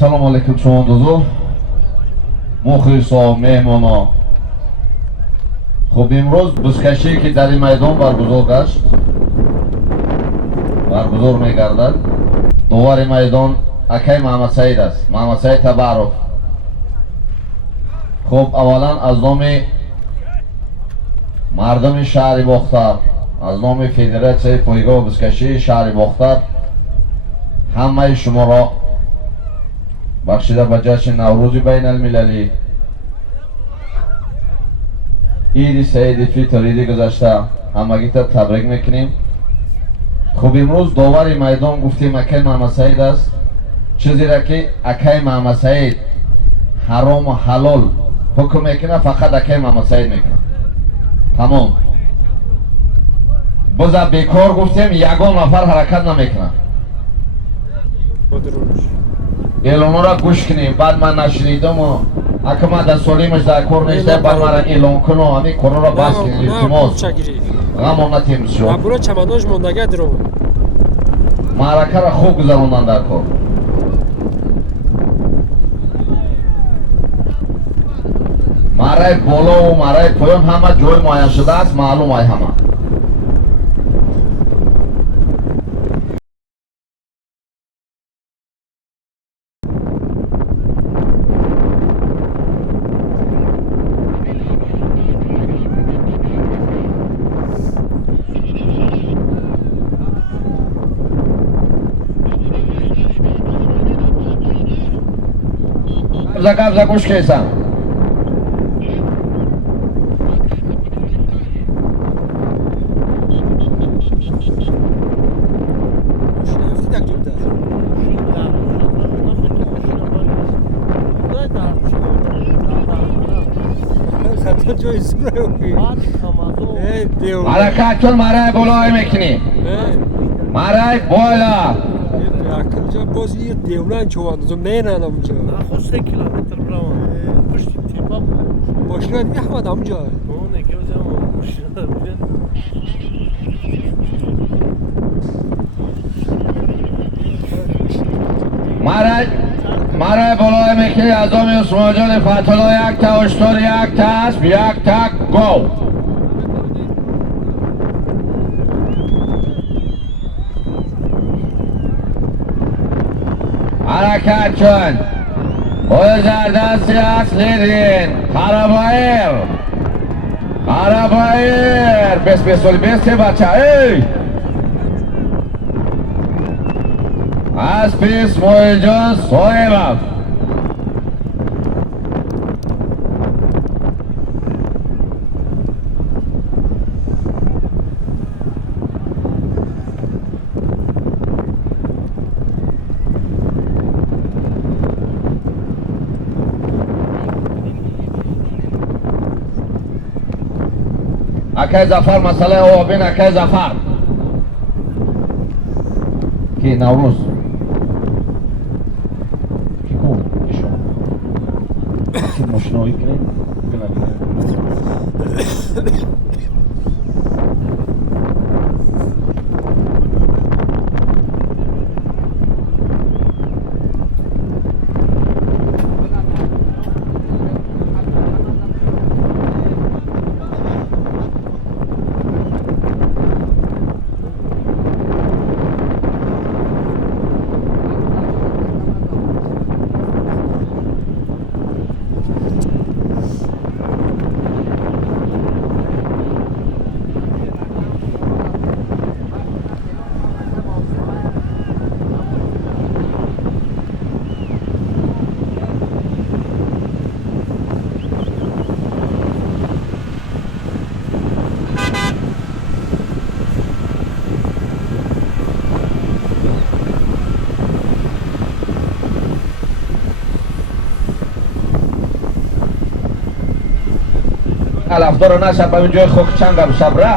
салом алейкум шумо дузу мухлисо меҳмоно. хуб имрӯз бузкашие ки дар ин майдон баргузор гашт баргузор мегардад. довари майдон акай Муҳаммад Саид аст, Муҳаммад Саид Табаров. хуб аввалан аз номи мардуми шаҳри Бохтар, аз номи Федератсияи пойгоҳи бузкашии шаҳри Бохтар ҳамаи шуморо бахшида ба ҷашни Наврӯзи байналмилалӣ, иди Саиди Фитр, иди гузашта ҳамагита табрик мекунем. хуб имрӯз довари майдон гуфтем акай Муҳаммад Саид аст. чизеро ки акай Муҳаммад Саид ҳарому ҳалол ҳукм мекуна, фақат акай Муҳаммад Саид мекуна. тамом. биза бекор гуфтем, ягон нафар ҳаракат намекуна. эълонро гӯш кунем. баъд ман нашнидаму ака ман дар солимаш дар кор нешта, баъд мара эълон куну, ҳамин корро бас кунем. илтимос ғамон натем шо. абуро чамадонш мондага диро. маъракаро хуб гузарондан дар кор. мараи болову мараи поён ҳама ҷои муайян шудааст, маълум ай ҳама. Габза гӯш кесам. ҳаракат кун, мараи боло мекунӣ. мараи бола. боз ин девлан чувандазо менан амҷа. Нахуш 3 километр браво. Пушти типа. Машина яхмад амҷа. Он эки озам машина. мараи боло мекунӣ. аз номи Усмонҷони Фатҳулло якта ҳуштор якта асп якта гов. ҳаракат кун. ҳозардаси аслидин қарабаир бес соли бесте бача. эй аспи Исмоилҷон Соимов. акай Зафар масъалаи овобин. акай Зафар ки Наврӯз машинои алафдоро нашаб ба ин ҷои хокчангам шабра.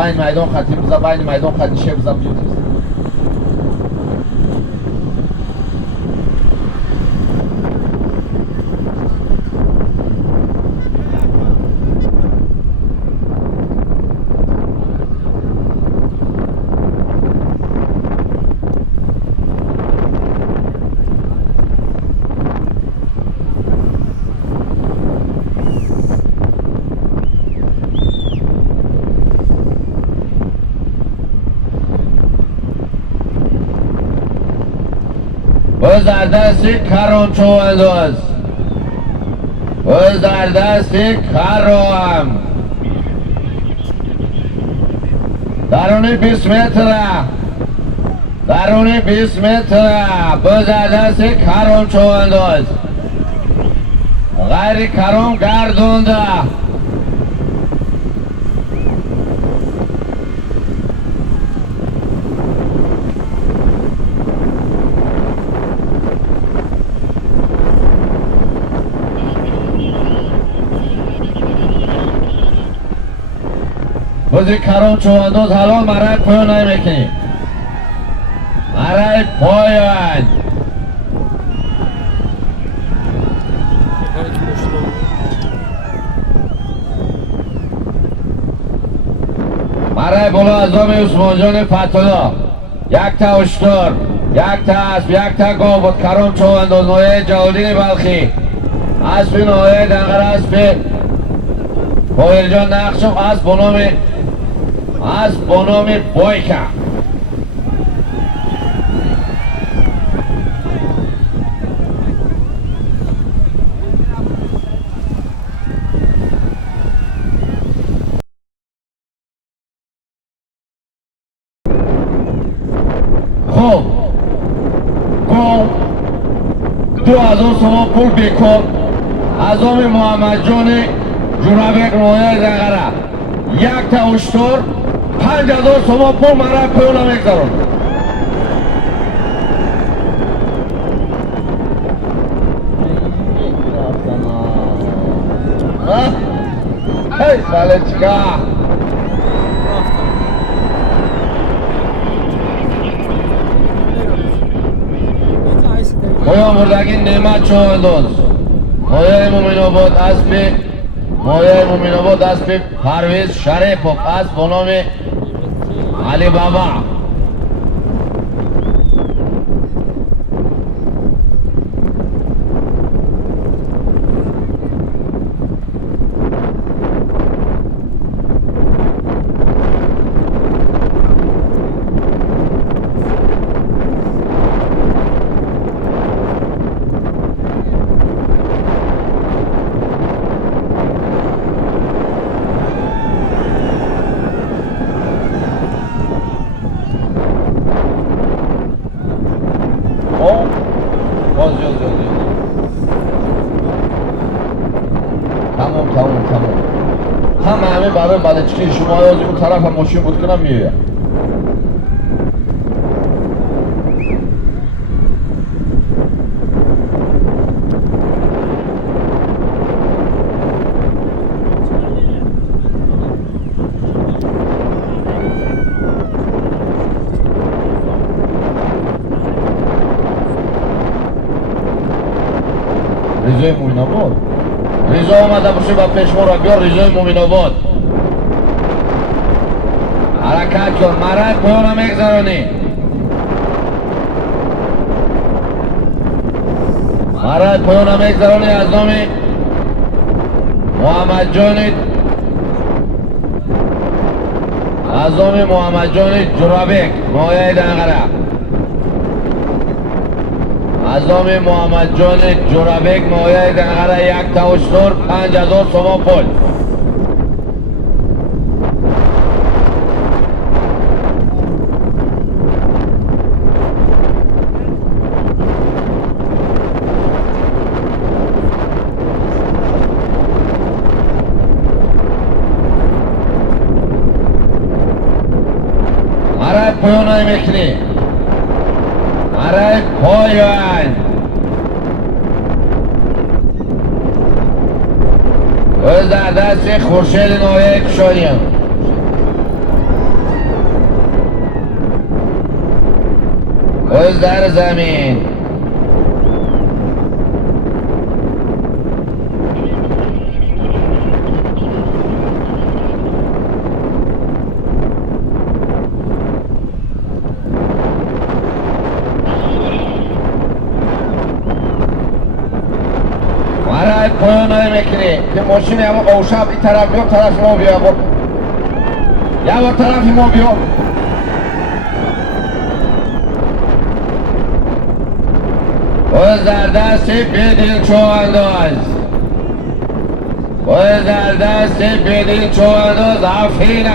بین میدان خطی بزن بین میدان خطی شه بزن بجوز باز در دستی کرم چوانداز باز در دستی کرم درونی 20 متر درونی 20 متر باز در دستی کرم چوانداز غیر کرم گردونده بازی کرم چوانداز حالا مرای پایان نمیکنی مرای پایان هر کی ماشین مرای بالا از آمی عثمان جان فتولا یک تا اشتر یک تا اسب یک تا گاو بود کرم چوانداز نایه جوالین بلخی اسب نایه دنگر اسب کوهل جان نقشم اسب بنام بایکه خب گم 2000 تومان پول بیکن از آمی محمد جان جورابک نویه دنگره یک تا اشتر 5000 تومان پول مرای پایان میگذارم ای سالچکا پایان بردگی نعمت چوانداز مایه مومین آباد اسب پرویز شریفوف اسب به نام علی بابا باز جلد تمام همه برای بلچکی شما از اون طرف هم ماشین بود کنم میوید ریزای مومین آباد ریزا آمده باشه با پیشما را بیار ریزای مومین آباد حرکت کن مرای پایان هم میگذرانی مرای پایان هم میگذرانی از نام محمد جان جورابک مایه دنگره از نام محمد جان جورابک مایه دنگره یک تا اشتر 5000 تومان پول مرای پایان میکنی مرای پایان از در دست خورشید نایه کشانیم باز در زمین. مرای پایان نمیکنی که ماشین همه قوشب این طرف بیا طرف ما بیا یا با طرف ما بیا. باز در دست بیدیل چوانداز، باز در دست بیدیل چوانداز افینه.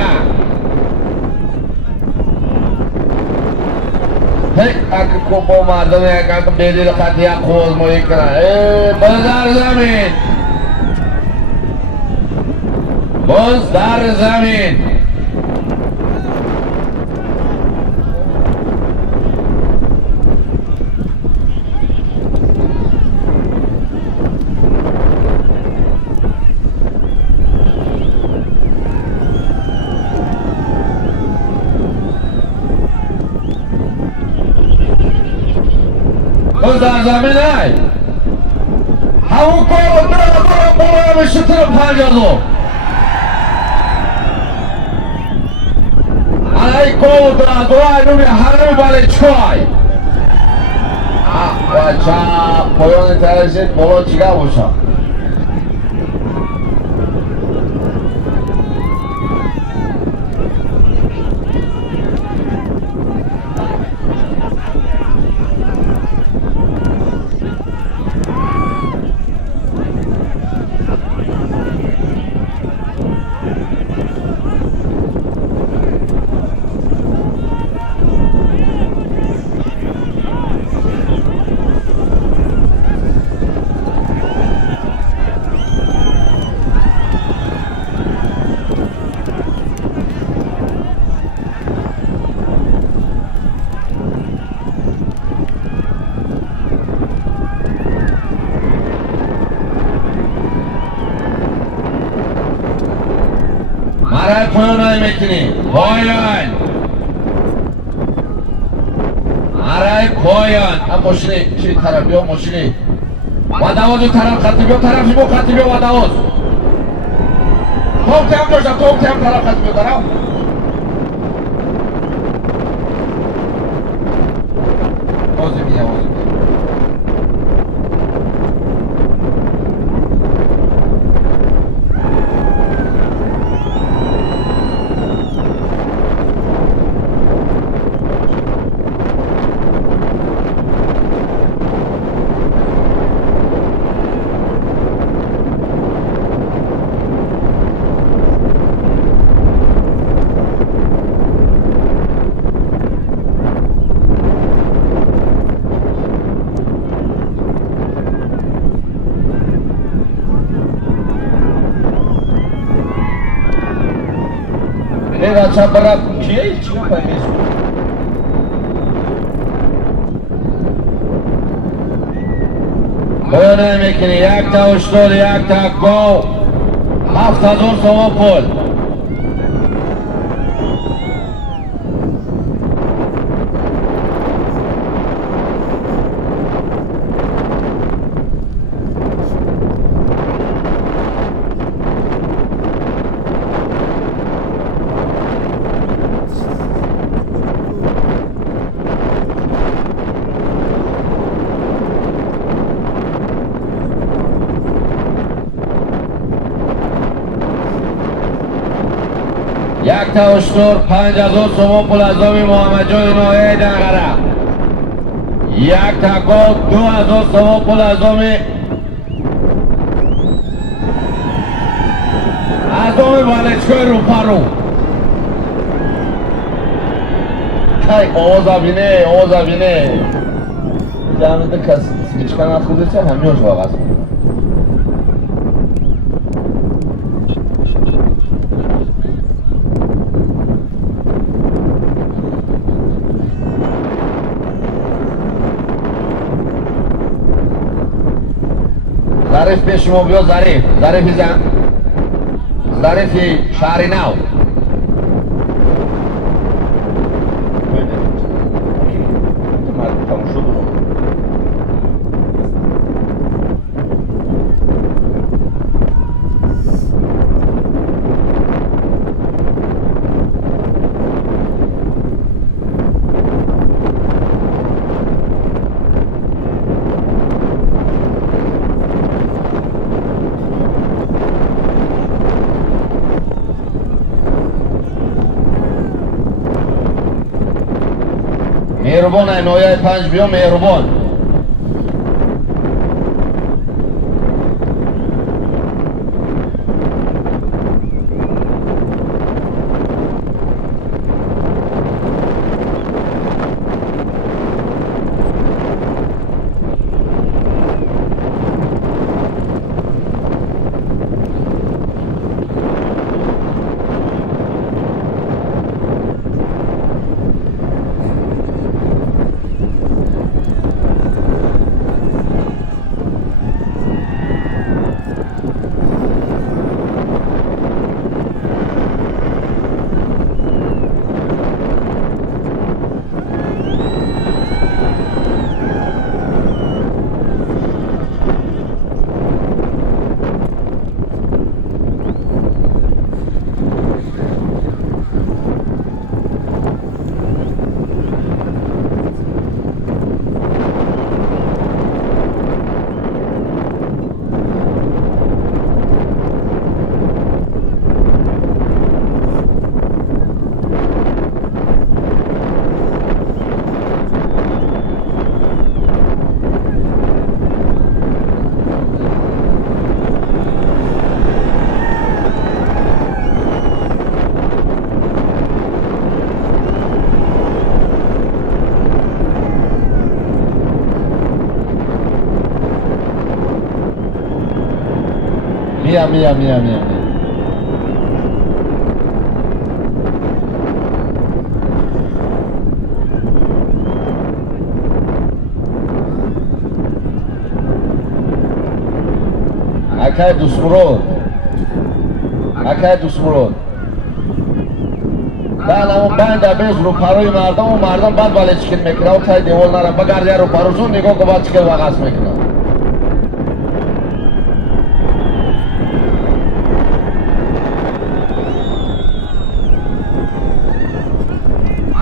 اگه با مردم اگه بیدیل خطی خوز مایی کنن باز در زمین، باز در زمین. باز در زمین ای همون کار برو بشه تر 52 alai kontra doa numi harami bale choy bacha poyon tercih bolo chiga bosha مرای پایان میکنی پایان مرای پایان هم ماشینی چی طرف بیا ماشینی و دوازو طرف خطی بیا طرفی بو خطی بیا و دواز توم تیم داشتم توم تیم طرف خطی بیا طرف بازی بیا بازی بیا بچه برای کیه چی نفهمیز پایان میکنی یک تا اشتال یک تا گو 7000 سوم پول یک تا اشتر 5000 سوم پول از آمی محمد جان نایه دنگره یک تا گو 2000 سوم پول از آمی بالچکای رو پرو کای آوازا بینه جامعه کس سمیچکان خوده چه همیوش واقعا ظریف پیش ما بیا ظریفی زن ظریفی شهری نو مهربان ای نویه 5 بیا مهربان. میا. اکای دوست مرود دل اون بند بیز رو پروی مردم و مردم بعد بالا چکل میکنه و تای دیوال نرم بگرد یا رو پروشون نگاه که بعد چکل وقت میکنه.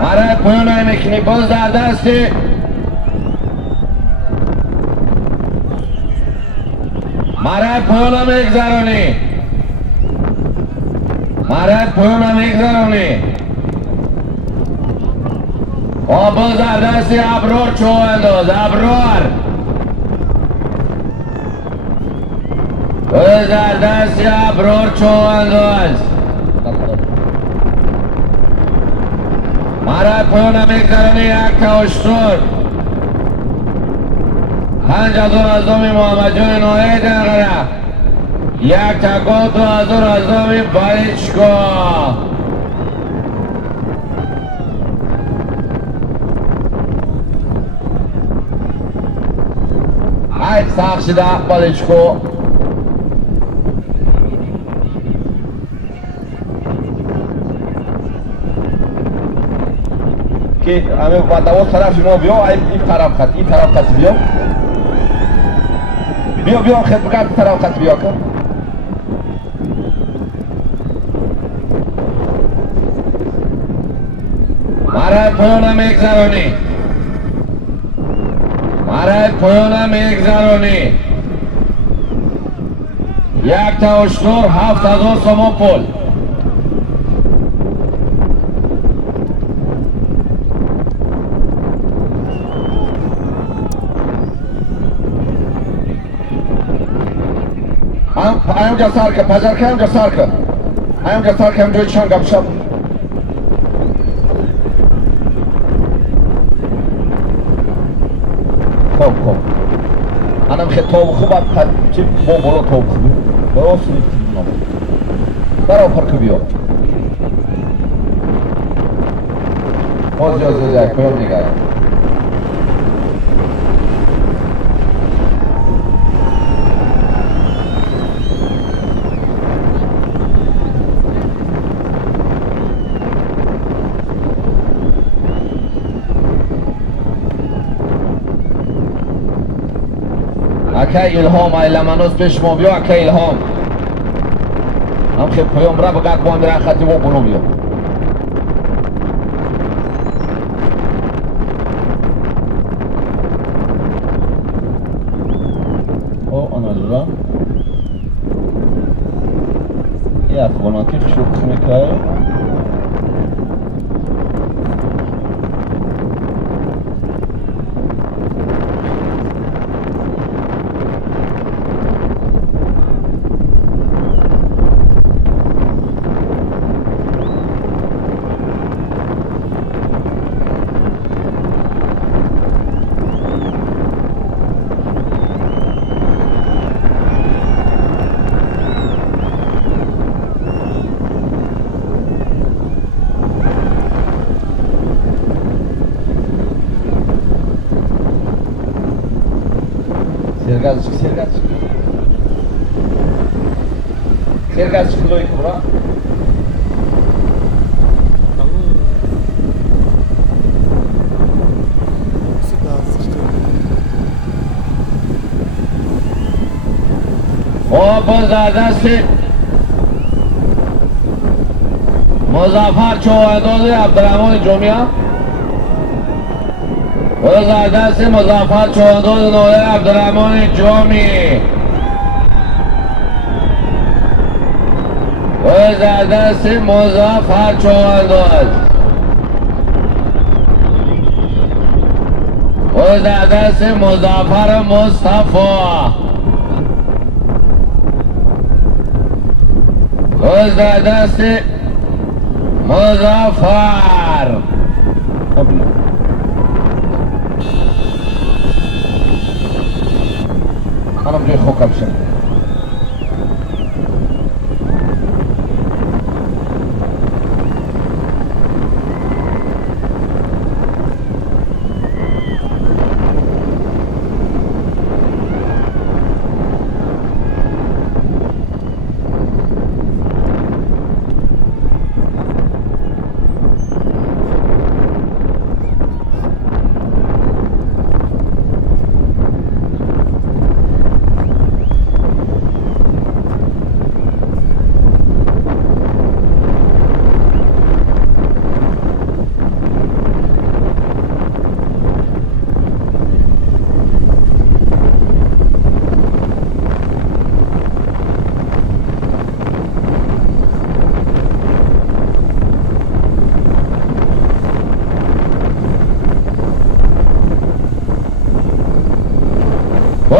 مرد پایان های میکنی باز در دستی مرد پایان ها میگذرانی باز در دستی ابرار چو انداز باز در دستی ابرار چو انداز مرد پایان میگذرانی یک تاشتور 5000 از دومی محمد جان نوعی دقیقه یک تکا 2000 از دومی باریچکا ای ساخشی ده باریچکو که همه وطوات طرف ما بیا این طرف خط بیا خط بکرد طرف خط بیا کن مرد پایان میگذرانی یک تاشتور 7000 سومان پول همونجا سر که پجر که همونجا سر که همونجا چند گم شب خب انم خیلی توب خوب چی برو توب خوبی برو سویت برو پرکو بیا باز جازه پیام نگاه اکای الهام ای لمنوز پیش ما بیا اکای الهام هم خیلی پیام را بگرد باند را خطی ما بنو بیا او آنا جرا یا افغاناتی خشوک میکای Sergazchik, sergazchik. Sergazchik lo'yka bura. با زردست مظفر چوانداز عبدالرحمن جمعه با زردست مظفر چوانداز نوله عبدالرحمن جمعه با زردست مظفر چوانداز با زردست مظفر مصطفی باز در دست مظفر منم جای خوکم شد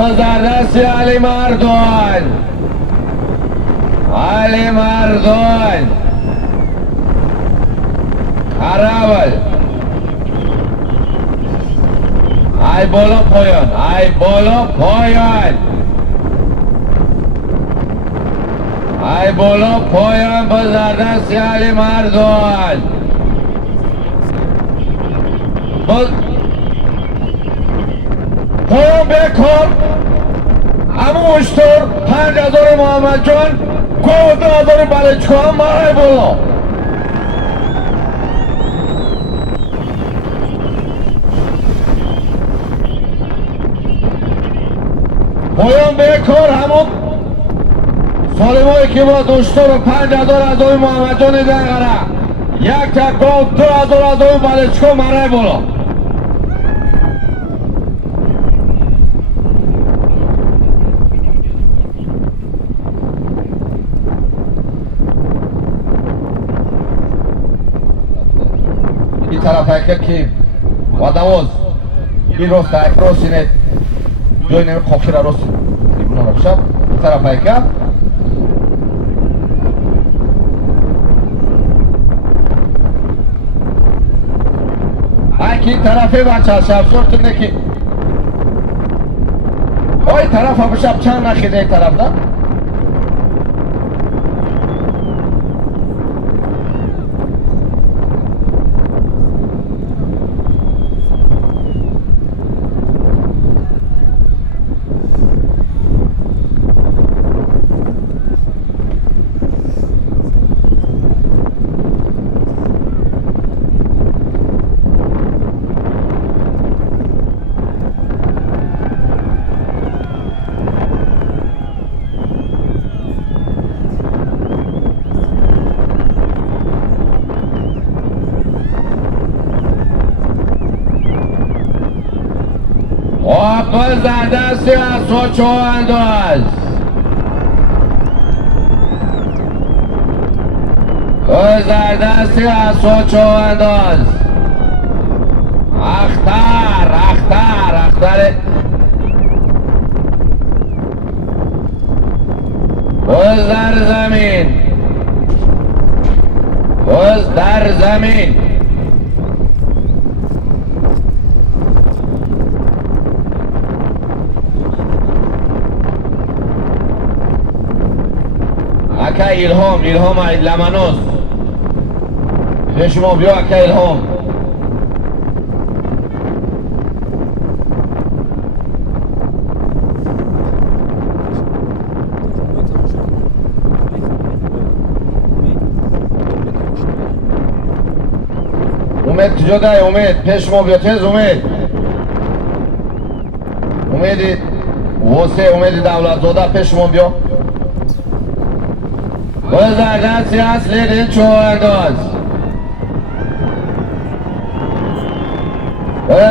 باز در دست علی مردان خرابل ای بالا پایان باز در دست علی مردان باز پایان بکن اما اشتر 5000 محمد جان گوه داری بلچکان مرای بالا پایان بکن همون سالمایی که با دوشتر 5000 ادای محمد جان دنگره یک تک گوه 2000 ادای بلچکان مرای بالا این طرف اکر که ودواز این راست اکر راست اینه جای نمی خاکی را راست ایبونا را بشم این طرف اکر این طرفه بچه شب سورت اینه که این طرف ها بشب چند نخیده این طرف ده باز در دست اسوا چوانداز باز در دست اسوا چوانداز اختر باز در زمین اکا ایلهام لمنوز به شما بیا اکا ایلهام امید کجا دای؟ امید پیش ما بیا، تیز امید. امید واسه امید دولت زاده پیش ما بیا. زردستی اصلی این چوانداز.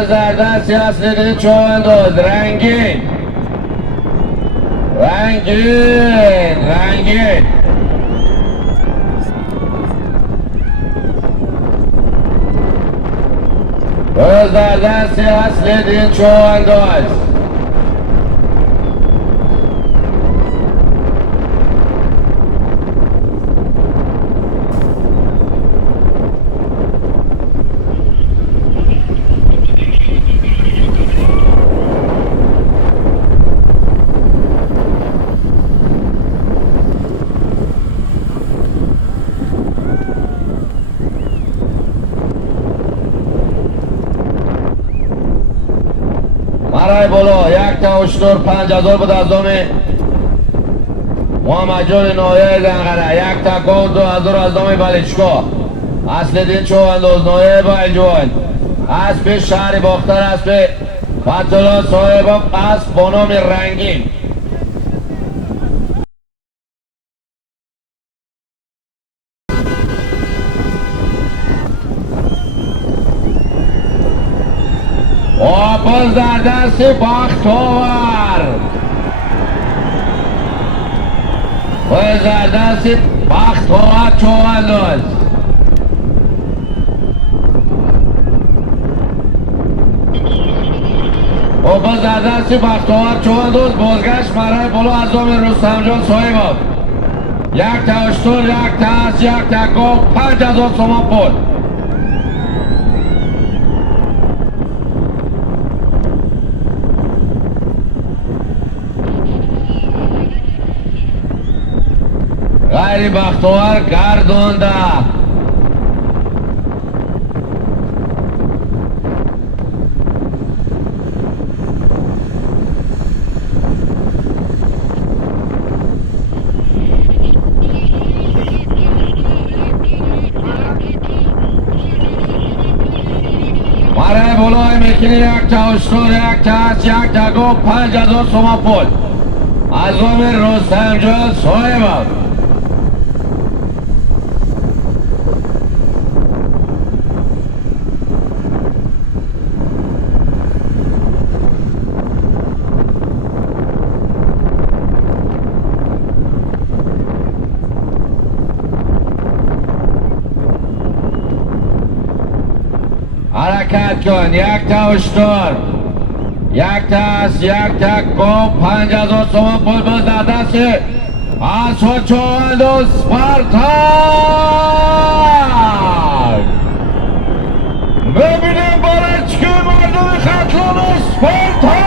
زردستی اصلی این چوانداز. رنگین رنگین رنگین. زردستی اصلی این چوانداز. مرای بالا یک تا اشتر 5000 بود از دومی محمد جان نایه دنگره. یک تا گون 2000 از دومی بلیچکا. اصل دین چو انداز نایه بایجوان. اسب شهر باختر اسب فتولا صاحب اسب با نام رنگین. باز در دست بختاور. باز در دست بختاور چوانداز. باز در دست بختاور چوانداز. بازگشت مرای بالا از دام رستم جان صاحب. یک تا اشتر، یک تا اس، یک تا گاو 5000 تومان پول. غیر بختاور گردونده. مرای بلای میکنی یک تا اشتر، یک تا اس، یک تا گاو 5000 تومان پول. از دوم رستم جان صاحب. حرکت کن. یک تا اشتر، یک تا اس، یک تا گاو 5000 تومان پول. باز در دست اسب چوانداز سپارتاک. ببینیم برای چی مردم ختلان سپارتاک.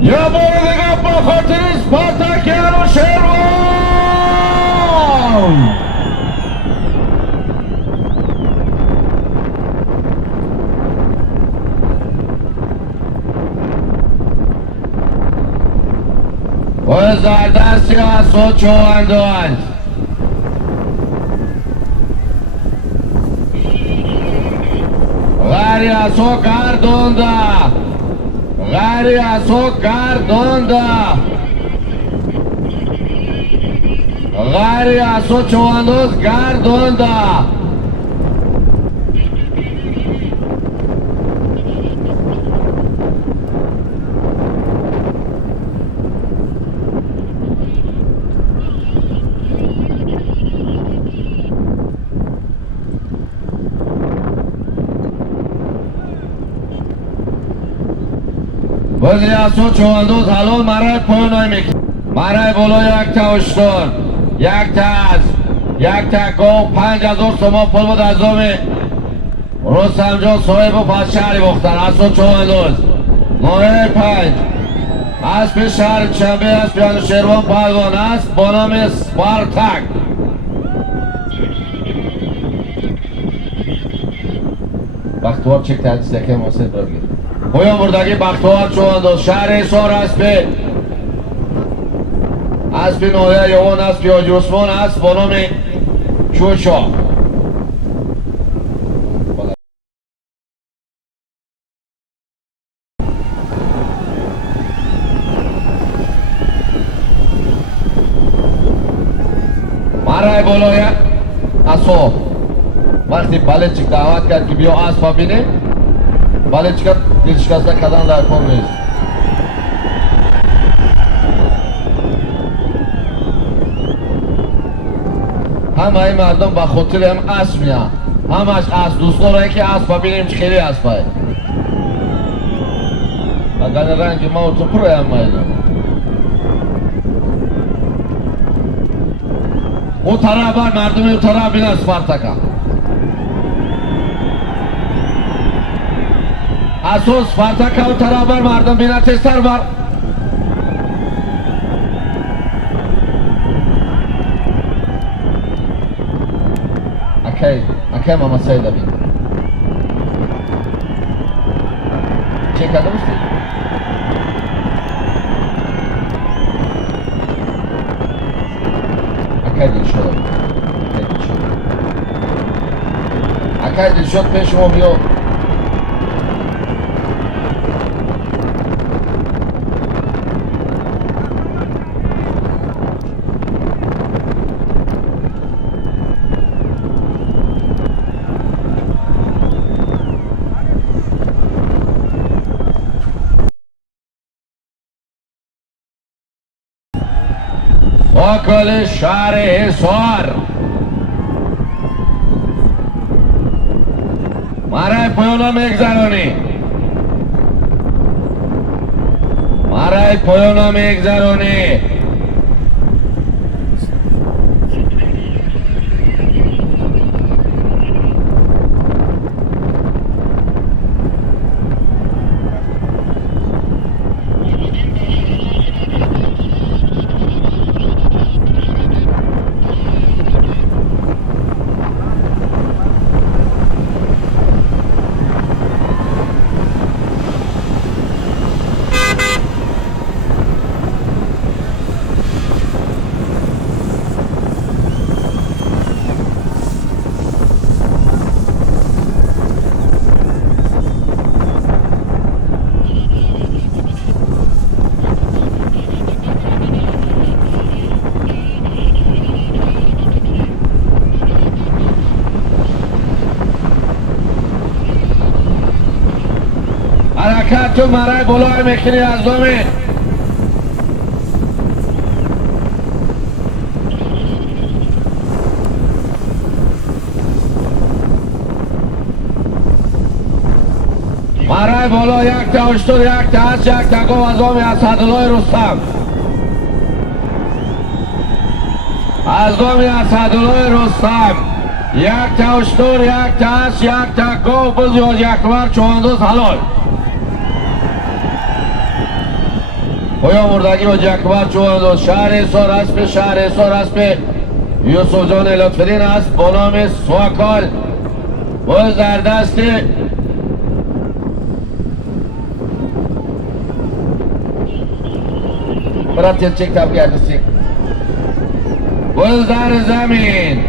یا بار دیگه با خاطر سپارتاکیان و شیروان. باز در دستی اسب چوانداز. غری اسب گردونده. غری اسب گردونده. غری اسب چوانداز گردونده. بازی اسب چوانداز حلال مرای پایان های میکنه. مرای بالا یک تا اشتر، یک تا اسب، یک تا گاو 5000 تومان پول بود از دومی رستم جان صاحب و پس شهری باختر. اسب چوانداز نایه 5 اسب شهر چنبه اسب یعنی شیروان پهلوان است با نام سپارتاک. بختوار چک تحصیل که موسید بگیر پایان بردگی بختوار چوانداز. شهر ایسار اسب نایه یوان اسب یا جسمان است با نام چوشو مرای بالای اسو وقتی بالچیک دعوت کرد که بیا اسب ببینه بالچیک دل شکسته کردن در کار نیست. همه مردم با خاطر هم اسب میان، همش اسب دوست داره که اسب ببینیم چه خیلی اسبه. اگر رنگ ما تو پره هم میدم. او طرف بر مردم او طرف بین اسپارتاکا. اساس اسپارتاکا او طرف بر مردم بین تستر بر. اکی ماما سایده بین. چه کرده بستی؟ اکی دل شد. اکی دل شد پیش ما بیو. ساکل شهر حصار مرای پایانا میگذرانی مرای پایانا میگذرانی حرکت تو مرای بلای میکنی از دومی مرای بالا یک تا اشتر یک تا هست یک تا گو از دومی از صدلای رستم از دومی از صدلای رستم یک تا اشتر یک تا هست یک تا گو بزیاد یک بار چواندوز حلال پویا مردگی و جکبر چواندوز شهر حصار اسب شهر حصار اسب یوسف جان لطفالدین است با نام سواکال باز در دست برات چک تاب گردسی باز در زمین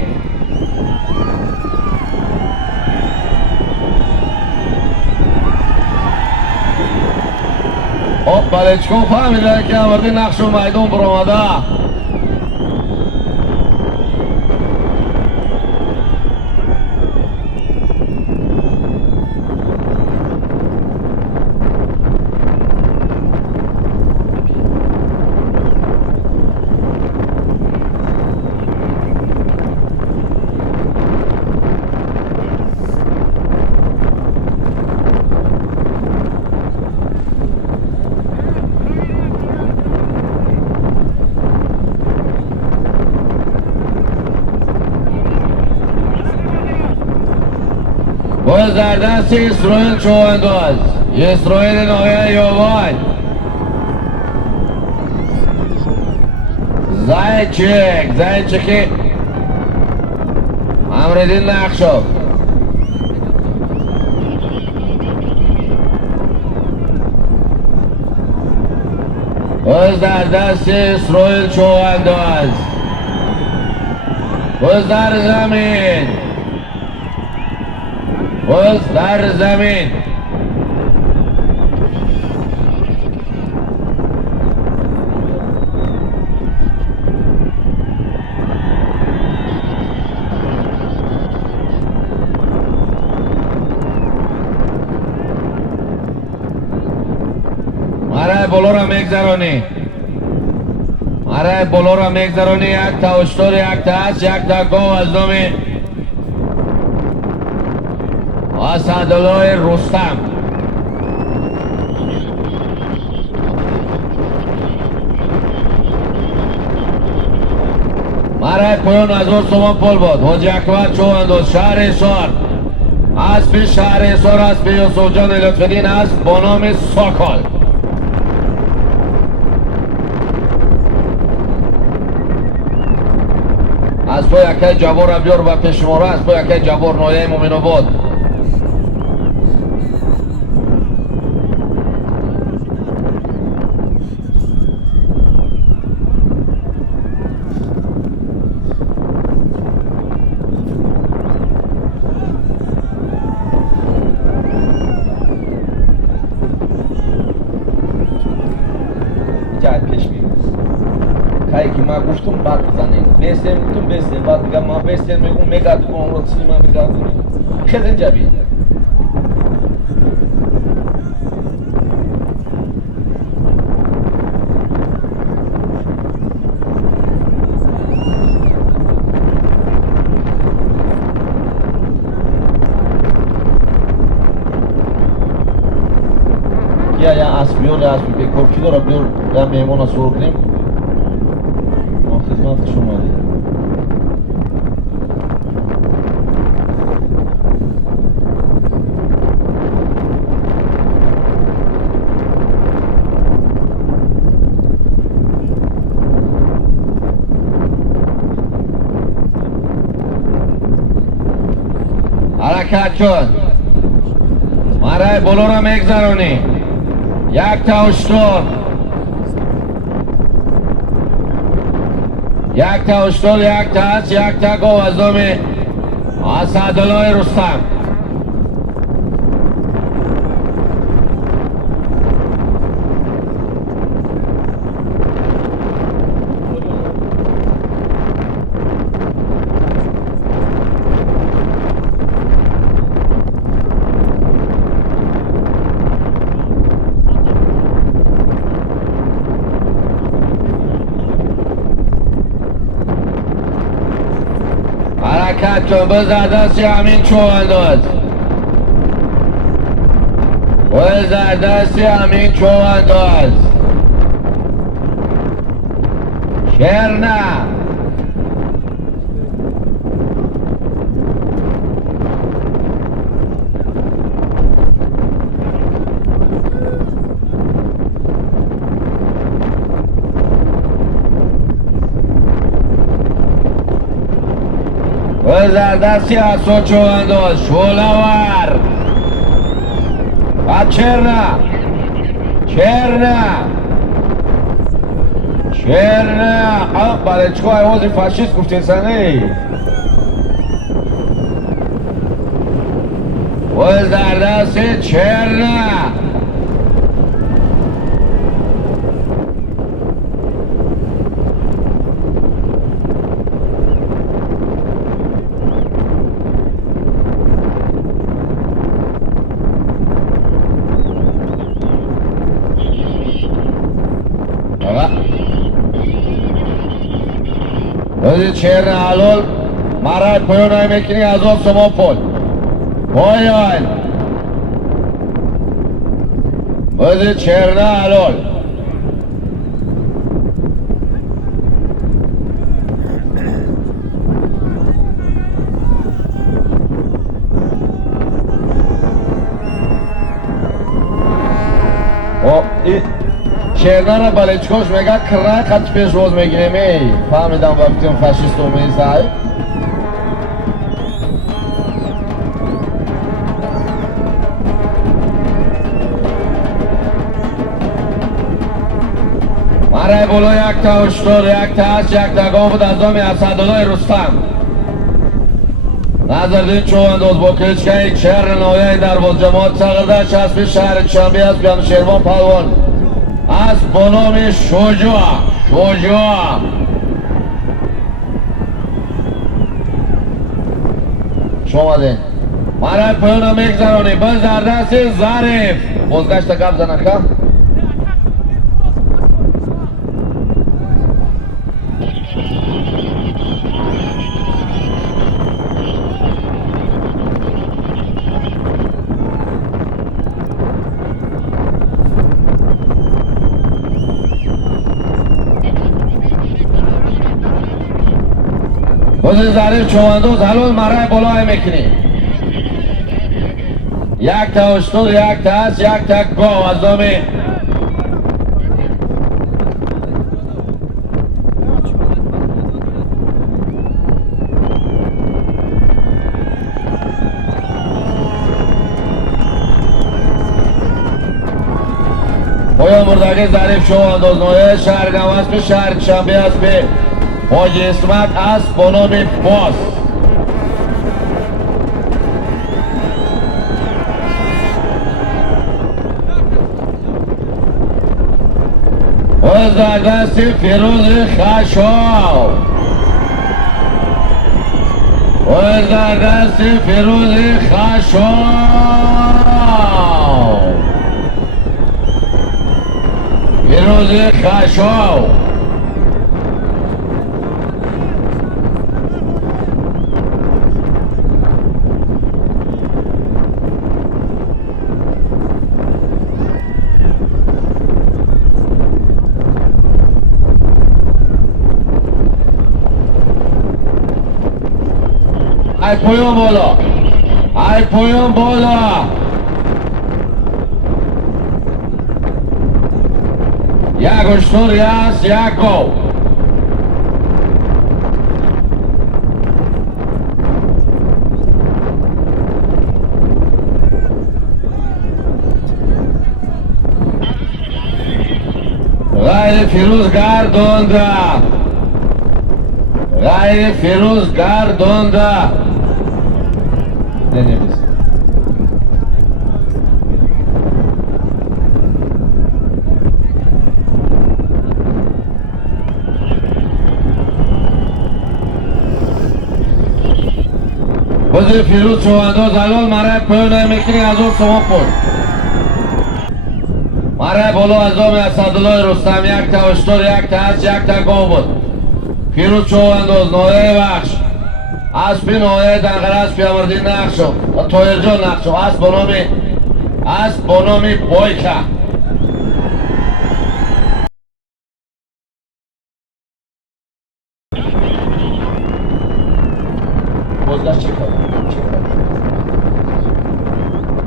خب بالچکو فهمیده که آوردی نقش و میدون برآمده باز در دست اسرائیل چوانداز اسرائیل نایه یوان زایچکی امردین نقشو باز در دست اسرائیل چوانداز باز در زمین، باز در زمین. مرای بالا را میگذرانی، مرای بالا را میگذرانی. یک تا اشتر، یک تا هست، یک تا گاو از نام اسدالله رستم. مرای پایان 1000 تومان پول بود. حاجی اکبر چواندوز، شهر حصار. اسب شهر حصار، اسب یوسف جان لطفالدین است با نام ساکال. از پای یکی جوار را بیار و پیش ما را. از پای یکی جوار نایه مومن آباد. جای پیش میرم کاری که ما گفتم بعد بزنیم. بیستیم گفتم بیستیم، بعد میگم ما بیستیم، میگم میگرد کنم رو سینما میگردونیم. خیلی اینجا بید. یا اسب بیار، یا اسب بیکار کی داره بیار، یا میمون سور کنیم. ما خدمت شما دید. حرکت شد. مرای بالا را میگذرانی. یک تا اشتر، یک تا اشتر، یک تا هست، یک تا گاو از نام اسدالله رستم. حرکت کن، بزر دستی همین چوانداز، بزر دستی همین چوانداز. شعر نه. بزر دستی اصلا چوانداز، شولور و چرنه چرنه چرنه. برای چکا عوضی فاشیست گفتین سنه. بزر دستی چرنه. بازی چهرن حلال مرد پایان های میکنی 1000 تومان پول پایان. بازی چهرن حلال. چهرنه را بلچکاش میگه کرای خط پیش روز میگیریم. فهمیدم وقتی اون فاشیست اومدی صاحب. مرای بالا یک تا اشتر، یک تا هست، یک تا گام بود از نام اسدالله رستم. Nazardin Chovandoz با کلچکه چهر نایه در باز جماعت چغرده چسب شهر کشنبی است بیان شیروان پهلوان است با نام شجاع شما دین مرد پایان میگذرانی باز در دست ظریف بازگشت گپ زنکه باز ظریف چواندوز حلال مرای بالای میکنی یک تا اشتول یک تا هست یک تا گاو از دامی پایان مردگی ظریف چواندوز نایه شهرگاه است به شهر کشنبی است به حاجی اسمت است با نام باز باز در دست فیروز خشاو باز در دست فیروز خشاو فیروز خشاو ای پایان بالا ای پایان بالا یک اشتوری است یک گاو غیر فیروز گردونده غیر فیروز گردونده نمی‌رسید بازی فیروز چواندوز الان مرای پایان میکنی از اون سما پول مرای بالا از دام اسدالله رستم یک تا اشتر یک تا هست یک تا گاو بود فیروز چواندوز نایه بخش اسب نایه دنقره اسب امردین نقشو و تایر جان نقشو اسب با نامی بایکه بازگشت چه کار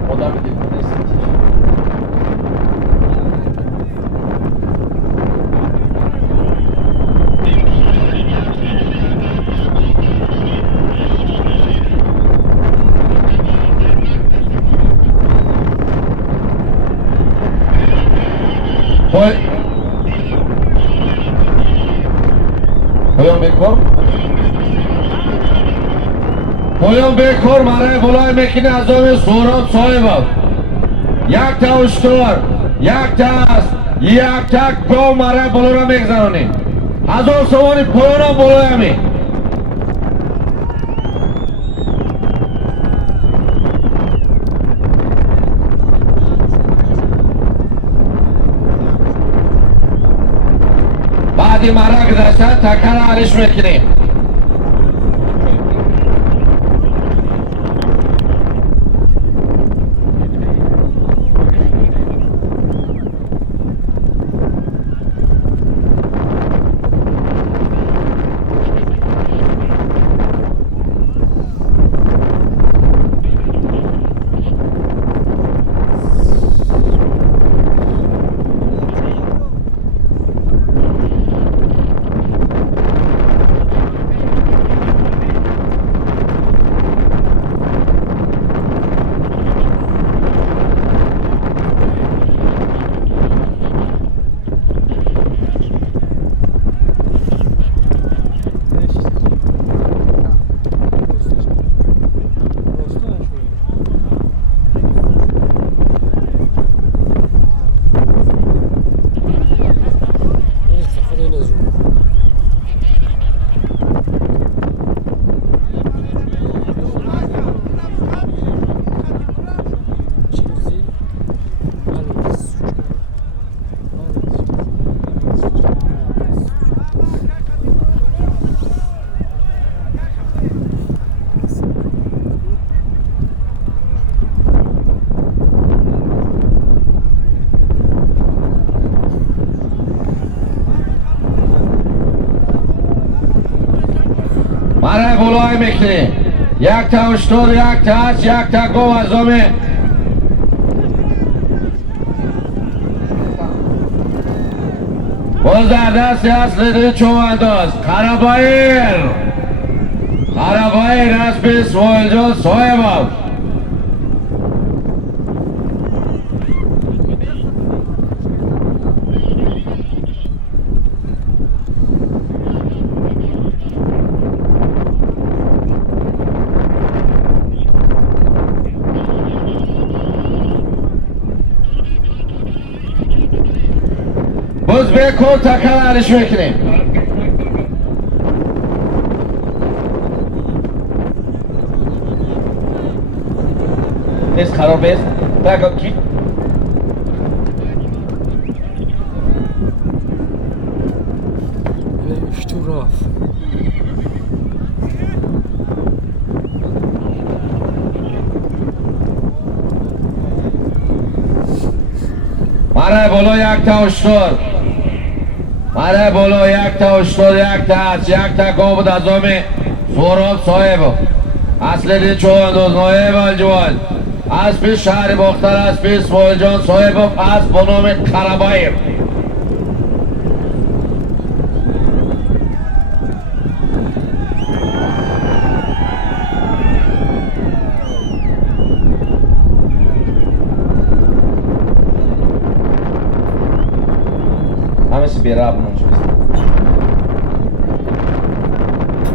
خدا میدیم پایان بکر مرای بلای میکنه از دام سوراب صاحب یک تا اشتر یک تا است یک تا گاو مرای بلا را میگذرانی هزار سوانی پایان هم بلای همی بعدی مرا گذاشتن تکر علیش میکنیم بالای میکنیم. یک تا اشتر، یک تا هست، یک تا گو از آمه. باز در دست اصلی چوانداز قربایر اسب اسماعیل جان صاحب. باز بکن تکرارش میکنیم. نیست خراب است بگو کی اشتراف مره بالا یک تا اشتر، مره بالا یک تا اشتر، یک تا هست، یک تا گو بود از آمی سوراب صاحب اصل دی چوانداز نایب الجوال اسب شهر باختر اسب اسماعیل جان صاحب اسب با نام قربایر. همه بیره ابنون چیست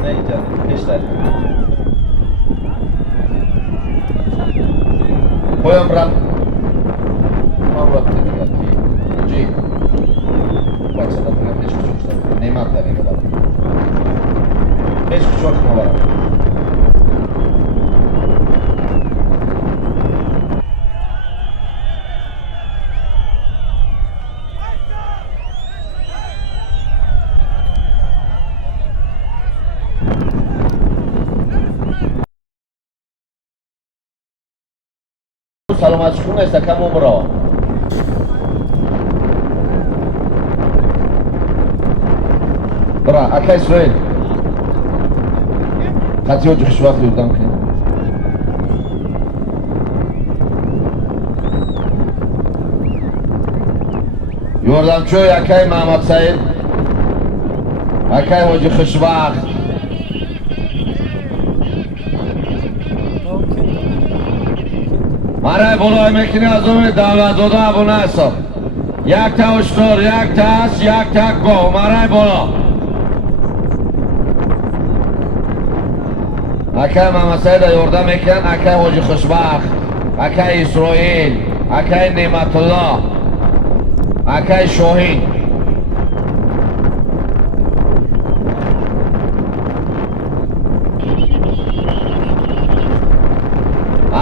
نه اینجا بیشتر پایم رم من رفت دیگر کی جی باید صدا کنم هیچ کچوش دارم نیمت داریم برم هیچ کچوش ما برم سلامت شکون است کم عمره برا اکا اسرائیل خطی ها جوش وقت یودم کنیم یوردم چوی اکای محمد سعید اکای حاجی خوشبخت مرای بلای میکنی از اون دولت زاده ابو نصر یک تا اشتر، یک تا هست، یک تا گو مرای بلا اکای محمد سعید یورده میکن اکای حاجی خوشبخت اکای اسرائیل اکای نعمت الله اکای شاهین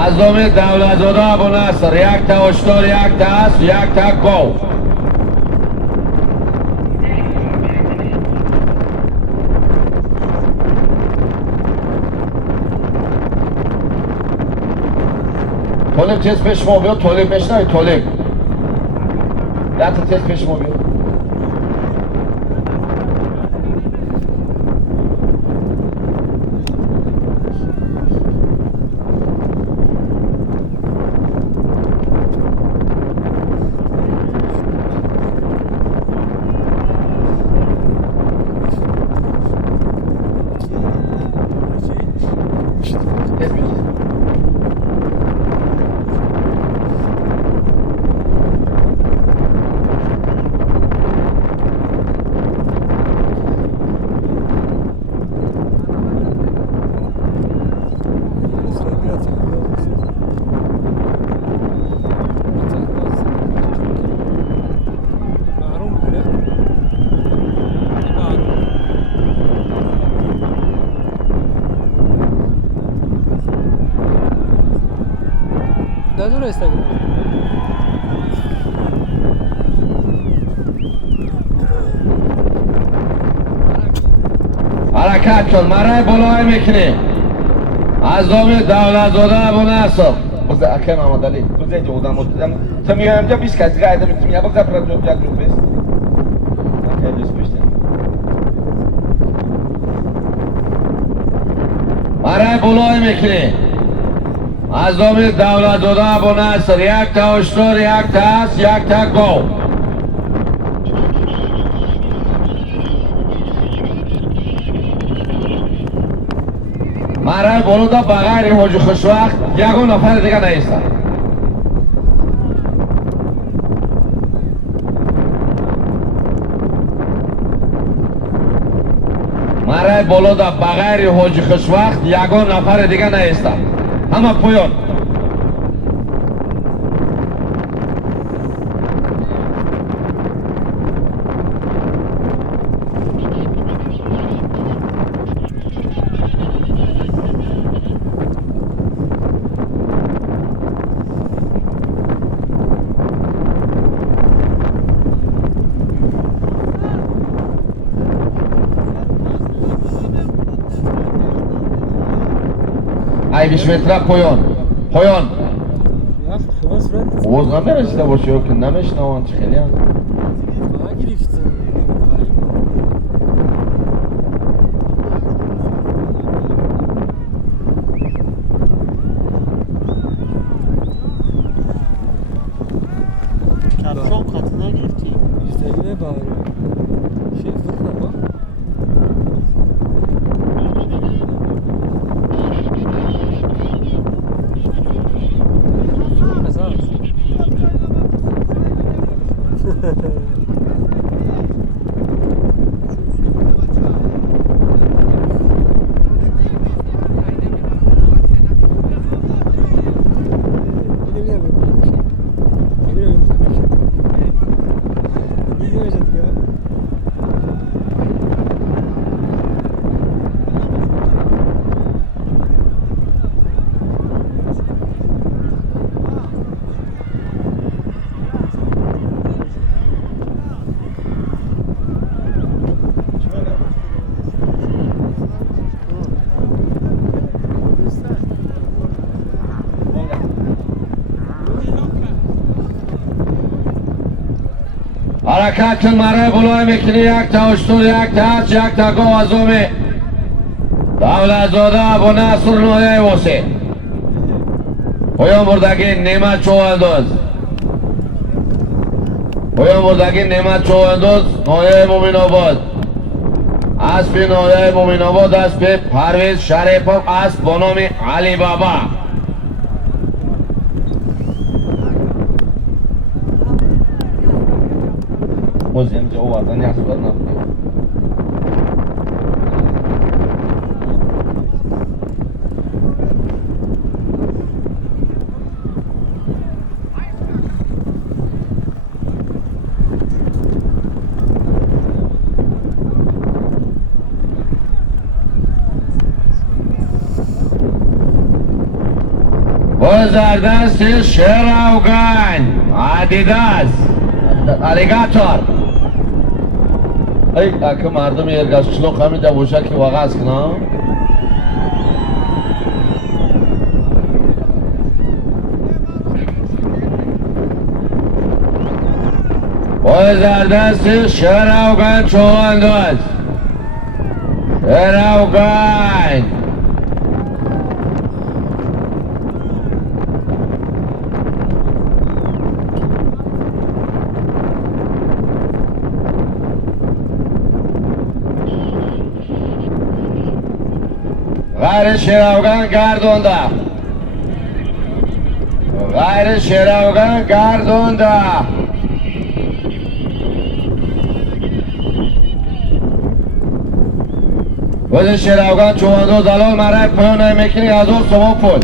از دومی دولت زاده ابو نصر یک تا اشتر، یک تا هست، یک تا گو طالب تیز پیش ما بیاد طالب میشنوی طالب ده تا تیز پیش ما بیاد درست حرکت کن مرای بلای میکنیم از دومی دولت زاده ابو نصر بزه اکه محمد علی بزه اینجا بودم تا میگم اینجا 20 کسی قاعده میتونیم یا بزه برد جوب یک جوب بیست اکه دوست پشتیم مرای بلوی میکنی از دومی دولت دودا ابو نصر. یک تا اشتر، یک تا اس، یک تا گو. مرای بلو دا بغیر حاجی خوشوقت یکون نفر دیگه نیستن. مرای بلو دا بغیر حاجی خوشوقت یکون نفر دیگه نیستن. همه پویون. ای 20 متر پویون. پویون. خلاص رد اوز نمیرسیده باشی که نمیشنوان چه خیلی هم. گرفت کفشان قطع نگرفتی؟ بیشترینه باره شیف نکنم حرکت کن مرای بلوی میکنی. یک تا اشتر، یک تا اس، یک تا گو از دومی دولت زاده ابو نصر نویه واسه. پویان بردگی نعمت چواندوز. پویان بردگی نعمت چواندوز نویه مومین آباد. اسب نویه مومین آباد اسب پرویز شریفov اسب با نام علی بابا. باز اینجا آوردن یک سواد نبود. زردست شیر افغان آدیداس الیگاتور. ای اکه مردم یرگشلو همیده بوشه که واقع کنم. زردست شیر افغان چواندوز. شیر افغان غیر شیر افغان گردونده. غیر شیر افغان گردونده. وزن شیر افغان چواندو زلال مرک پایان میکنی از اون سوا پول.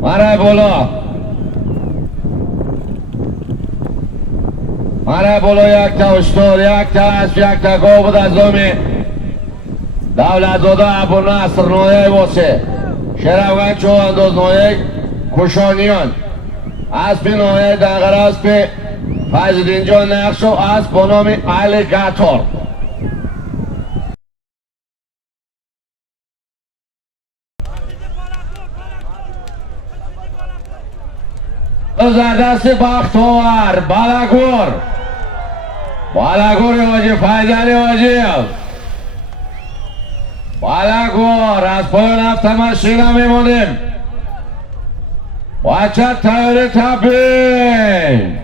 مرای بولا. مرای بولا یک تا اشتر، یک تا اسب، یک تا گو بود از دومی دولت زاده ابو نصر نویه واسه. شیر افغان چواندوز نویه کشانیان. اسب نویه دنگر اسب فیض‌الدین جان نقش و اسب با نام الیگاتور. Zardasi Baxtovar, Balagur. Balagur Hoji, Fayzali Hojiyev. Balagur, از پایان avtomashina میمونیم. بچه تیاری تبریک.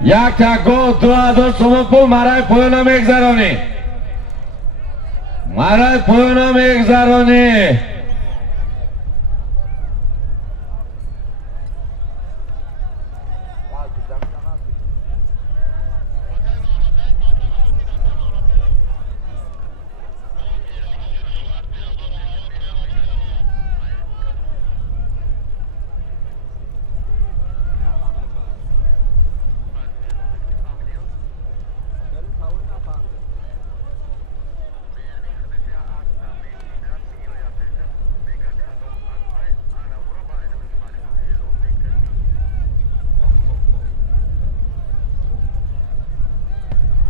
یک تا گل 2 سوم پول مرای پایان میگذرانی. مرای پایان میگذرانی.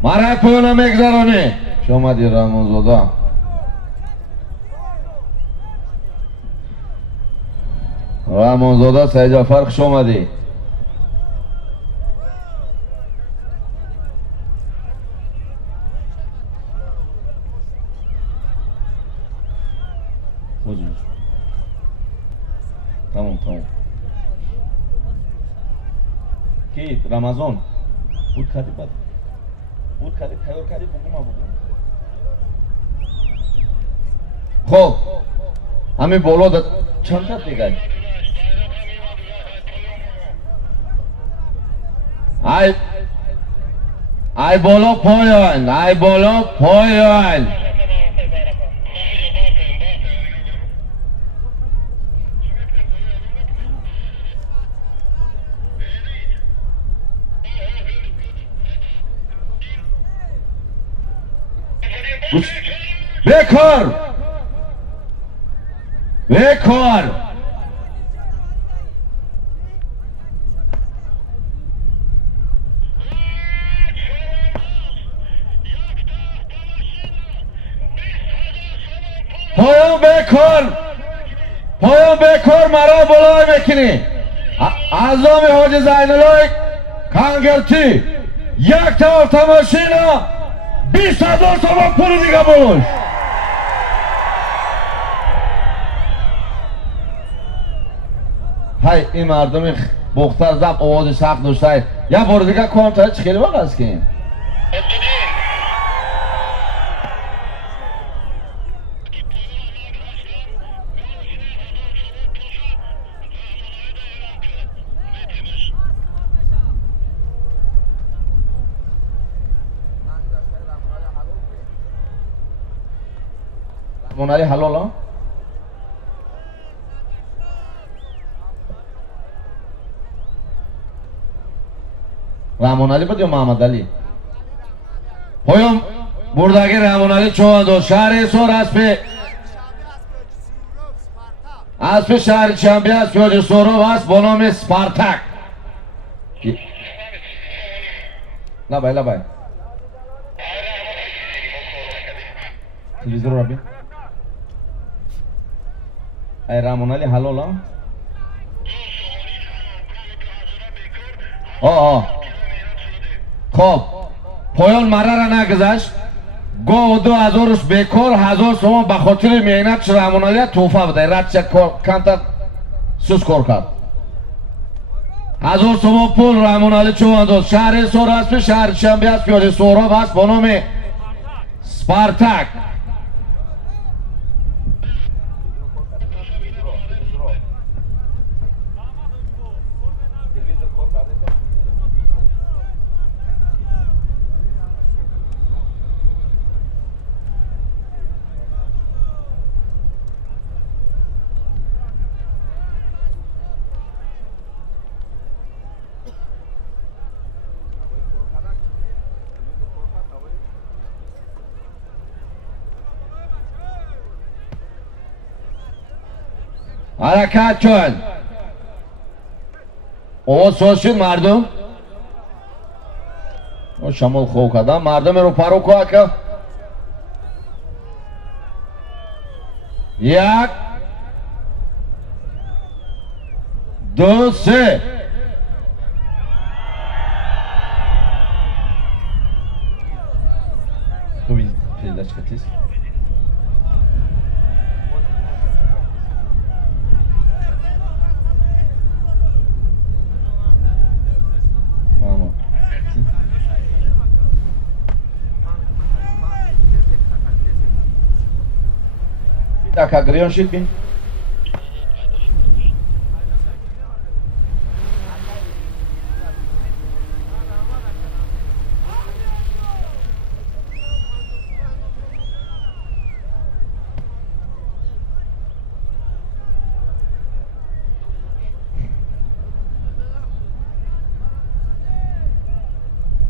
مرای پایان میگذرانی. شما دی رامونزاده. رامونزاده سه جا فرق شما دی. تمام. کی رمضان بود کردی بعد بود کردی تیار کردی بگو ما بگو. خب همین بالا دا چند تا دیگه ای بالا پایان. ای بالا پایان. bekor پایان bekor مرا بالای بکنی. اعظام حاجی زینالله کانگرتی یک تا avtomashina 20,000 تومان پول دیگه بولوش. های این مردم بختر زب آواز سخت داشته. یه بار دیگه کام تا چه خیلی وقت است که رامون علی حلال ها؟ رامون علی بود یا محمد علی؟ پایان بردگی رامون علی چوندو شهر سور اسب شهر چنبی است که حاج سوراب است با نام سپارتاک. لبای تلویزیون رو ببین. ای رامون علی حلال ها؟ خب پایان مره را نگذشت. گو 2000 بیکار 1000 تومان به خاطر مهنت رامون علی توفه بده. رد چک کانتا سوس کار کرد. 1000 تومان پول رامون علی چونداد. شهر سور است شهر شنبه است که سوراب است با نام سپارتاک. حرکت کن. آواز ساز شد مردم. شمال خوب کردم مردم رو پرو که یک دو سه ببین передачка тез мама так агрион шит бин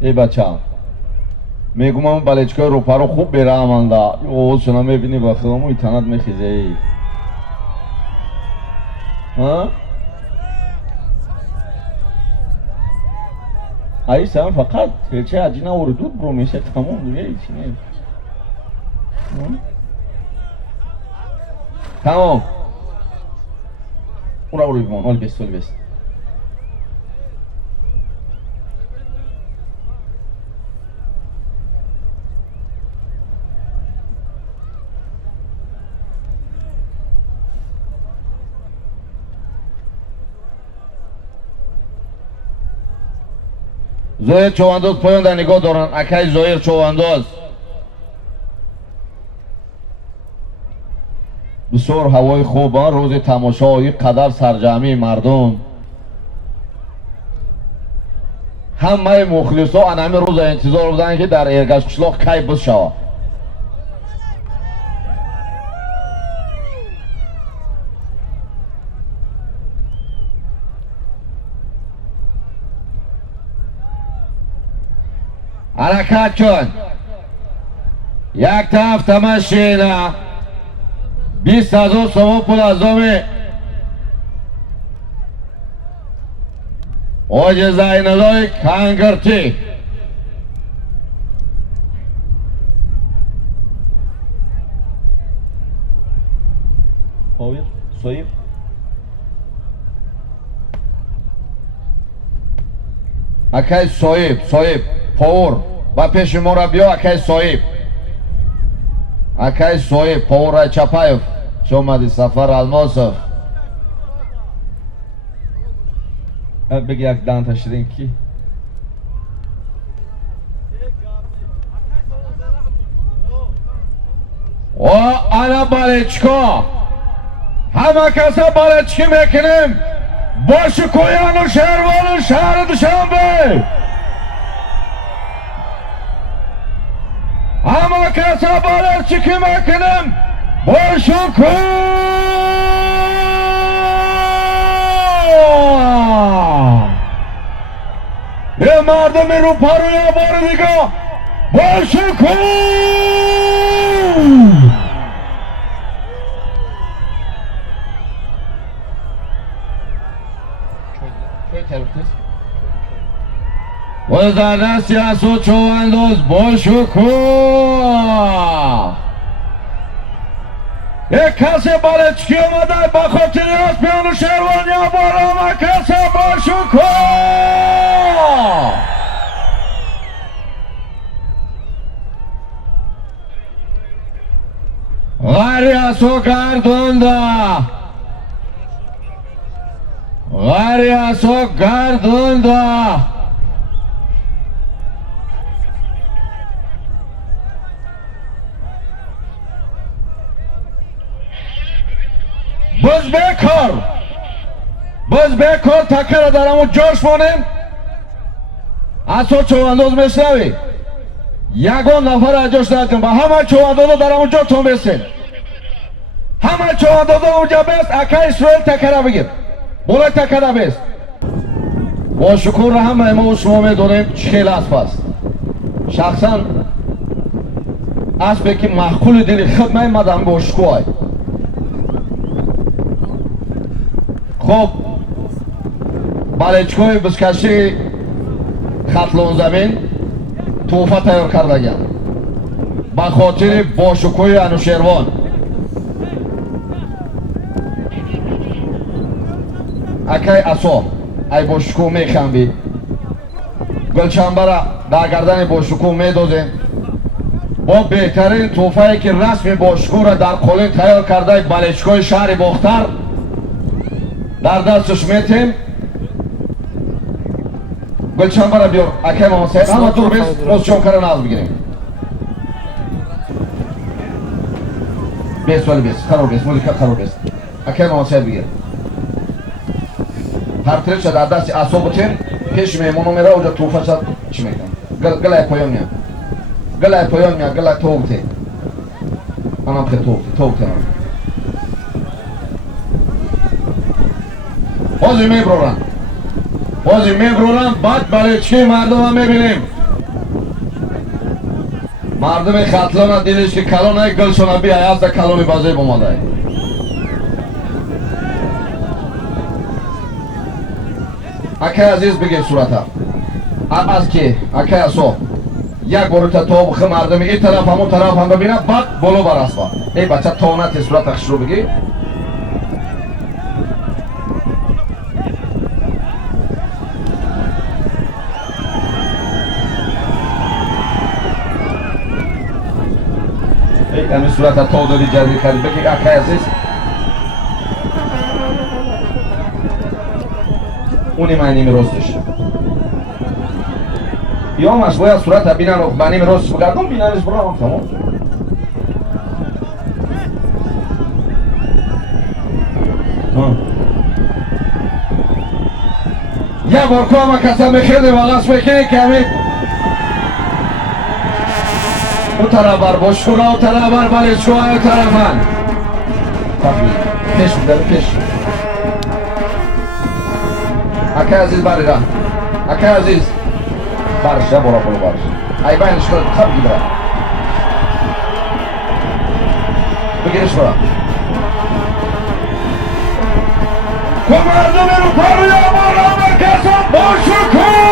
ای بچه‌ها میگم اون بالچکای روپا رو خوب بیره امانده اوز شما میبینی با خودمون ایتانت میخیزه ها ای سم فقط هیچه عجینه وردود برو میشه تمام دیگه هیچی نیست تمام اون رو بیمان اول بست زویر چواندوز پایان در نگاه دارن اکای زویر چواندوز بسیار هوای خوب روز تماشای قدر سرجمی مردم همه مخلصا انمی روز انتظار بودن که در ارگش قشلاق کی بس شود حرکت کن یک طرف تماشینا 20,000 سوم پول ازومی اوج زاینالوی کانگرتی اویر سویب اکای سویب پاور با پیش مربیا اکای سویب پاور چپایف شومدی سفر الماسف بگی یک دان تشرین کی و انا بالچکا همه کسا بالچکی میکنیم با شکویان و شهروان و شهر دوشنبه همه کسا بالچکی میکنیم با شکویان یه مردم رو پروی بار دیگه با شکویان و زده سیاسو چواندوز با شکوه یک کسی بالچکی اومده با خاطر راست بیانو شهروانی بارا کسی با شکوه غریاسو گردونده باز بکار تکر در همون جاش مانیم اصلا چواندوز میشنوی یگان نفر از جاش ندیم با همه چواندوز در همون جا تون بیستین همه چواندوز اونجا بیست اکا اسرائیل تکره بگیر بولای تکره بیست با شکر همه ما و شما میدونیم چه خیلی اسب است شخصا اسبی که محکول دلی خود میمدن با شکوه خب بالچکوی بسکشی خطلون زمین توفه تیار کرده گم با خاطر باشکوی انوشیروان акай асо ай бошукӯ мехамбӣ гулчанбара дар гардани бошукӯ медозем бо беҳтарин тӯҳфае ки расми бошукӯра дар қолин тайёр кардаи балечкои шаҳри бохтар дар дасташ метем. гулчанбара биёр акай мамасаид ҳама дур бес музчонкара наз бигирем. бес вали бес қарор бес музика қарор бес акай мамасаид бигир. партреша дар дасти асо бутем пеши меҳмоно мера оҷа тӯҳфаша чӣ мекунам гилай поён меям гилай поён меям гилай товте анам хе товте нам ҳозир меброранд баъд балечкии мардума мебинем. мардуми хатлона дилиш ки калонаи гулшона биай азда калони базеб омадай. акай азиз бигир сурата аз ки акай асо як борита тобхи мардуми ин тараф ҳамон тараф ҳам бибина баъд боло барасба эй бача тонати сурата хишрӯ бигир. ҳамин сурата то доди ҷазбӣ карди бигир акай азиз уни майними ростиш биёмаш бояд сурата бинано баними ростиш бигардон бинаниш бирам тамом. як бор кома каса мехеле вағас мекини ки ҳамин у тараф бар бошкура у тараф бар балечкоа у тарафан пеш бидар пеш. акай азиз барира акай азиз бариш я бора боло бариш ай байниш хаб гидра бигириш бора командумеру паруя борама касо бошукун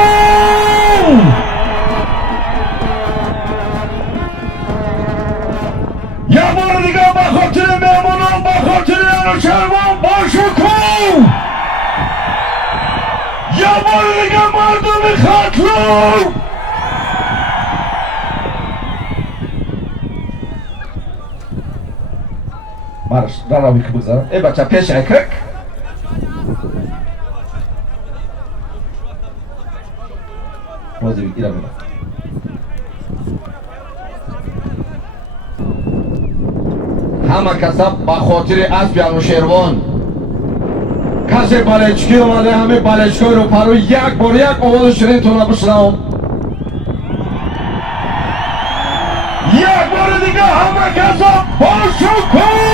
я бора дига ба хотири меҳмонон ба хотири анушарвон бошукун я бора дига мардуми хатлон марш дарави ки бигзара э бача пешай крик ира бира ҳама каса ба хотири аспи анушервон касе балечкӣ омаде ҳамин балечкои рӯпарӯ як бор як овози ширинтона бишнавам. як бори дига ҳама каса бошукун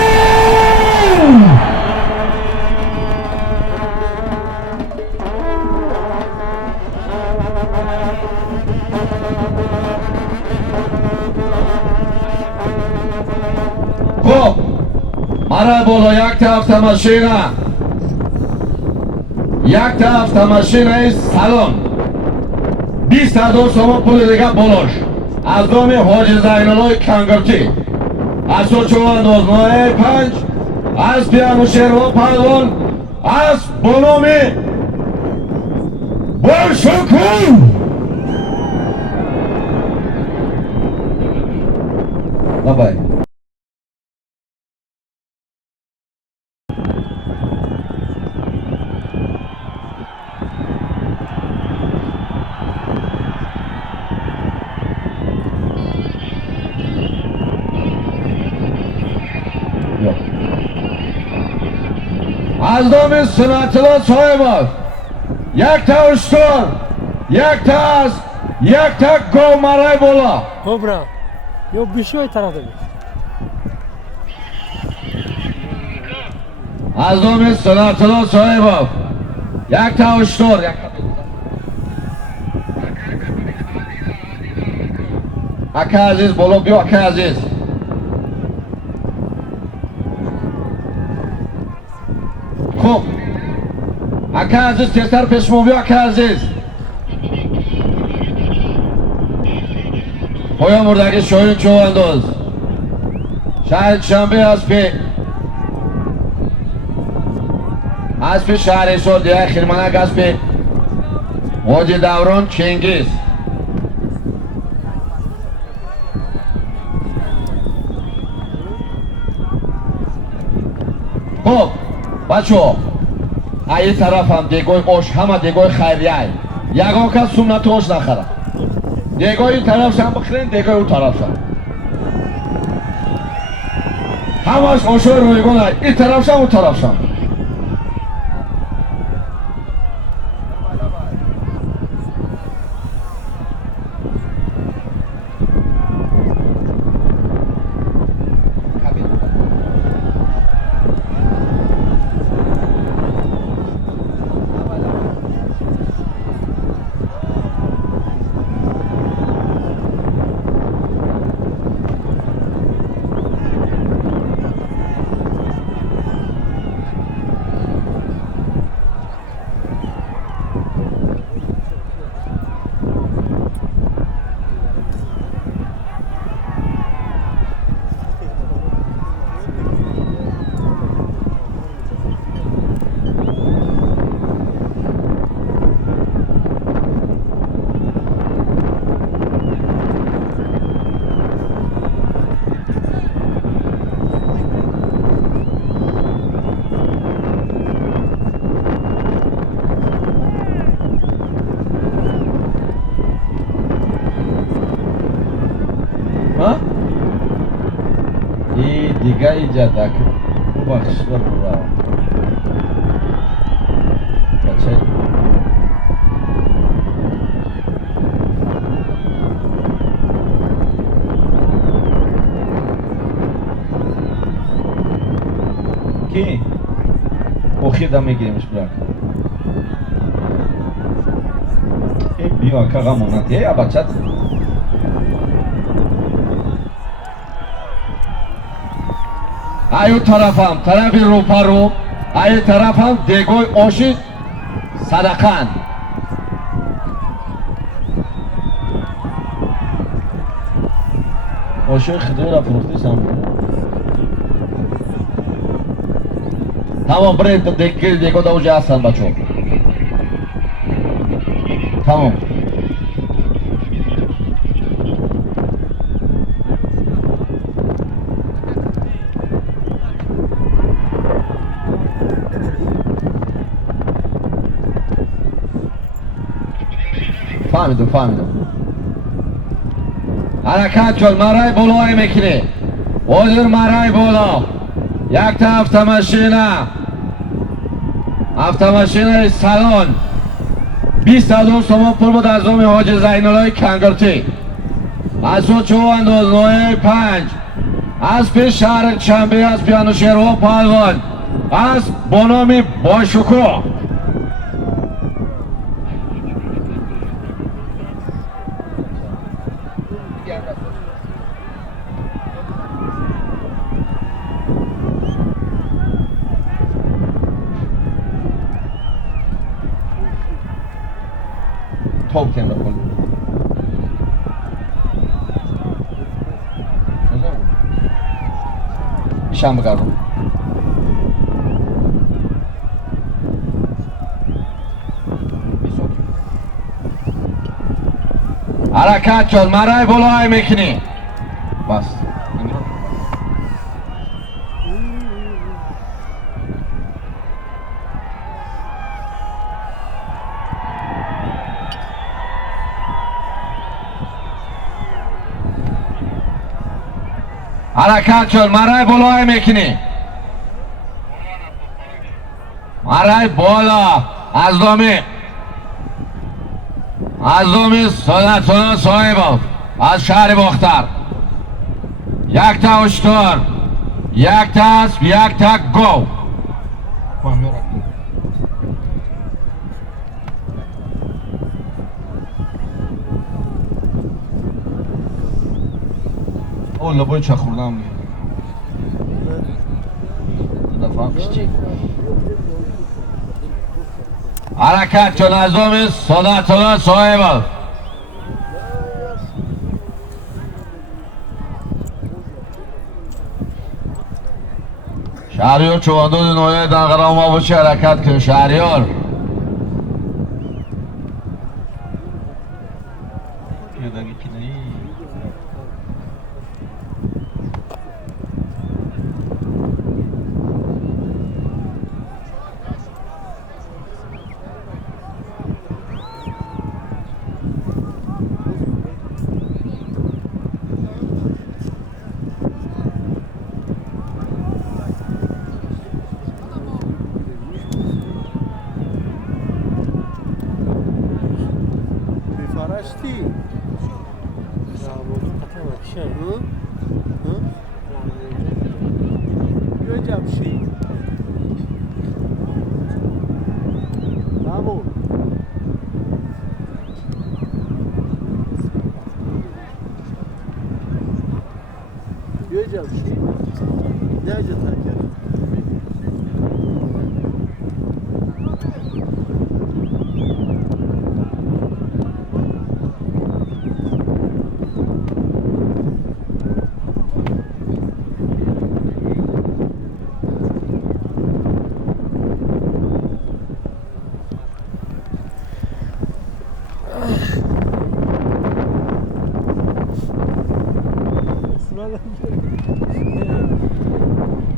хуб мара боло якта автомашина якта автомашинаи салон 20,000 сомон пули дига болош аз номи ҳоҷи зайнуллои кангуртӣ асочувандоз 95 аспи анушервон паҳлвон асп бо номи бошукун бабай аз номи Сунатулло Соҳибов якта уштур якта аст якта говмарай боло Добра. Yo бишои тарафда бис. аз номи Сунатулло Соҳибов якта уштур ака азиз боло биё ака азиз хуб ака азиз тезтар пешмо биё ака азиз поён мурдаги шоҳин чӯвандоз шаҳри Душанбе аспи اسب شهرستان دیگه خیرمنک اسب حاجی دوران چنگیز. خب بچه ها این طرف هم دیگای آش همه دیگای خیریه یکان کس سنت آش نخره دیگای این طرف شم بخیرین دیگای اون طرف شم همش آشای رویگان این طرف شم اون طرف شم. دیگه اینجا دک بخش برو بچه کی؟ اخیده میگیریمش برک بیا که غمونت یا بچه ایو طرفم طرف روپا رو ای طرفم دیگوی آشی صدقان آشی خدای را فروختی سامون تمام برید دیگو دا اوجه هستن بچو تمام فهمیدم حرکت کن مرای بلوی میکنی حضور مرای بلا یک تا هفته سالان 20,000 تومان پول بود از دومی حاج زینالله کنگرتی از او چو انداز 9.5 از پیش شهر چنبی از پیانوشیرو پالوان از بانامی باشکو توب تیم بکن شام بگردم حرکت کن مرای بلوی میکنی بس حرکت کن مرای بلوی میکنی مرای بالا از دومی سنتون صاحب از شهر باختر یک تا اشتر یک تا اسب یک تا گو اون لبای چه خوردم دفعه کشتی حرکت کن از دومی سنتون صاحب شهریار چواندود نویه دنگرام ما بچه حرکت کن شهریار فرشتی بیا جمشی نبود بیا جمشی نه جا تکر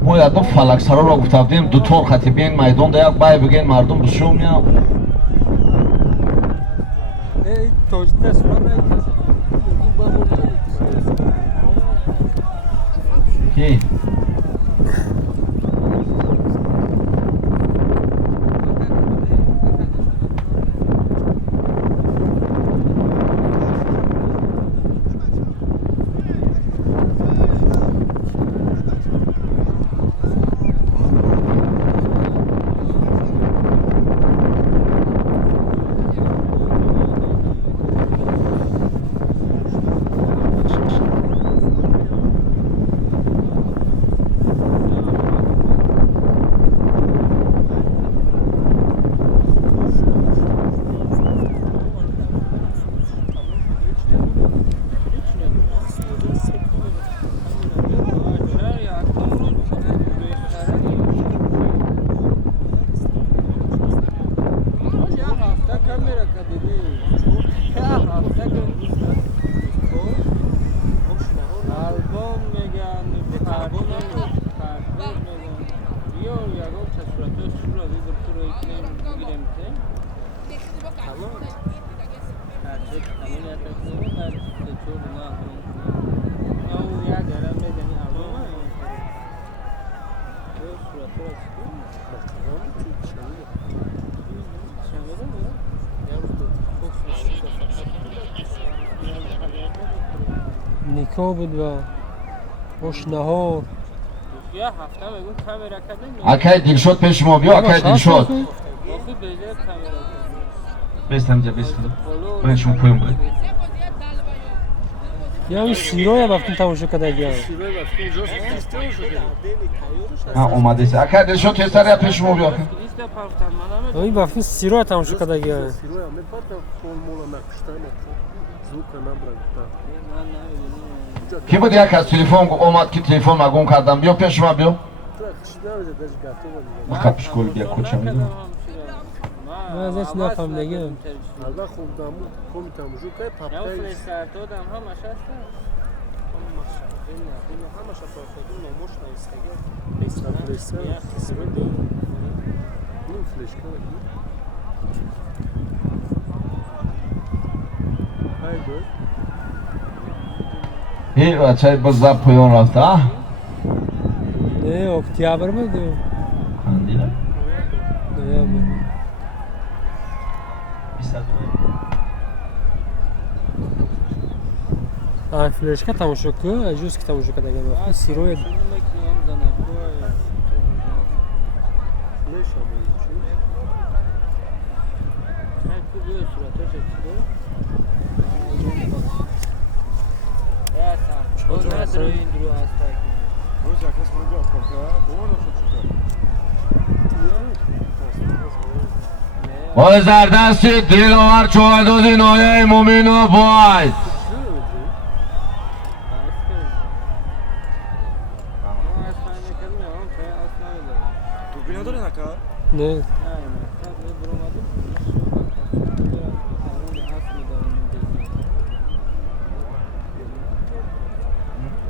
ما یادم فلک سرا را گفتیم دو طور خطی بین میدان دا یک بای بگین مردم بسیار میام توجید است کی نیکا بود و خوش نهار یا هفته بگو کامera کردیم اکای دلشد پیش ما بیا اکای دلشد آخه بجای کامera بستم جا بستم باید شما پویم باید یا اون سیرای وقتی تماشا کرده گیا ها اومده است اکای دلشد تستر یا پیش ما بیا لیست پافتن منم این وقتی سیرای تماشا کرده گیا Сироя, ми пата формула на кштана. Звука набрали. من نمیدونم کی بود یک از تلفن اومد که تلفن مگون کردم بیا پیش ما بیا Так, кштана же даже готова. ما کپش گل بیا کچه میدونم من ازش نفهمیدم Алба хуб даму, коми таму жукай یا паптай. فرستادم همش هستن همش فرستادم نموش نایستگی. Ну, флешка. Haydi. هی بچه بزد پایان رفته ها نه اکتیابر بود خندیده نه فلشکه تماشا که اجوز که تماشا کرده گم وقتی سیروی Flesh ama با زردستی دلوار چوهدودی نایه مومین و باید دوربین ندارین اکا؟ نه نه قبل برآمدیم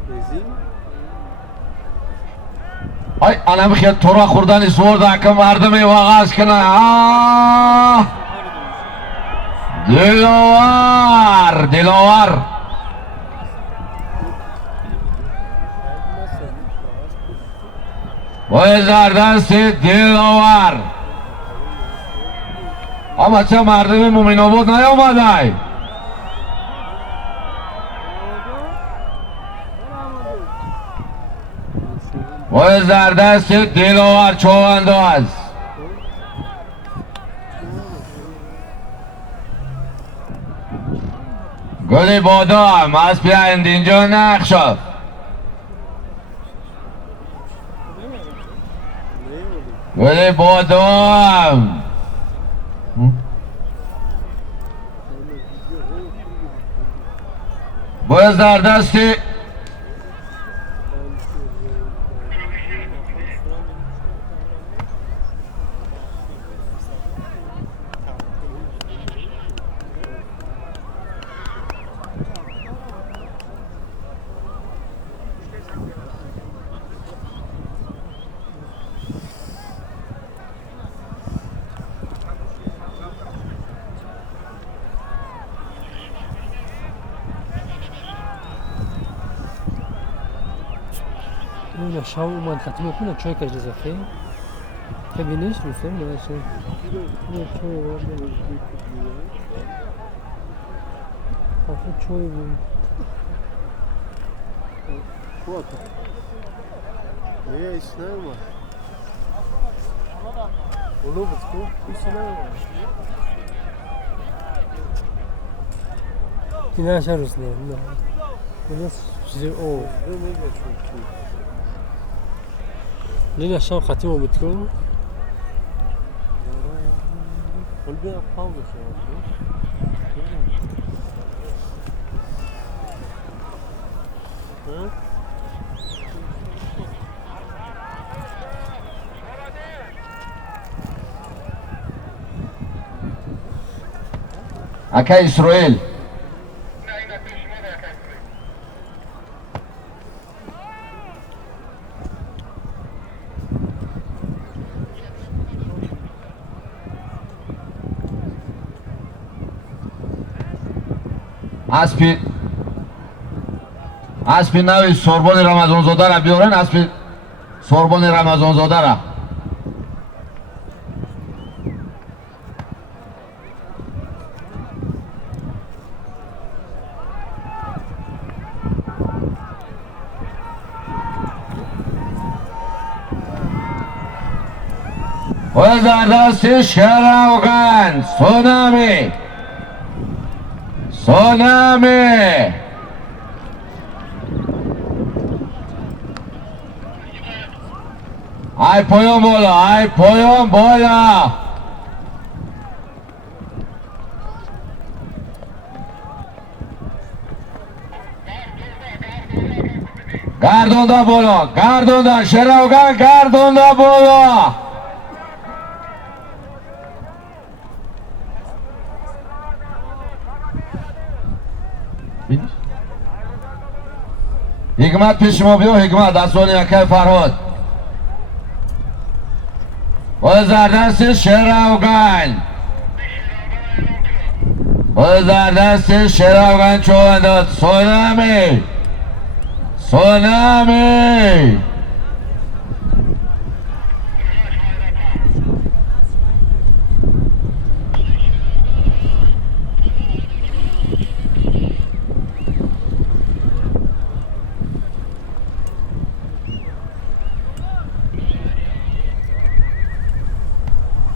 بزیم ای الان خیلی تو را خوردن زور که مردم واقعاست کنه. دلاور دلاور باید زردست دلاور. اما چه مردم مومن آباد نیامده. باید زردست دلاور چوانداز گل بادام از پیند اینجا نقشا گل بادام باید زردست نه شام اومد خاتمه کنه چای کجا زخی کبینش روسه نه چای آخه چای بود خواه نه ایش نرمه اولو بسکو ایش نرمه این هشه روز نه نه چیزی او لينا الشام خاتمه بتكون والبيع قوي اکا اسرائیل اسپی نوی سوربان رمضان زاده را بیارن. اسپی سوربان رمضان زاده را و زردست شراوگن سونامی سونامی ای پایان بالا ای پایان بالا گردونده بالا گردونده شراوگن گردونده بالا حکمت پیش ما بیا حکمت دستانی اکه فرهاد و زردست شراوگن و زردست شراوگن چوانداد سونامی سونامی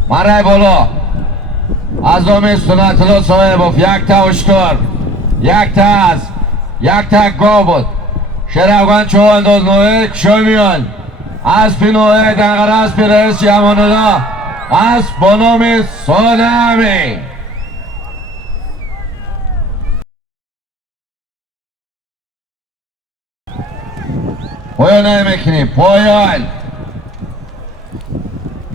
مرای بالا از آمی سنت الله صاحبوف یک تا اشتر یک تا از یک تا گو بود شراوگن چوانداز نوعه کشامیان از پی نوعه دنگر از پی رئیس یمان الله از بانام سونامی پایان نمیکنی پایان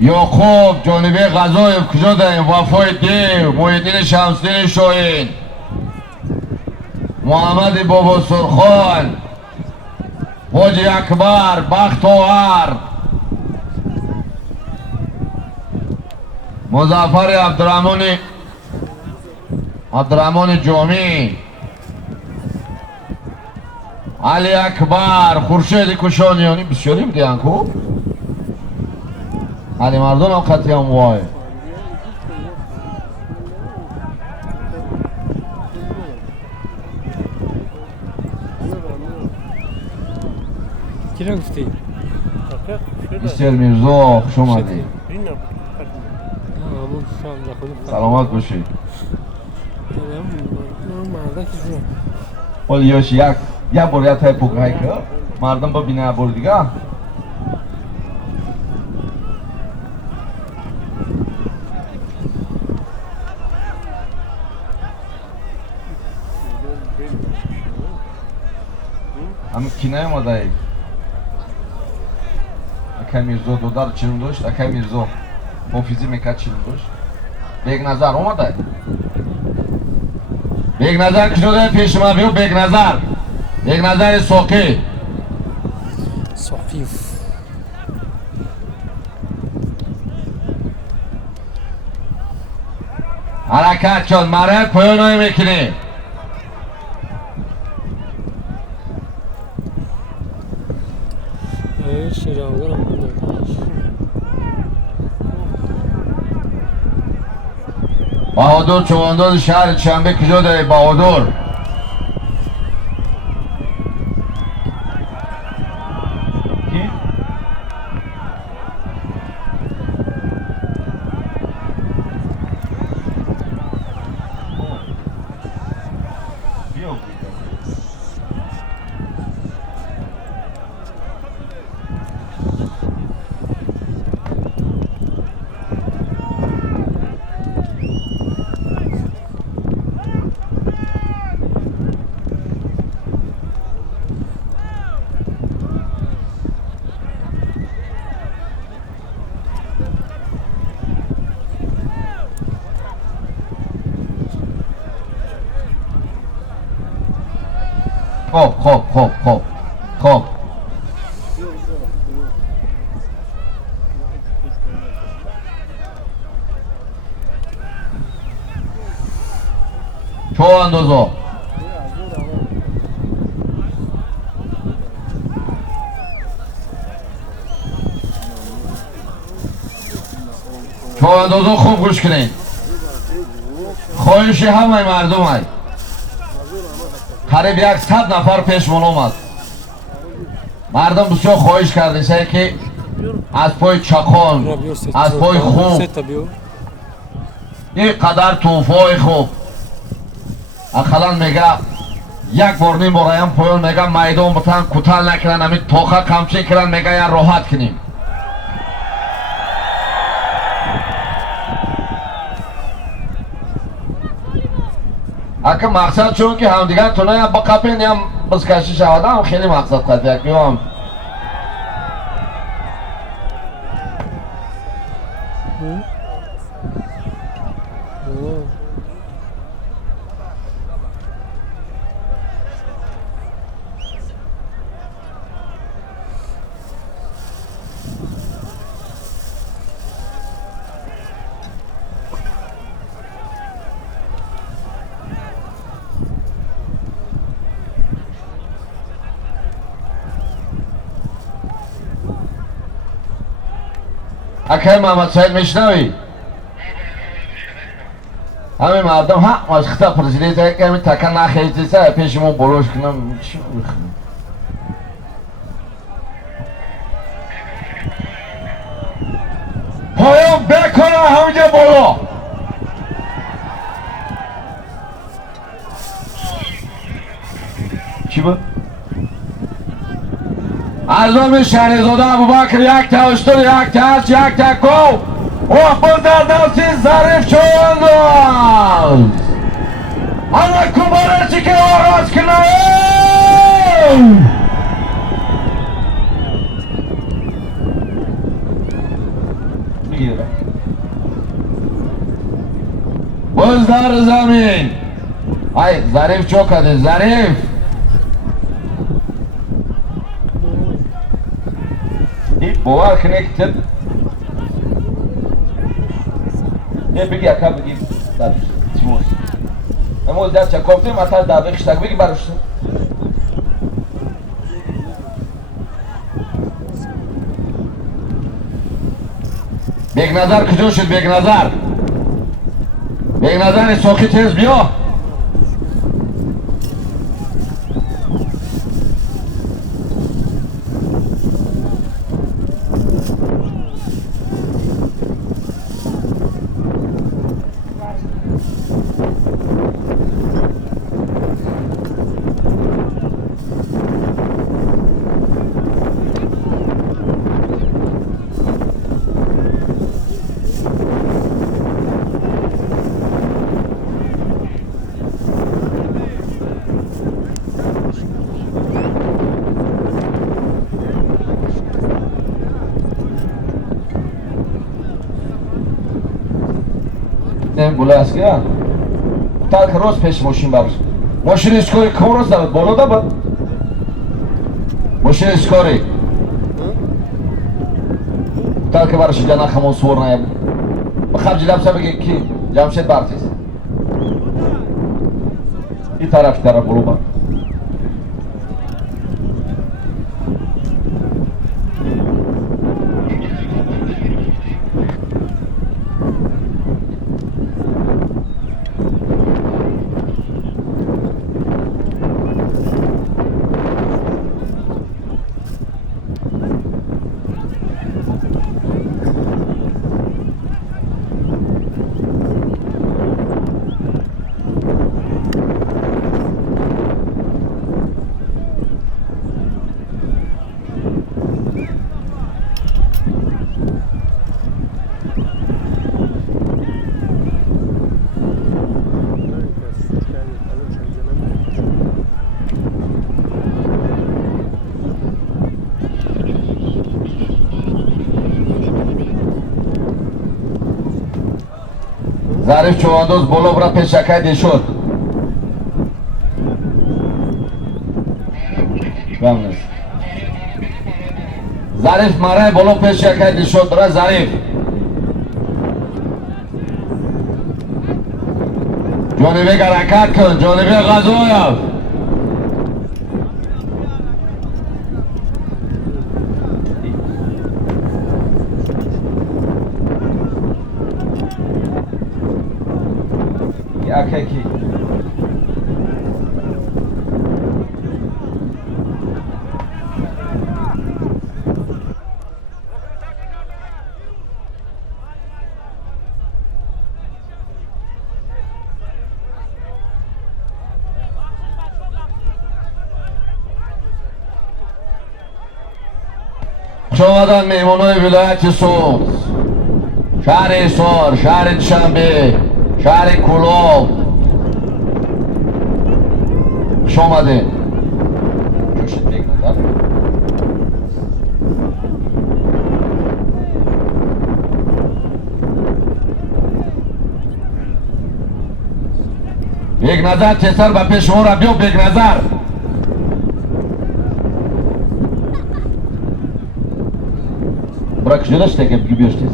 یعقوب جانبی غذایف کجا داریم؟ وفای دیو، محیدین شمسدین شاهین، محمد بابا سرخان، حاجی اکبر بختاور، مظفر عبدالرحمن جامی، علی اکبر، خورشید کشانیانی بسیاری بودیان کو علی مردان هم خطی هم وای کی را گفتی؟ بسیار میرزا خوش اومدی همون شام در خودم سلامت باشی مرده که جون ولی یاش یک بار یک تای پوک های که مردم ببینه بار دیگه همه کی نیامده ای اکای میرزا دودار چیرم داشت اکای میرزا حافظی میکرد چیرم داشت بیگ نظر اومده بیگ نظر کجا داره پیش ما بیو بیگ نظر ساقی صافی حرکت کن مره پایان میکنی شیراوگر هم بود بهادر چوانداز شهر چنبه کجا داره بهادر کی؟ خب چو اندازا خوب گوش کنین خواهش همه مردم های قریب 100 نفر پیش من اومد مردم بسیار خواهش کردن که از پای چاقان از پای خوب این قدر توفای خوب اخلا میگه یک بار نیم برایم پایان میگه میدان بتن کتل نکنن همین توخه کمچه کرن میگه یا راحت کنیم اگه مقصد چون که هم دیگر تونه با قپین هم بسکشی شوده هم خیلی مقصد خواهد یک بیام اکای محمد سعید میشنوی؟ همین مردم ها مشخصه پرسیدید که همین تکن نخیزیسه پیش ما بروش کنم چی بخونم پایان بکنه همینجا بالا چی بود؟ اعظم شهرزاده ابوبکر یک تا اشتر یک تا هشت یک تا کو و خود در دستی ظریف چوانداز همه کبارشی که آغاز کنه بگیر بزدار زمین ای ظریف چو کده ظریف این باور کنه که تد یه بگی اکا بگی در چیموز امول در چه کفتیم اتر در بخشتک بگی برشتن بیگ نظر کجا شد بیگ نظر بیگ نظر ساخی تیز بیا بوله است که تلک روز پیش ماشین برش ماشین اسکاری کم روز دارد بالا دا بود ماشین اسکاری تلک برش جانا خمون سور نیم بخب جلب بگی کی جمشید برتیز این طرف بلو با ظریف چواندوز بالا برا پیشکای دی شد ظریف مرای بالا پیشکای دی شد برا ظریف جانبه حرکت کن جانبه غذایف کی خوش آمدن مهمانای ولایت سوخت شهر سار شهر دوشنبه شهر کلاب خوش آمده جوشت بیگ نظر بیگ نظر تیسر با پیش ما را بیو بیگ نظر برای کجا داشته که بگی بیاشتیز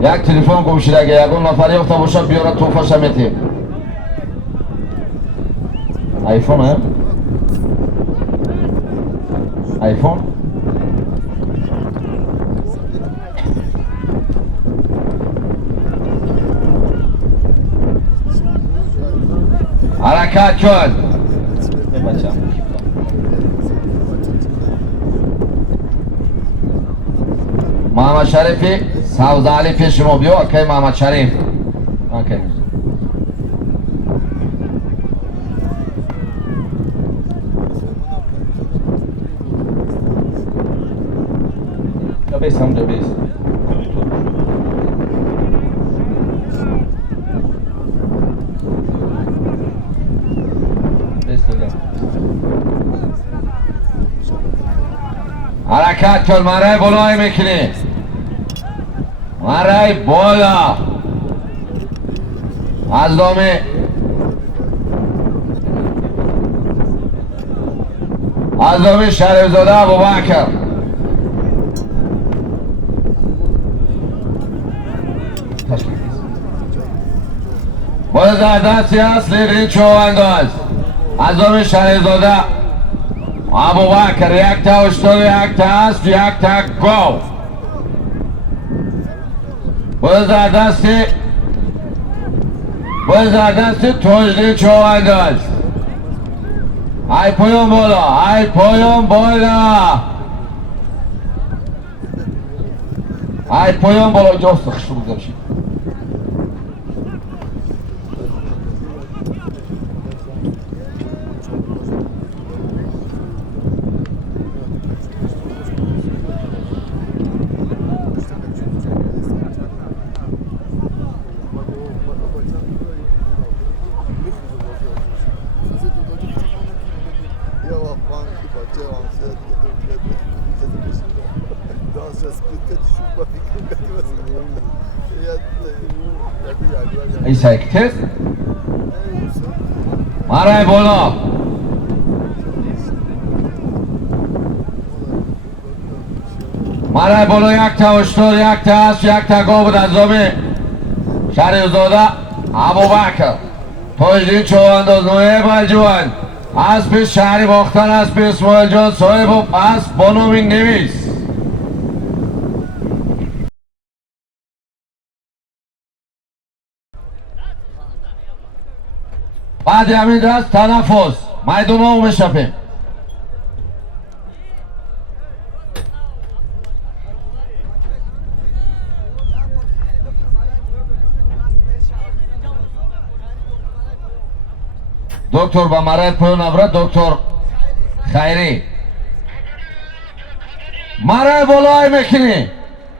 یک تلفن گم شده اگه یکون نفر یافته باشه بیاره توفه شمیتی آیفون هم؟ آیفون؟ حرکت کن محمد شریفی سوزالی پیش ما بیو اکی محمد شریف اکی بیست همونجا بیست. بیست بگم. حرکت کن، مرای بالای میکنی. مرای بالا. از دامه. از دامه شریفزاده ابوبکر. باز دستی اصلی این چوانداز از دامه شریفزاده ابوبکر. یک تا اشتر، یک تا است، یک تا گو. باز دستی توجدی چوانداز. ای پایون بالا، ای پایون بالا، ای پایون بالا. جاست خشم بگذارشید. ای سکتر مرای بالا. مرای بالا. یک تا اشتر، یک تا است، یک تا گو بود از دامه شریفزاده ابوبکر. توجدی چوانداز نوعه بلجوان. اسب شهری باختن، اسب اسماعیل جان صاحب و اسب با نام نویس. بعد همین دست تنفس میدون ها میشپیم. دکتر با مرای پایون ابرد دکتر خیری. مرای بالای میکنی.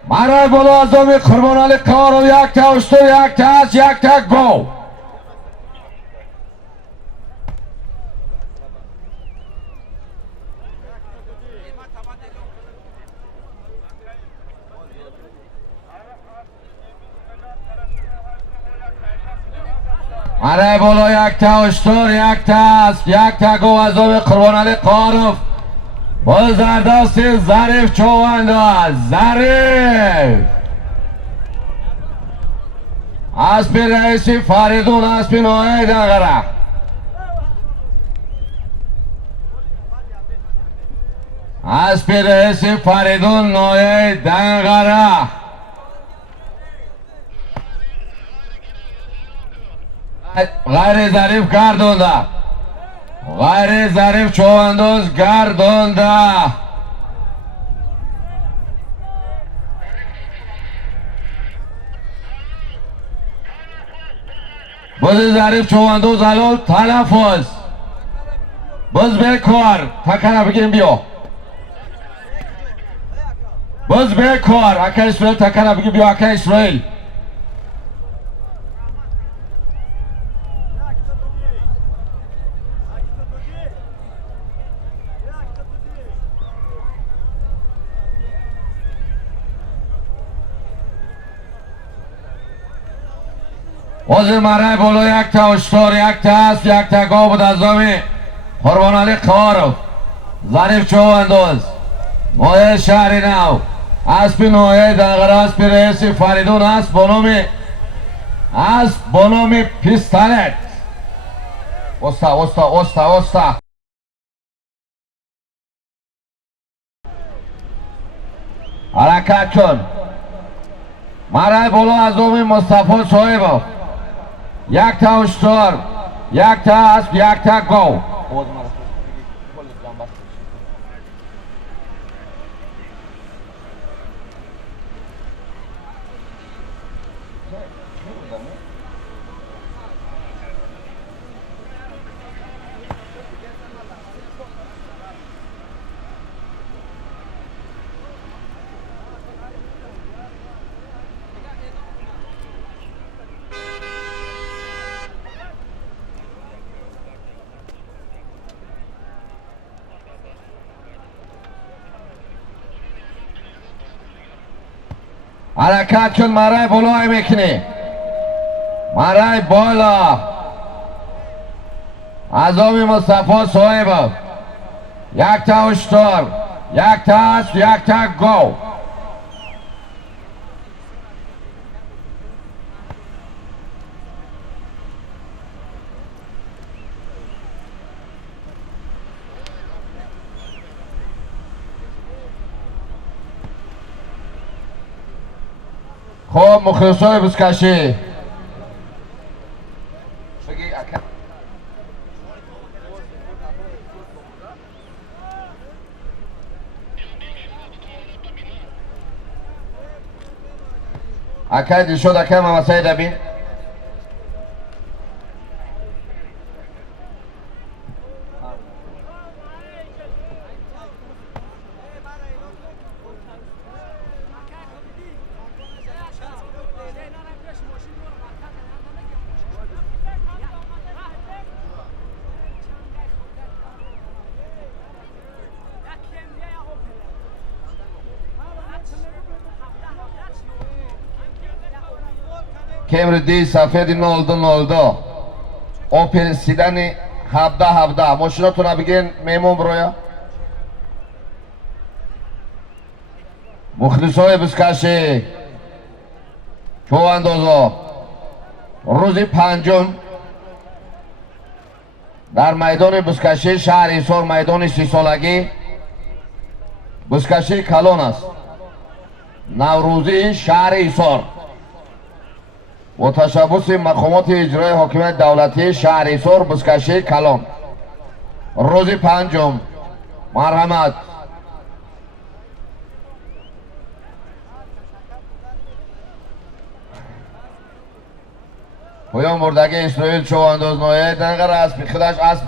مرای بالا از دامی قربان علی کارو. یک تا اشتر، یک تا است، یک تا گو. مرای بالا. یک تا اشتر، یک تا است، یک تا گو از دامی قربان علی کارو. باز در دست ظریف چوانداز. ظریف اسب رئیسی فریدون، اسب نوعه دنگره. اسب رئیسی فریدون نوعه دنگره. غیر ظریف گردونده. غیر ظریف چوانداز گردونده. باز ظریف چوانداز حلال تلفظ. باز بکار تکنه بگیم بیا. باز بکار اکا اسرائیل تکنه بگیم بیا. اکا اسرائیل وزیر مرای بالا. یک تا اشتر، یک تا است، یک تا گو بود از دامی قربان علی کارو. ظریف چوانداز نوعه شهری نو. اسب نوعه دنگره. اسب رئیسی فریدون. اسب با نام پیستالت. استا حرکت کن. مرای بالا از دامی مصطفی صاحب. یک تا اشتر، یک تا اسب، یک تا گو. حرکت کن، مرای بالای میکنی، مرای بالا. عظامی مصطفی صاحب یک تا هشتار، یک تا است، یک تا گو. خب مخلصای بسکشی اکای شد اکای ماما سید بین کمر دی سفید 0202 اوپل سیدن 17 ماشیناتون بگین میمون برویا. مخلصای بسکشی چو اندازا روزی پنجم در میدان بسکشی شهر ایسار، میدان 30 سالگی بسکشی کلان است. نوروزی شهر ایسار و تشبس مقامات اجرای حاکمیت دولتی شهر ایسار بسکشی کلان روز پنجم. مرحمت. پایان بردگی اسرائیل چو انداز نایه دنگر اسب خودش اسب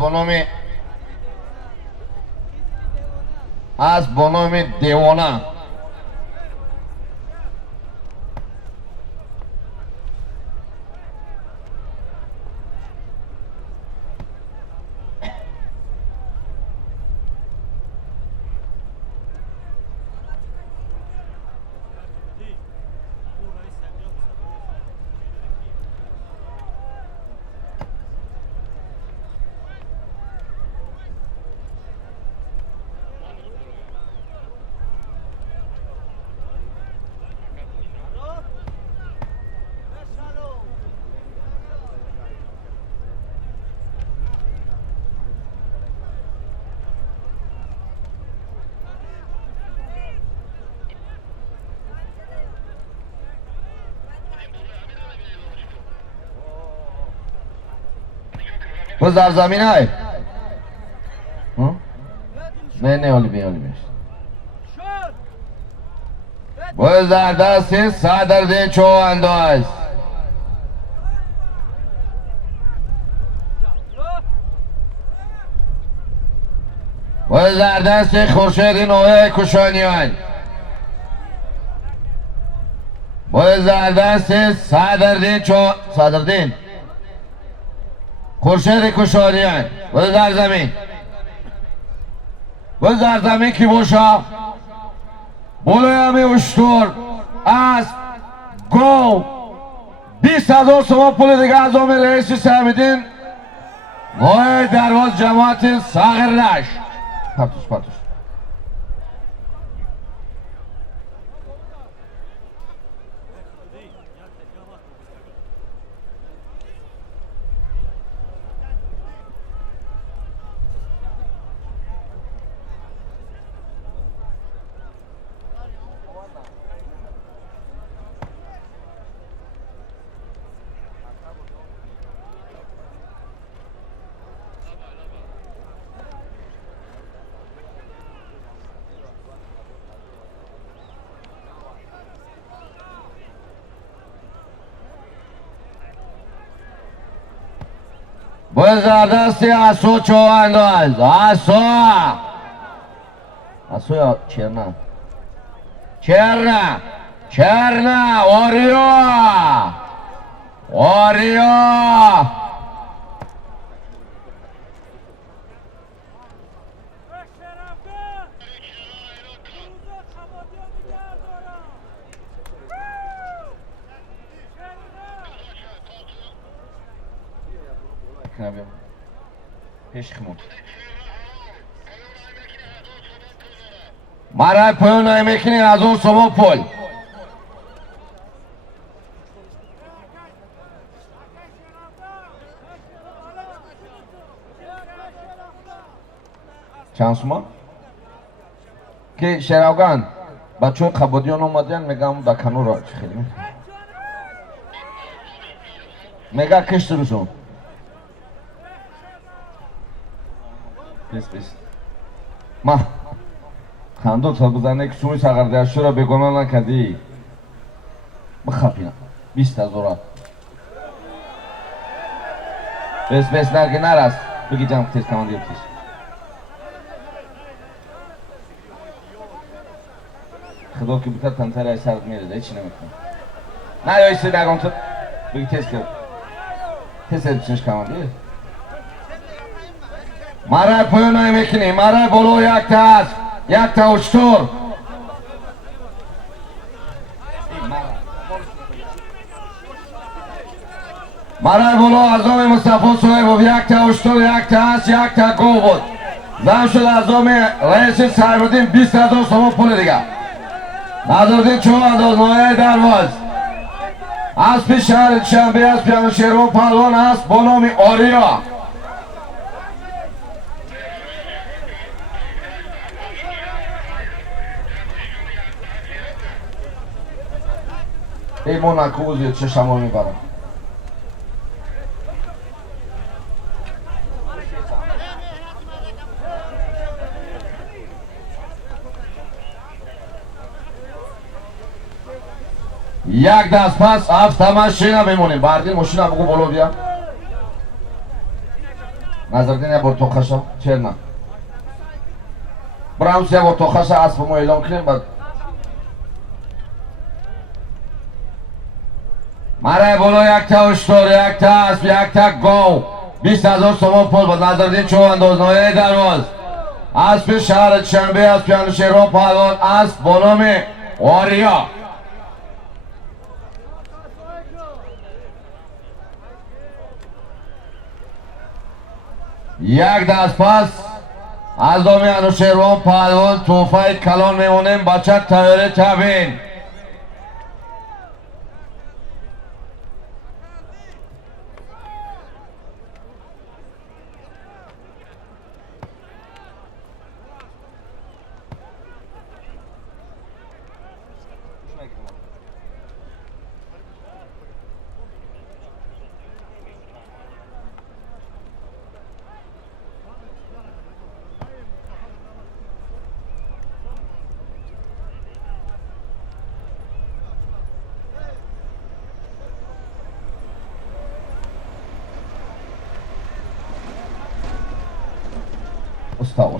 با نام دیوانه. باز در زمین های نه اولی بیش باز در دست صدر ده چو انداز باز در دست خورشید نوعه کشانیان باز در دست صدردین خورشید کشانیان باز در زمین کی باشا بولوی همی اشتور اسب گو 20,000 تومان پول دیگه از آمین رئیسی سهمیدین نوع درواز جماعت ساغرلش پرتوش باز در دست اسو چو انداز اسو یا چرنه واریا میکنه بیام پیش خمون مرای پایان میکنی از اون سما پل چند سما؟ که شراوگان بچه قبودیان اومدین میگم در کنور را خیلی میگه کشت روشون بیس ما خاندو تا بزنه که سوی ساغردهشو را بگناه نکردی بخفینم 20,000 بیس نرگه نرست بگی جمع تیز کماندیر تیز خدا که بوده تنتر ای سرد میرده هیچی نمیکنه نه یا ایسی نگم تو بگی تیز کرد تیز بچنش کماندیر مرای پایان میکنی مرای بلو یک تا است یک تا اشتر مرای بلو ازام مصطفی صاحب یک تا اشتر یک تا است یک تا گو بود زن شد ازام رئیس صاحبالدین 20,000 سوم پول دیگه نظردین 4,000 نایه درواز اسب شهر شنبه از پیانو شیرو پهلوان است با نام آریا ای موناکوزی چشم رو میبرم یک دست پس هفت ماشین بمونیم بردین ماشین بگو بلو بیا نظردین یه بار توخشا چر نه براموس یه بار توخشا اسب ما اعلام کنیم بعد مرای بلو یک تا اشتر یک تا اسب یک تا گو 20,000 سوم پول بود نظردین چوانداز نایه درواز اسب شهر شنبه از پیانو شیرو پهلوان اسب با نام آریا یک دست پس از دامی انوشیروان پهلوان توفه کلان میمونیم بچه تیاره تبین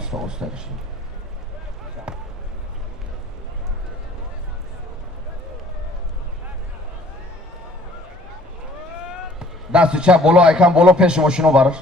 usta işte. دست چپ بالا ایکم بالا پیش ماشینو براش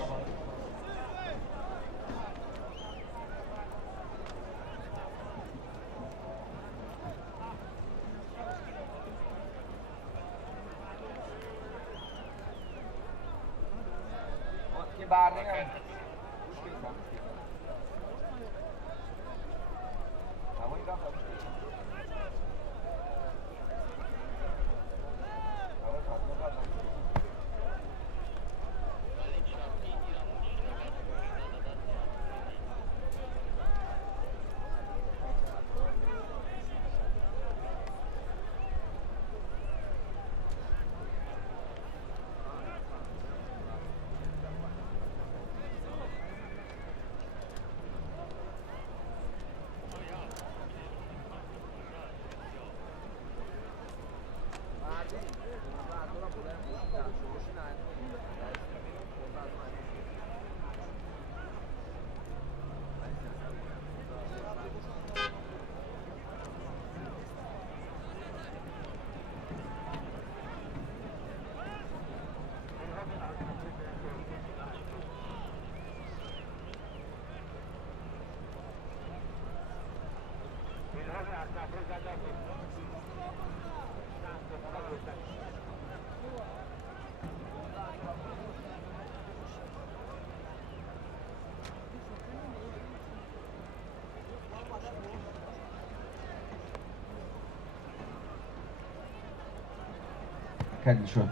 حرکت شد.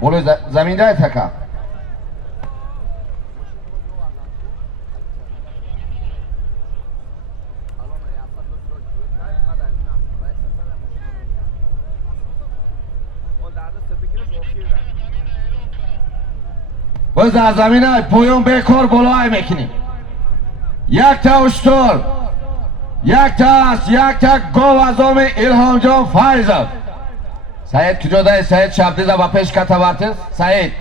بولو زمین ده تکا باز در زمین های پویون بکار بلای میکنیم. یک تا اشتر، یک تا است، یک تا گو از آم الهام جان فایزد. سعید کجا داری؟ سعید شبدیزه با پیش کتا برتیز. سعید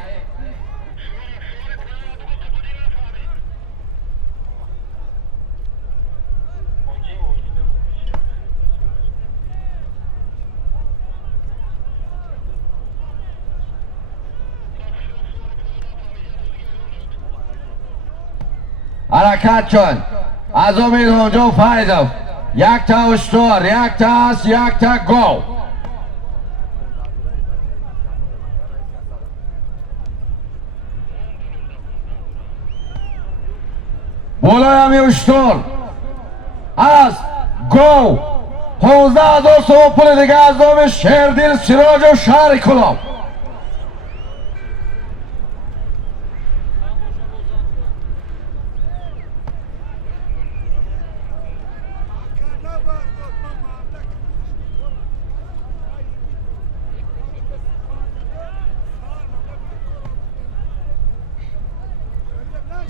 حرکت کن از امید اونجا فایده. یک تا اشتر، یک تا است، یک تا گو. بالای همی اشتر از گو 15,000 سوم پول دیگه از نام شیردل سراج و شهر کلاب.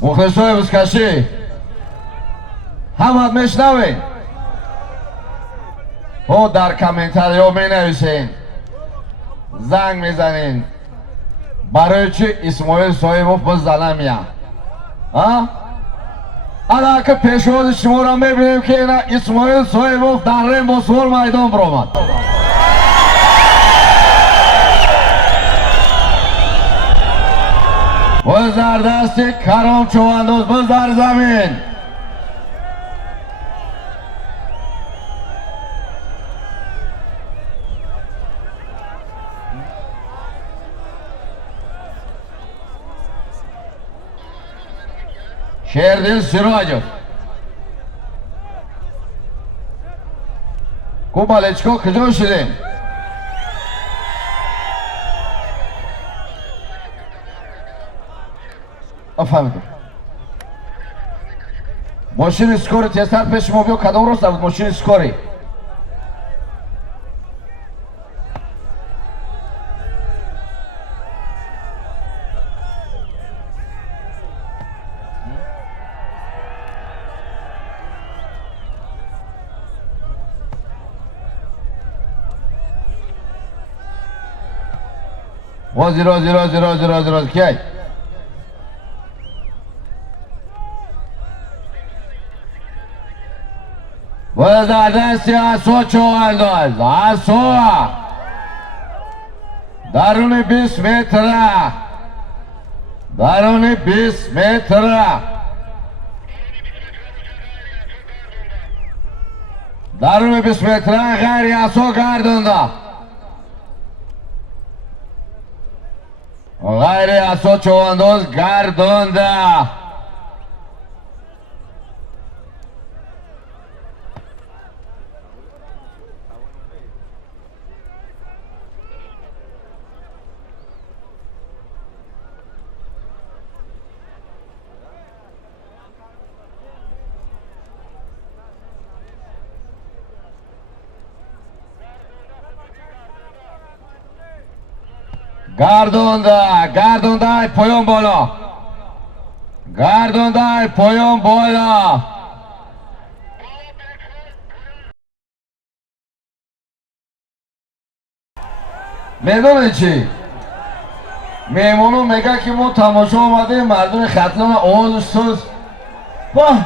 مخلصای بزکشی همت میشنوین او در کامنتاری ها می نویسین، زنگ میزنین برای چی اسماعیل صاحبوف بزنم یا الا که پیشواز شما را میبینیم که اینا اسماعیل صاحبوف در ریم با سور میدان برآمد. باز در دست کرام چواندوز، باز در زمین شیردل سراجov. کوبالچکو کجا شدیم؟ فهمیدم. ماشین اسکوری تیزتر پیش ما بیا. کدام راست بود ماشین اسکوری؟ راز کی؟ باز در دست اسوا چوانداز، اسوا درون 20 متر، درون 20 متر، درون 20 متر غیر اسوا گردونده، غیر اسوا چوانداز گردونده. گردونده پایان بالا، گردونده پایان بالا. میدونی چی؟ میمونو میگه که ما تماشا آمده مردم ختم آواز سوز واه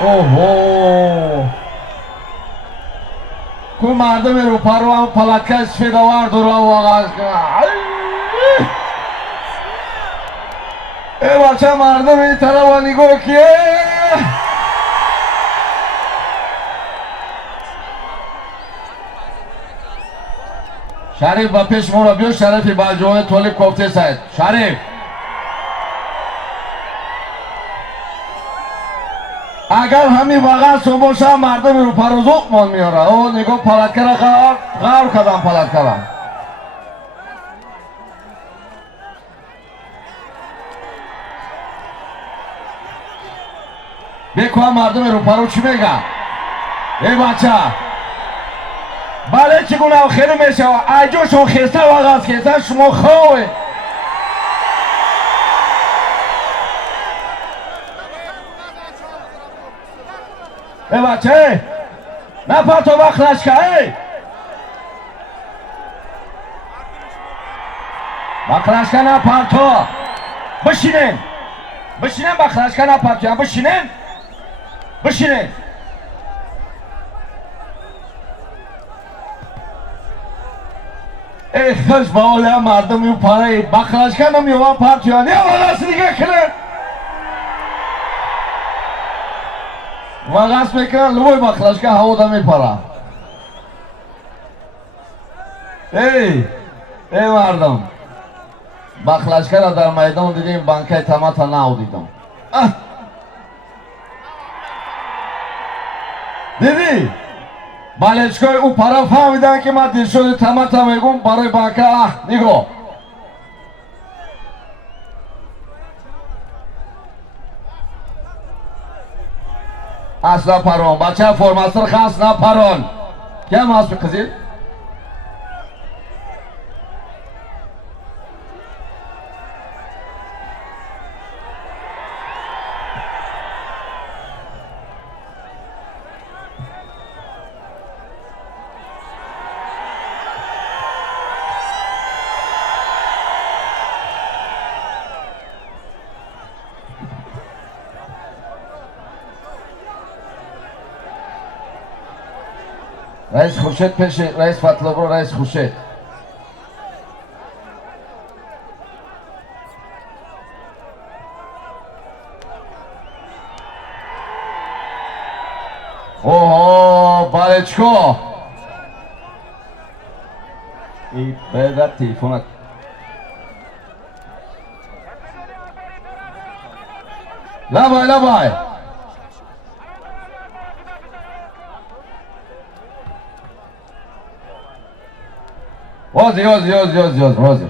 اوهو کو مردم رو پرو هم پلکه سفیدوار دورا واقعا ای بچه مردم این طرف نگاه کیه شریف با پیش مربی شریفی با جوان طالب کوفته سید شریف اگر همین واقعا سوموشا مردم رو پروزوق من میاره او نگاه پلکه را غار کدام پلکه را بکو مردم رو پرو چی میگه ای بچه بله چگونه خیلی میشه ایجو شما خیسته واقعا خیسته شما خواه ای بچه نفر تو بخلش که ای بخلش که نفر تو بشینین بشینین بخلش که نفر تو بشینین بشینین ای خوش با اوله مردم یو پاره بخلش که نمیوان پرتیانی واقعا دیگه کنه واقعا میکنن لوی بخلش که هوا دا میپره ای مردم بخلشکر را در میدان دیدیم بانکای تماتا ناو دیدم دیدی؟ بالچکای او پرا فهمیدن که من دیر شده تماتا میگم برای بانکا نگو اصلا پرون بچه فرماستر خاص نه پرون کیا ماست بقزید؟ رئیس خورشید پیش رئیس فتلابرو رئیس خورشید اوه بالچکو ای بده تیفونت لبای وازی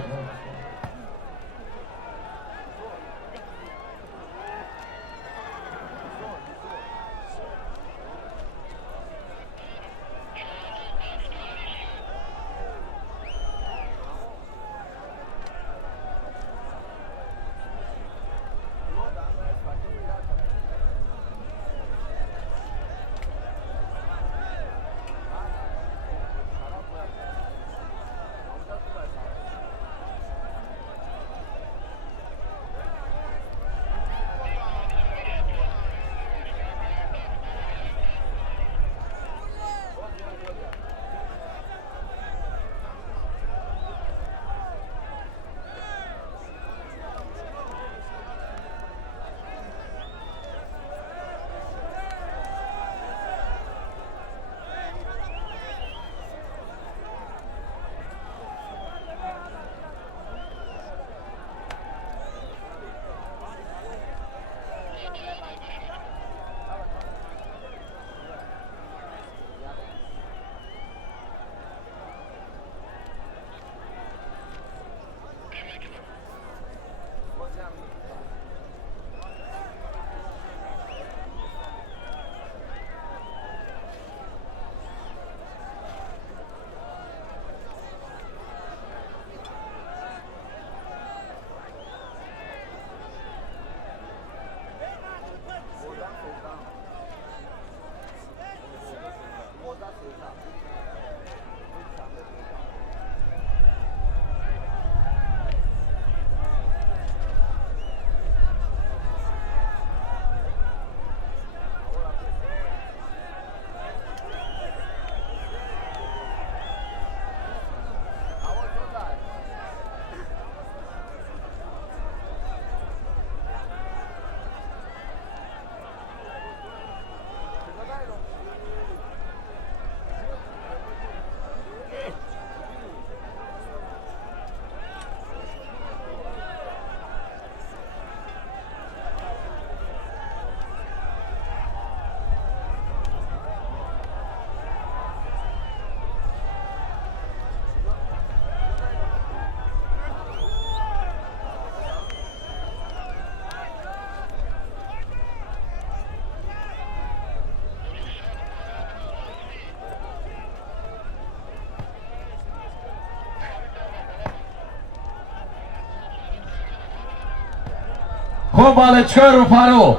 خوب بالچکای رو پرو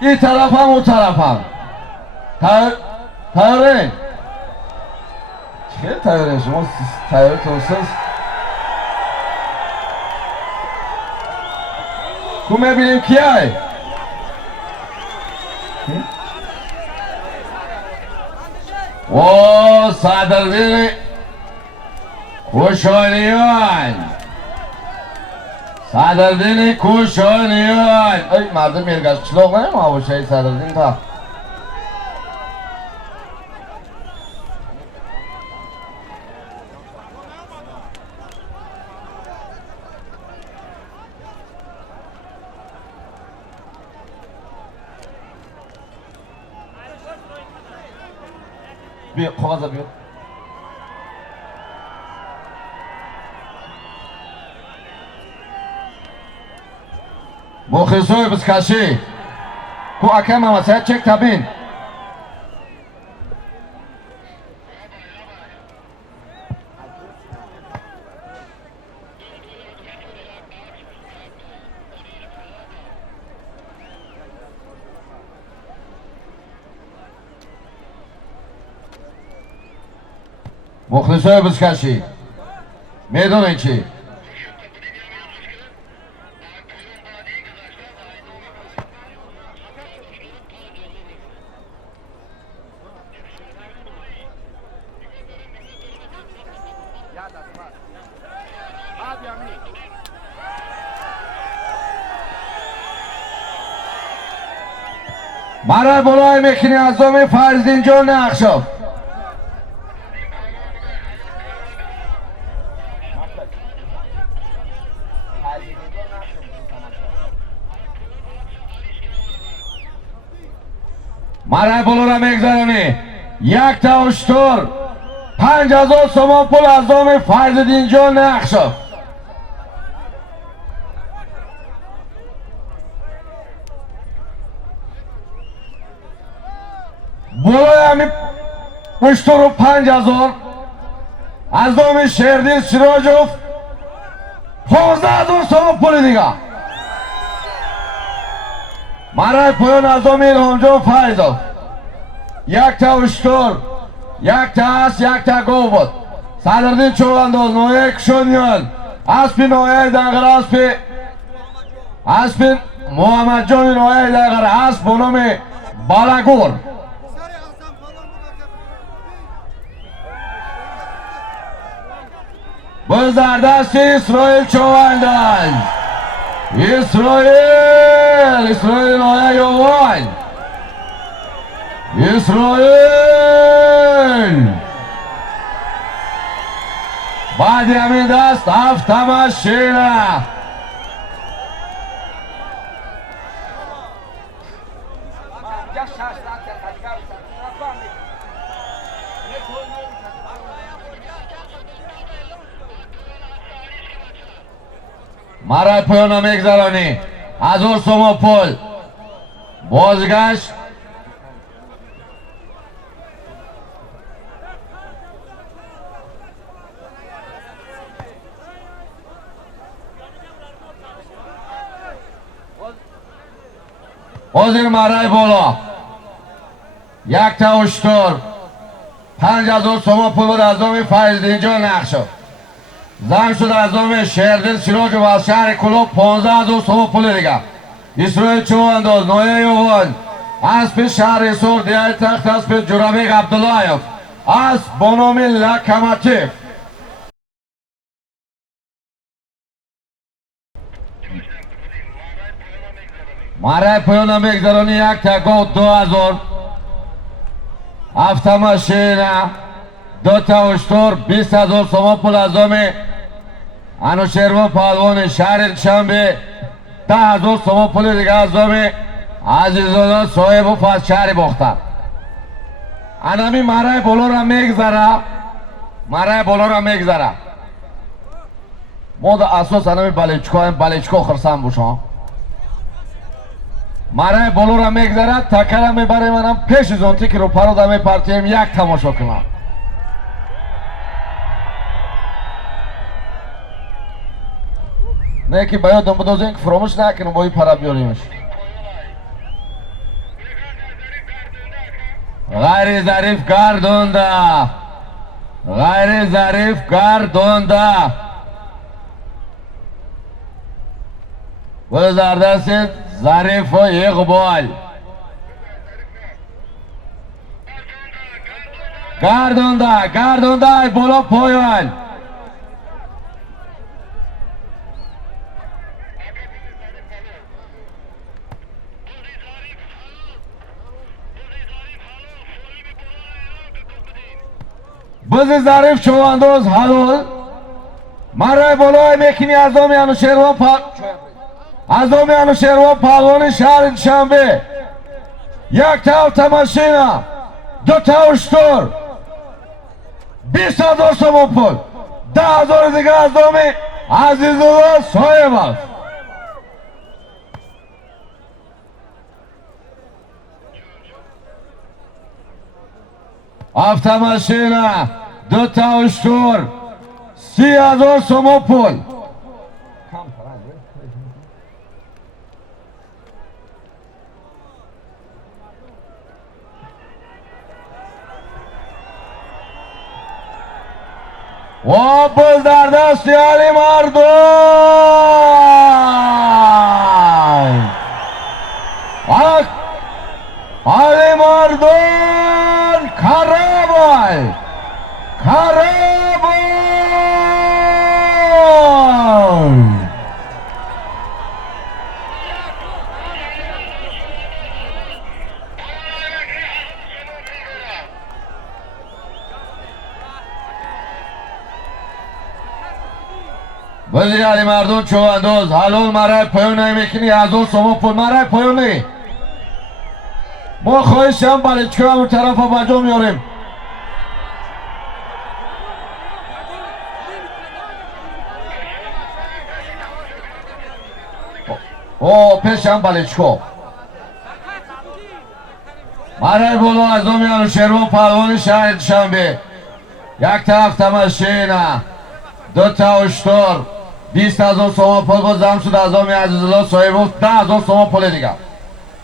این طرف هم اون طرف هم تایرین چه تایرین شما تایرتون سز خوب میبینیم کیه و صدردین کوشانیان صدردین کوشانیان ای مردم میرگشت چلوغ نیم آبوشه صدردین تا بیا خواه بیا مخلصوی بسکشی کو اکم هم سید چک تبین مخلصوی بسکشی میدونی چی برای بلای میکنی از دومی فرزین جان نقشب برای بلو را میگذارونی یک تا اشتر 5000 سومان پول از دومی فرزین جان نقشب بلای همی اشتر و 5000 از دومی شیردین سراجوف 15000 سومان پول دیگه برای پایان از دومی الهام جان فایزوف یک تا اشتر یک تا اس یک تا گو بود صدردین چوانداز نویه کشونیان اسپی نویه دنگر اسپی محمد جان نویه دنگر اسب بنام بالاگور باز در دست اسرائیل چوانداز اسرائیل نویه یوان اسرائیل بعد همین دست هفتم شیره مرای پایان میگذرانی 1000 سوم پول بازگشت حاضر مرای بالا یک تا اشتر 5000 سوم پول بود از دومی فیضدین جان نقشب زن شد از دومی شیردین سراج و از شهر کلوب 15000 سوم پول دیگه اسرائیل چوانداز نویه یوان اسب شهر سور دیای تخت اسب جرابیق عبداللهیف اسب بنام لکماتیف مرای پایان میگذرانی یک تا گو 2000 هفتم شیره 2 تا اشتر 20000 سوم پول از دومی انوشیروان پهلوان شهر شنبه 10000 سوم پول دیگه از دومی عزیزادان صاحب و فاز شهر باختر انمی مرای بلو را میگذره ما در اساس انمی بلچکو خرسان بوشم مرای بلو را میگذره تکرم میبره منم پیش از اونتی که رو پرو دمی پارتیم یک تماشا کنم نه که باید بدازیم که فراموش نکنیم با این پرا بیاریمش. غیر ظریف گردونده، غیر ظریف گردونده. و زردست ظریف و اقبال گردونده، گردونده بالا پایان. بزی ظریف چواندوز حلول مرای بالای میکنی ازامی انوشیروان ازامی انوشیروان پهلوان شهر شنبه. یک تا تماشینا، دو تا اشتر، 20,000 سوم پول، 10,000 دیگه ازامی عزیزالله صاحب است. автомашина, 2 تا اشتر، 30,000 سوم پول. و بز در دست علی مردان، علی مردان کرابای کرابای. وزیر علی مردان چواندوز حلال مرای پایون نمیکنی 1,000 سوم پول مرای پایون نی. ما خواهشم بله چه همون طرف بجا میاریم. او پیشم بله چکو مرای بولو از دومیان شیروان پهلوان شهر شنبه. یک طرف تماشینا، 2 تا اشتر، 20,000 سوم پول با زم شد از دومی عزیزالله صاحب 10,000 سوم پول دیگه.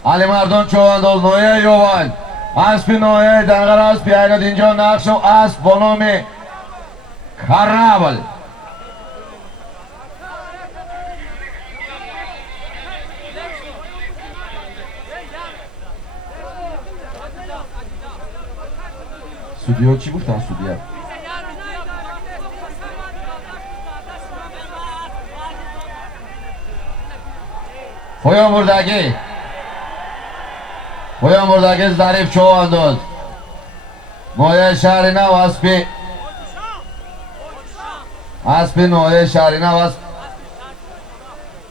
علی مردان چواندوز نویه یوان اسب نویه دنگر اسب ایناد اینجا نقش و اسب با نام کرابل. سودیو چی گفتن سودیو؟ پایان بردگی پایان بردگی ظریف چواندوز نویه شهر نو اسب نویه شهر نو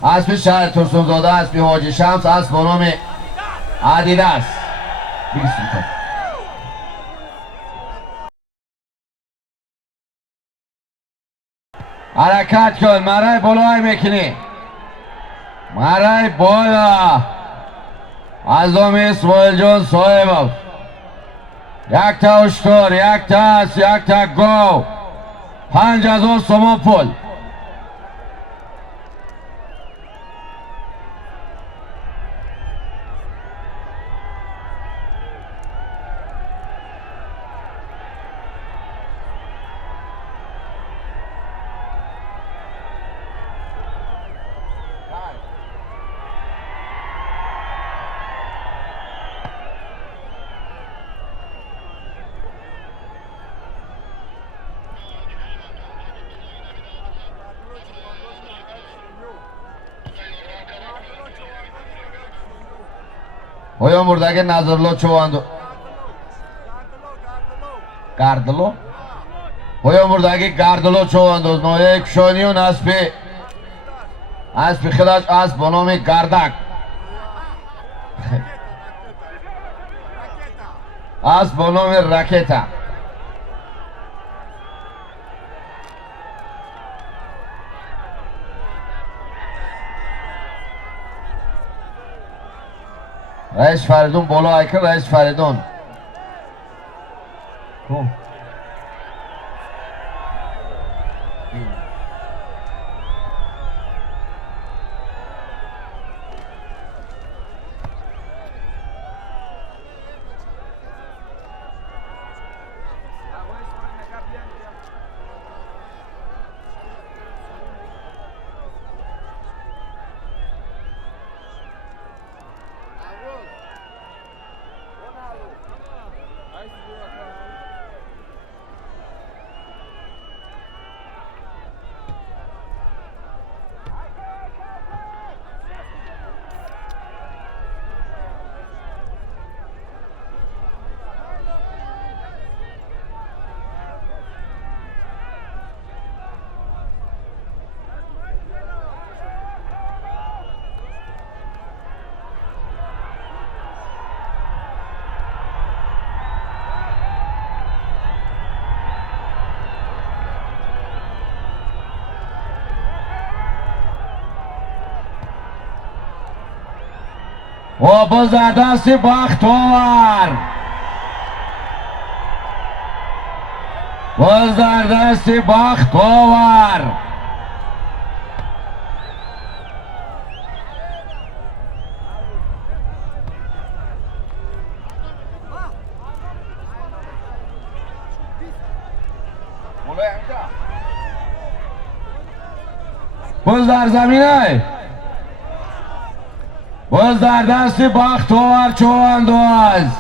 اسب شهر ترسونزاده اسب حاجی شمس اسب با نام عدیدس. حرکت کن مرای بالای میکنی مرای بالا از دومی اسماعیل جان صاحب. یک تا اشتر، یک تا اس، یک تا گو، 5,000 سوم پول. پایان بردگی نظرالله چواندوز گردلو پایان بردگی گردلو چواندوز نویه کشانیون اسب خودش اسب با نام گردک اسب با نام رکتا. رئیس فریدون بالا ایکن رئیس فریدون و باز در دست بختیار، باز در دست بختیار. باز در زمینه، باز در دست بختیار چوانداز.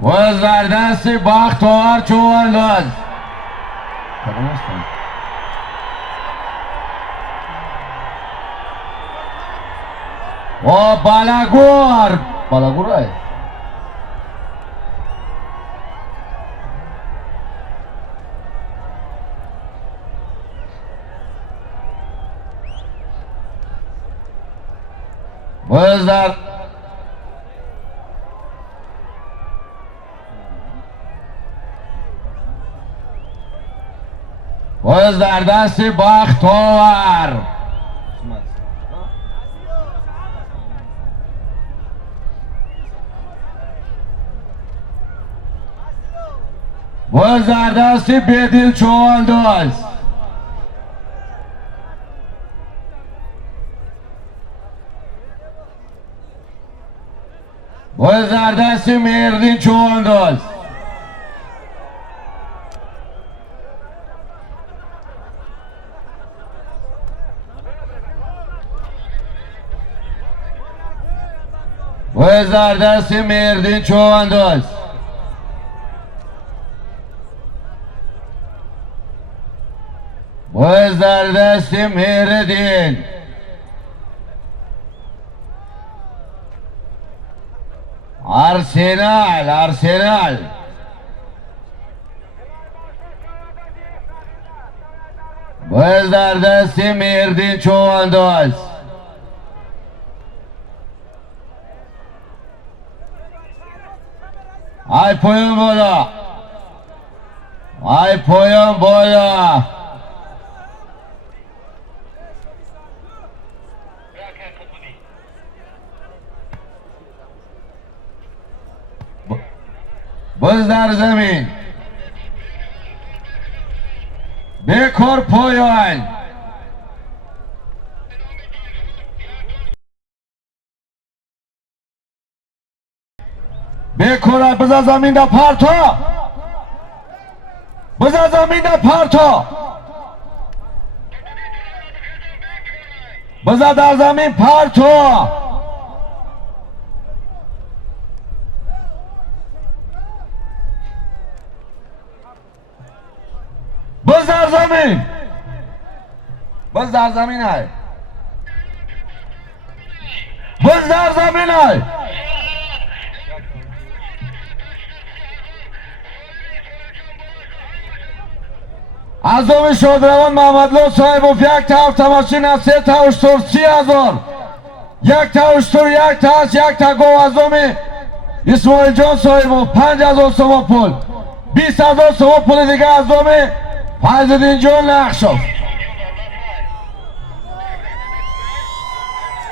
باز در دست بختیار چوانداز. و بالاگور های باز در دست بختیار. باز در دست بدیل چوانداز. باز در دست مهردین چوانداز. باز در دست مهردین چوانداز. باز در دست مهردین. ارسنال باز در دست مهردین چوانداز. ای پایان بالا، ای پایان بالا. باز در زمین بکر پایان. بکر بزن زمین در پرتا، بزن زمین در پرتا، بزن در زمین پرتا. باز در زمین، باز در زمین های، باز در زمین های. عزام شادروان محمدلو صاحب یک تا تماشین از 3 تا اشتر 30,000، یک تا اشتر یک تا است، یک تا گو عزام اسماعیل جان صاحب 5,000 سوم پول، 20,000 سوم پول دیگه عزام فیض‌الدین جان نقشاف.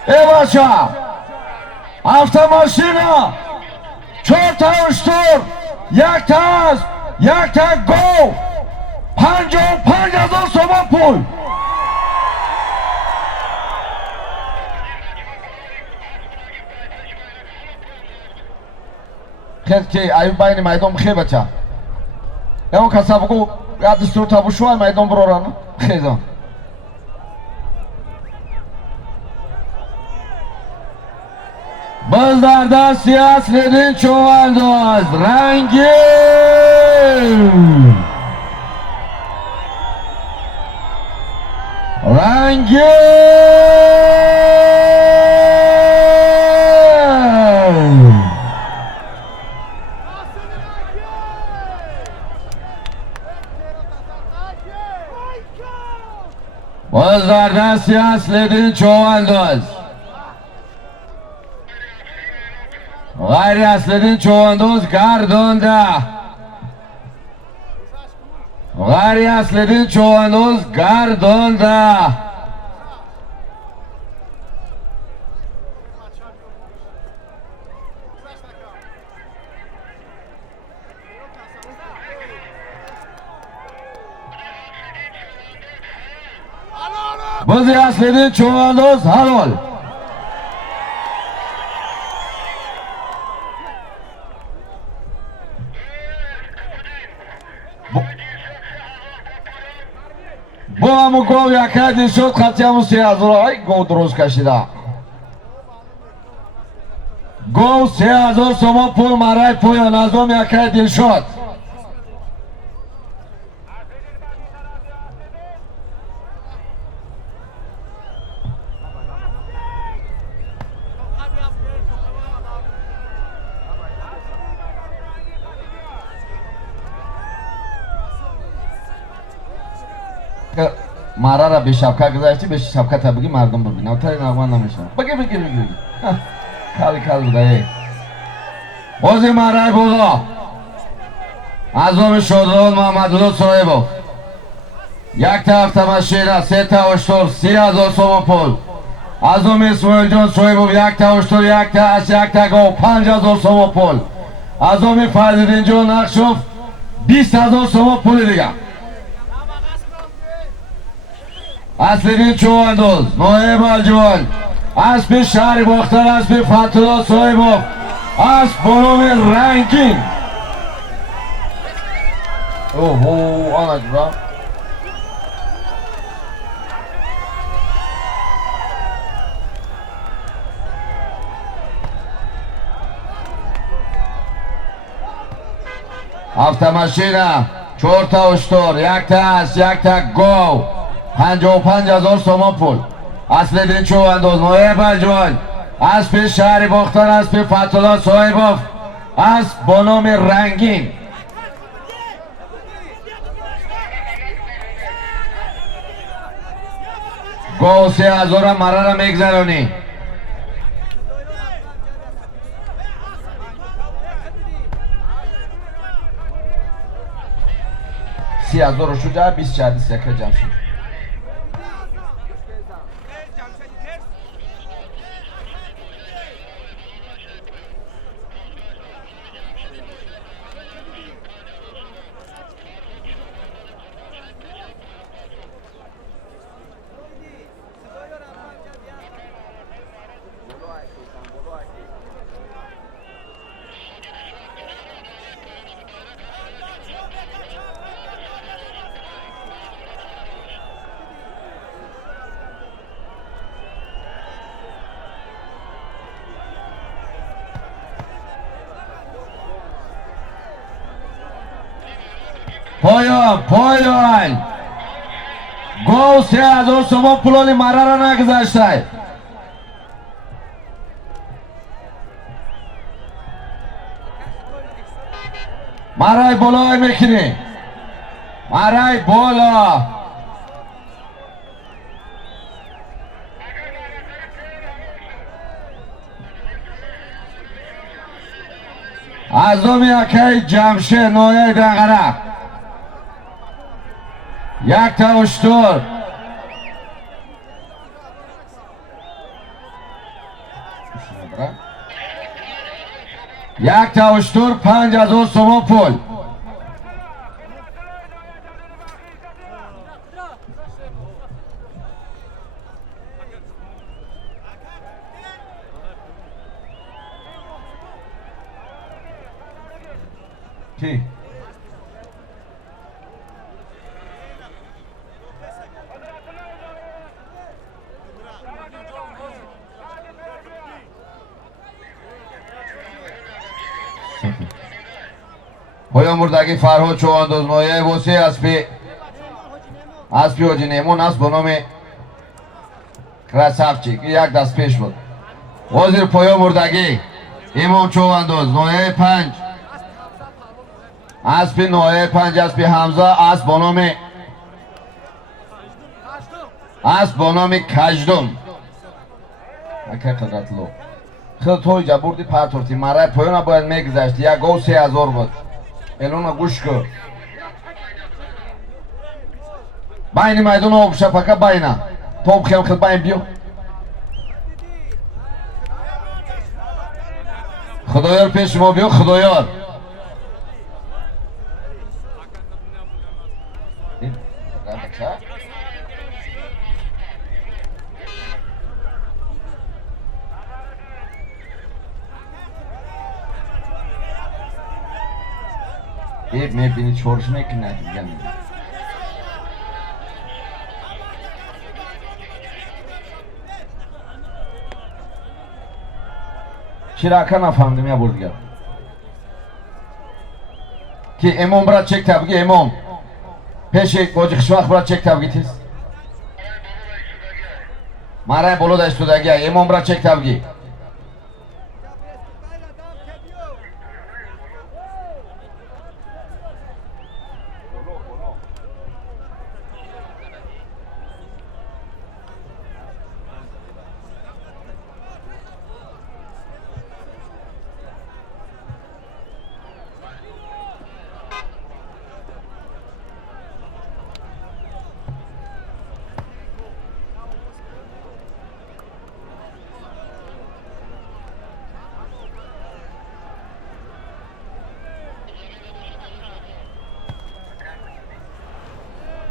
ای بچه 7 ماشین 4 تا اشتر یک تا است، یک تا گو 55,000 سوم پول. خیلی که ایوب بین میدان خیلی بچه اون کسا بگو یاد دستور تا بشوی میدان برارن خیلی باز در دست اصلدین چوانداز رنگین باز در دست اصلدین چوانداز غیر اصلدین چوانداز گردانده غاری اصلیدین چواندوز گردانده. بازی اصلیدین چواندوز حلال. با همون گوه یکی دید شد خطی همون 3000 ای گوه درست کشیده. گوه 3000 سوم پول مرای پویان از دوم یکی دید شد. مارا را به شبکه گذاشتی به شبکه تا بگی مردم ببینه تا این آقمان نمیشن بگی کالی بوده بازی مارای بودا از دوم شادران محمدالله صاحبو یک تا автомашина 3 تا اشتر 30,000 سوم پول از دوم اسماعیل جان صاحبو یک تا اشتر یک تا اس یک تا گو 5,000 سوم پول از دوم فضلالدین جان نقشوف 20,000 سوم پول دیگه اصلیدین چواندوز نایب الجوان اسب شهر باختر اسب فتولا صاحبوف اسب بانوم رنگین اوهو آنج برا автомашина 4 تا اشتر یک تا اس یک تا گو 55,000 سوم پول اصلیدین چواندوز نایب الجوان اسب شهر باختر اسب فتولا صاحبوف اسب با نام رنگین گو 3000 مرا را میگذرانی 30,000 رو شجاع 24 سکه جمع شد پایان گو 3000 سوم پولانی مرا را نگذاشته مرای بالا میکنی مرای بالا از دوم یکی جمشه نویه دنگره یک تا اشتر یک تا اشتر 5,000 سوم پول چی؟ پایان مردگی فرهاد چواندوز نایه وسی اسبی حاجی نیمون است به نام کراسافچیک یک دست پیش بود وزیر پایان مردگی امام چواندوز نایه 5 اسبی نایه 5 اسبی حمزه اسب به نام کجدم اکه قدرتلو خیلی توی جا بردی پرتورتی مرای پایان باید میگذشت یک گو 3000 بود الان گوش کن bayni maydon o'psha faqa bayna to'p xel qil bayn biyo Xudoyor peshmo biyo Xudoyor मैं बिनी छोड़ने की नहीं जानी शिराखा ना फाहमdim ya buraya ki imom brat çek tabi imom peşe koca kışvaq brat çek tabi tiz maray bolo da istudagi imom brat çek tabi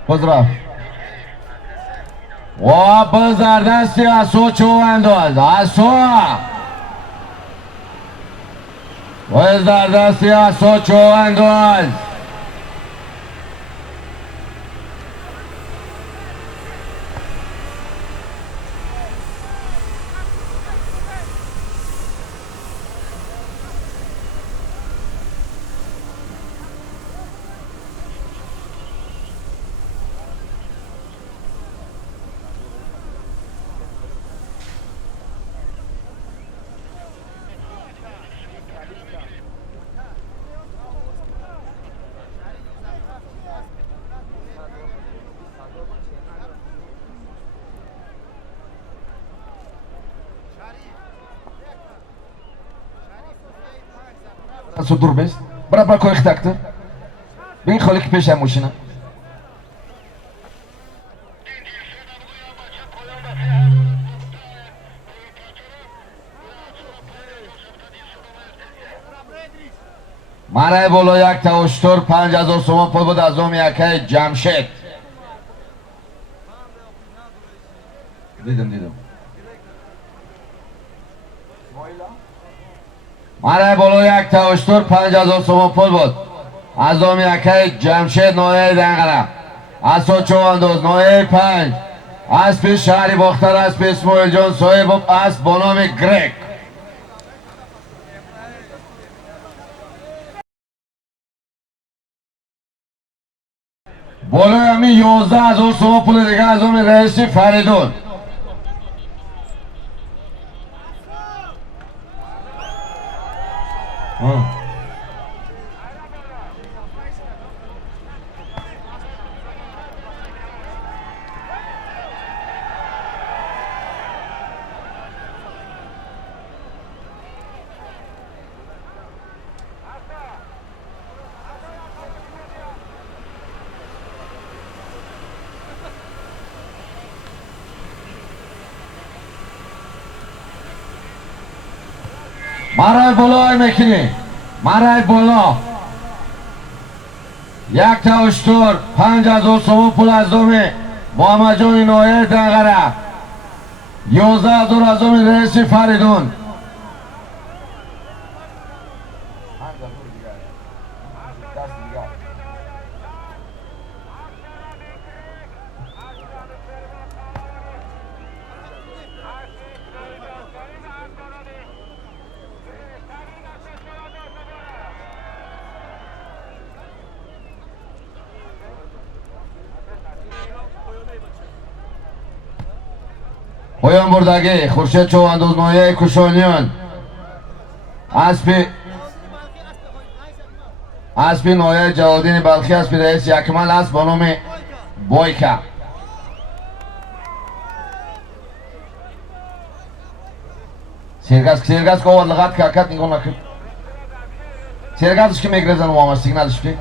Pozdrav. O pazardan siyaso çoğandoz. Aso. Pazardan siyaso çoğandoz. Sudur biz. Bırak koy taktı. Ben kolik peşe muşina. Maray bolo yak ta ushtur 5000 so'm pul bud azom yakay Jamshid. Dedim. Maray bolo yak ta ushtur 5000 so'm pul bud azom yakay Jamshid noye dangara. Aso cho'andoz noye 5. Aspi Shari Boxtar aspi Ismoiljon Soyibov as bonomi Grek. Boloyami 11000 so'm puliga azomi raisi Faridun. Maray bolo mekini. Maray bolo. Yak ta ushtur 5000 so'm pul azomi Muhammadjon noye dangara. 11000 azomi raisi Faridun. Qo'yon burdagi Xurshid Cho'vandoz noye Kushoniyon. Aspi noye Jaloliddin Balxi aspi rais Yakmal as bonomi Boyka. Sergas ko'varlig'at kakat nigona qil. Sergas kim egrezan muammo signal ishki.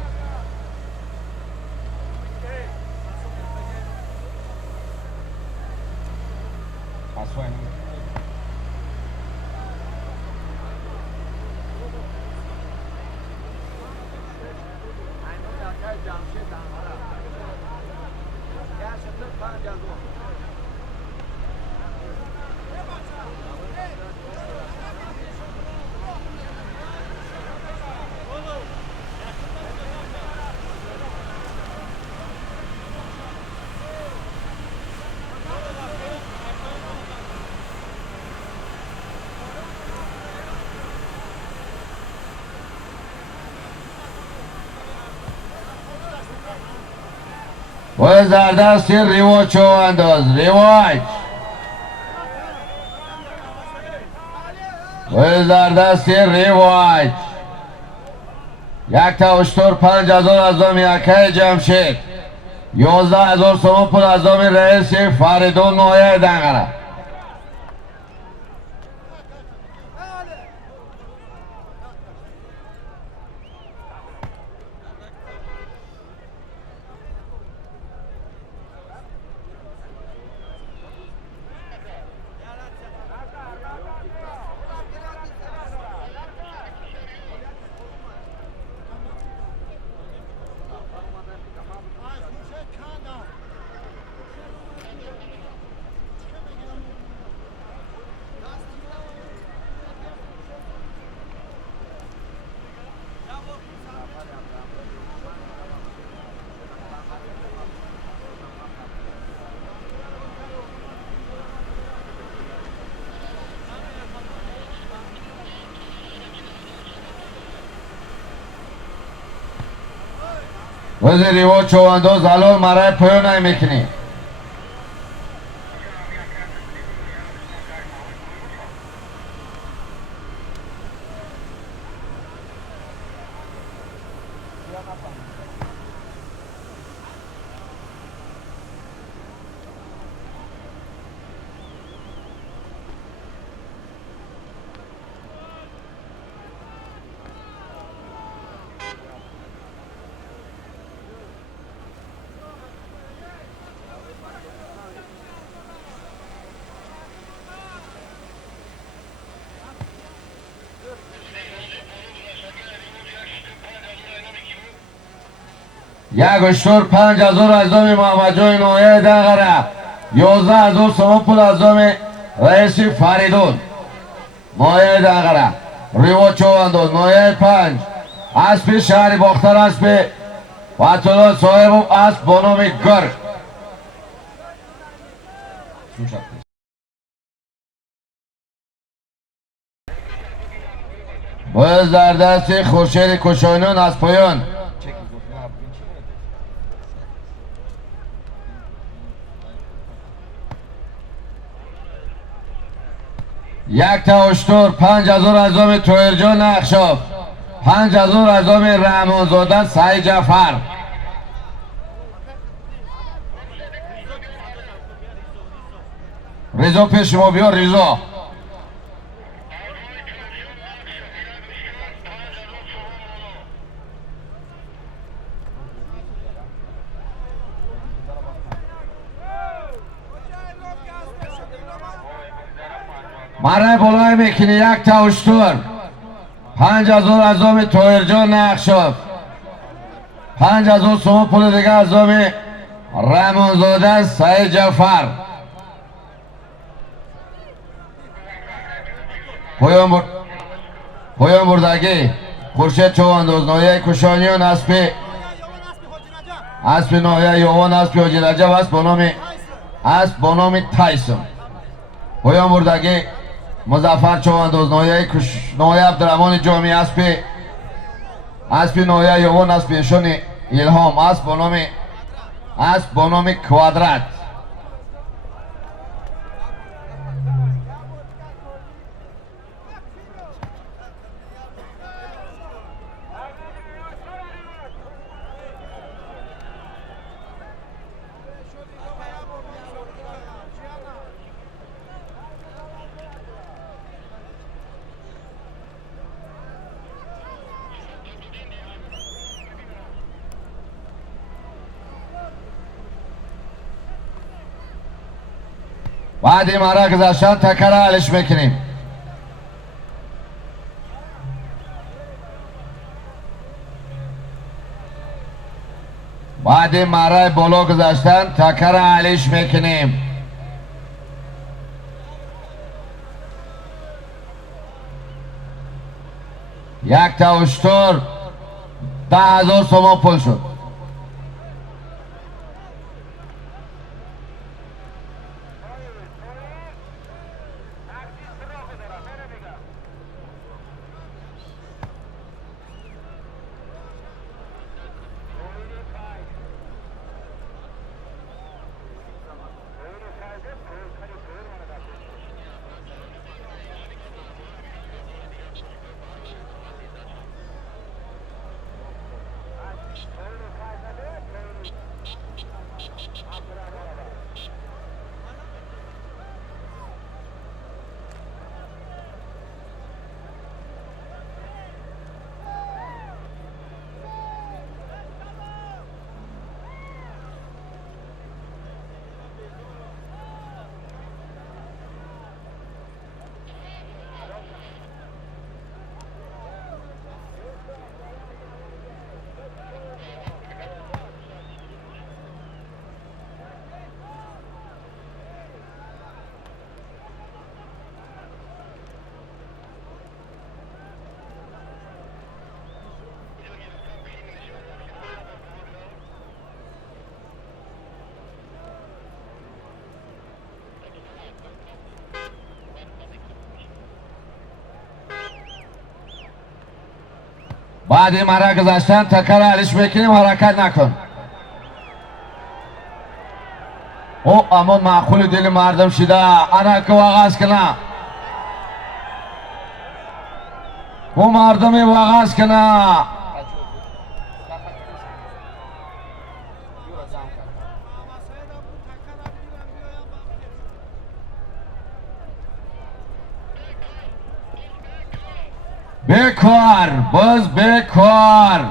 و زردست ریواج چو انداز ریواج و زردست ریواج یک تا اشتر 5000 از دام یکه جمشید 11000 سوم پول از دام رئیس فریدون نایه دنگره وزیر ریواج چو انداز الان مرای پایان میکنی یک اشتر 5000 از دام محمد جای نایه دغره 11000 سوم پول از دام رئیس فریدون نایه دغره ریواج چو انداز نایه 5 اسب شهر باختر اسب فتولا صاحب اسب با نام گرگ باید در دست خورشید کشایانان از پایان یک تا اشتر 5000 از دام تویرجان نقشاف 5000 از دام رحمانزاده سعید جعفر ریزا پیش ما بیا ریزا مرای بلای میکنی یک تا اشتر 5000 از دام تویرجان نقشاف 5000 سوم پول دیگه از دام رحمانزاده سعید جعفر پایان بردگی خورشید چو انداز نایه کشانیان اسب نایه یوان اسب حاجی رجب اسب با نام تایسون پایان بردگی مظفر چو انداز نایه عبدالرحمن جامی اسب نایه یوان اسب نشان الهام اسب با نام کوادرات بعد مرا گذاشتن تکر حلش میکنیم. بعد مرا بالا گذاشتن تکر حلش میکنیم. یک تا اشتر 10,000 تومان پول شد. بعد مرا گذاشتن تکر حلش میکنیم. حرکت نکن. او اما معقول دل مردم شده. انا که واقعاست کنه او مردمی واقعاست کنه. بیکار باز بیکار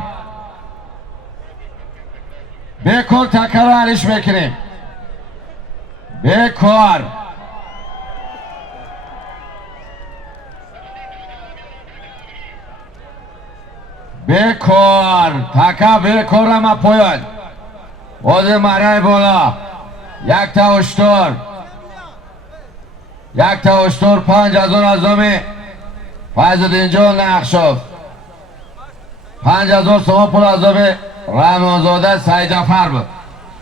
تکر حلش میکنیم. بیکار تکر بیکار اما پوید. باز مرای بالا یک تا اشتر 5,000 ازامی فیضالدین جان نقشاف. 5,000 تومان پول ازامی رحمانزاده سعید جعفر بود.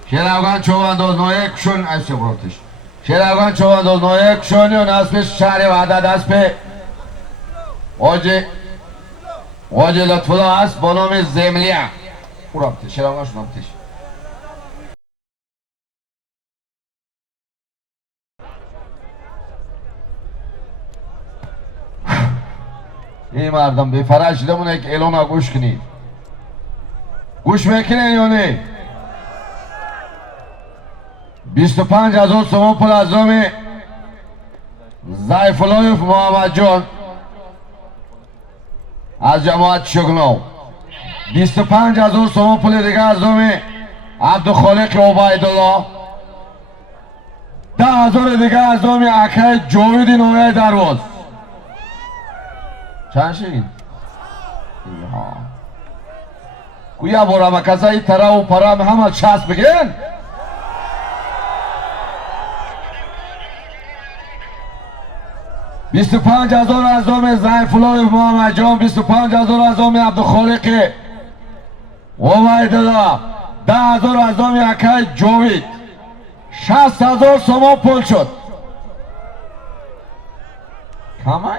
شیراوگان چوبانداز نایه کشون اشته براتش. شیراوگان چوبانداز نایه کشونی و نصفش شهر وعده دست به واجه لطفالله هست با نام زملیه. او رابطه شیراوگان شون رابطش. این مردم بیفرج شده مونه که اعلان گوش کنید. گوش میکنید یا نه؟ 25,000 تومان پول از نام ضیفالله محمد جان از جماعت شگناو. 25,000 تومان پول دیگه از نام عبدالخالق عبیدالله. 10,000 دیگه از نام اکای جاوید نویه درواز. چند شید؟ گویا برا مکسای تره و پرام همه 60 بگین. 25,000 از نام ضیفالله محمد جان. 25,000 از نام عبدالخالق عبیدالله. 10,000 از نام اکای جاوید. 60,000 تومان پول شد. کمای؟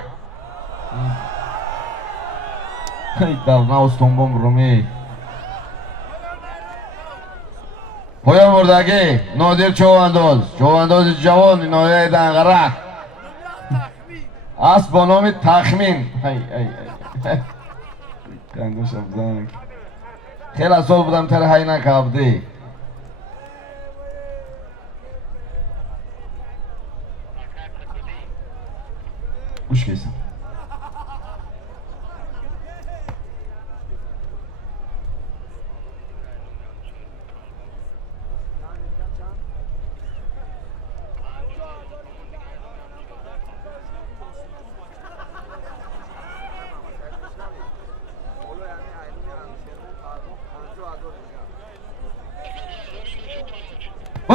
خیلی در ناستونبام رومی پایا مردگی نادر چوانداز جوان نایه دنگره است با نام تخمین. کنگوشم زنگ خیلی از سال بودم تر هی نکابده. گوش کیسم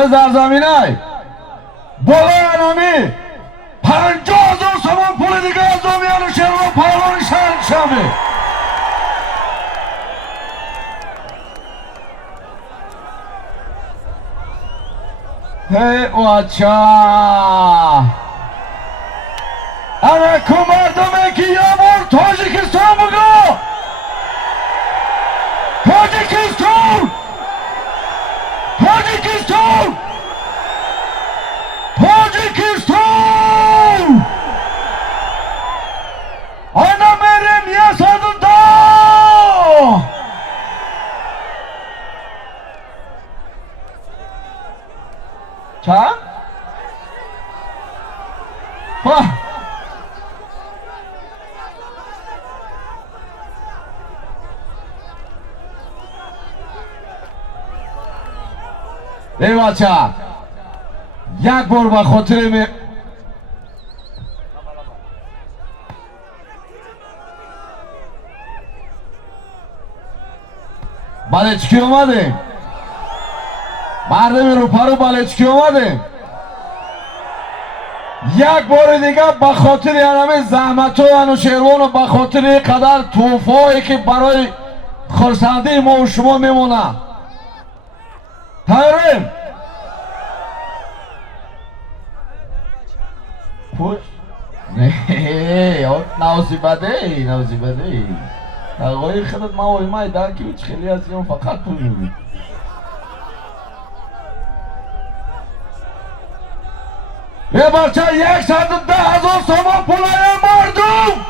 بزر زمینه بالای انامی 50,000 سوم پول دیگه از دامیان شهر و پهلوان شهر شامه. هی واچا انا کمردمه که یه بار تاجیکستان بگو تاجیکستان تاجیکستان تاجیکستان انا میریم یه سادو دا چند؟ ای بچه یک بار با خاطر می بالچکی اومدیم مردم رو پرو بالچکی اومدیم یک بار دیگه به خاطر همه زحمت و انوشیروان و به خاطر قدر توفایی که برای خرسندی ما و شما میمونه تایریم پوش نه نوزی بده آقای خودت ما و ایمای در که هیچ خیلی از این فقط پول میبید یه بچه 110,000 سوم پولای مردم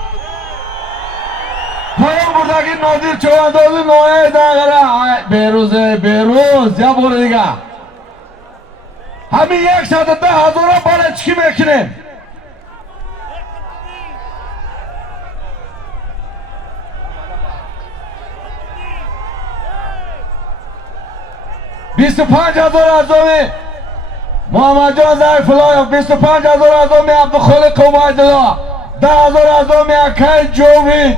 پایان بردگی نادر چواندازی نوعه دنگره بیروز یا بور دیگه همین 110,000 بالا چی میکنیم 25,000 از دومی محمد جان ظریف‌الله 25,000 از دومی عبدالخالق عبیدالله 10,000 از دومی اکای جووی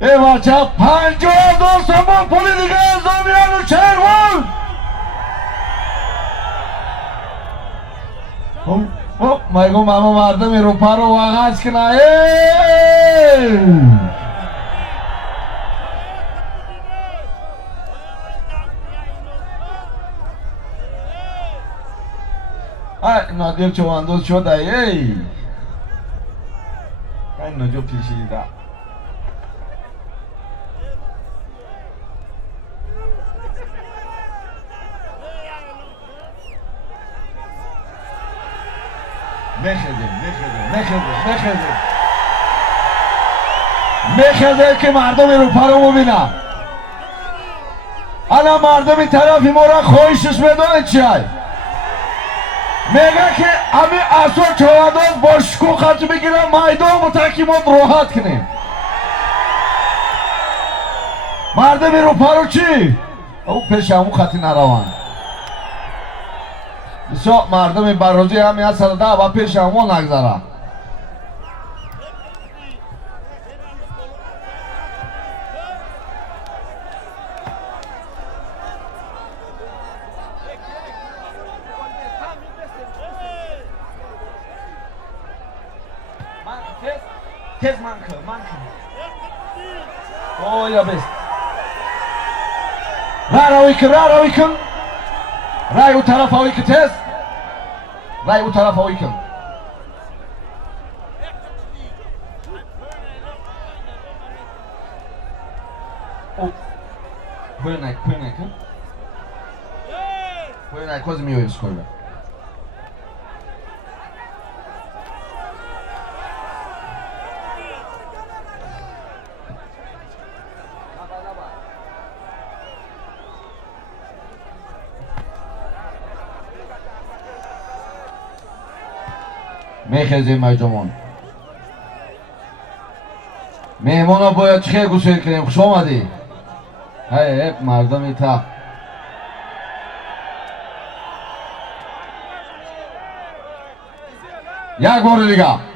ای بچه 50,000 سوم پول دیگه از دومی انوشیروان میگم همه مردم اروپا رو واقعاش کنه نادر چواندوز شده ای نجو پیشیده میخیده که مردم اروپا رو ببینم الان مردم این طرفی ما را خواهشش میدانه چی های میگه که همین اصول چوانداز با شکو خرچ بگیرم میدان متحکیمات راحت کنیم مردم اروپا رو چی؟ او پیش همون خطی نروان بسیار مردم برروزی همین اصل ده و پیش همون نگذاره tez mancă o ia best rara uikân rai u tarafa uikân tez rai u tarafa uikân Păi cozi mi-o scoile میخزیم مجموعون مهمان ها باید چه گوشت کنیم خوش آمدی های مردمی تا یک بار دیگه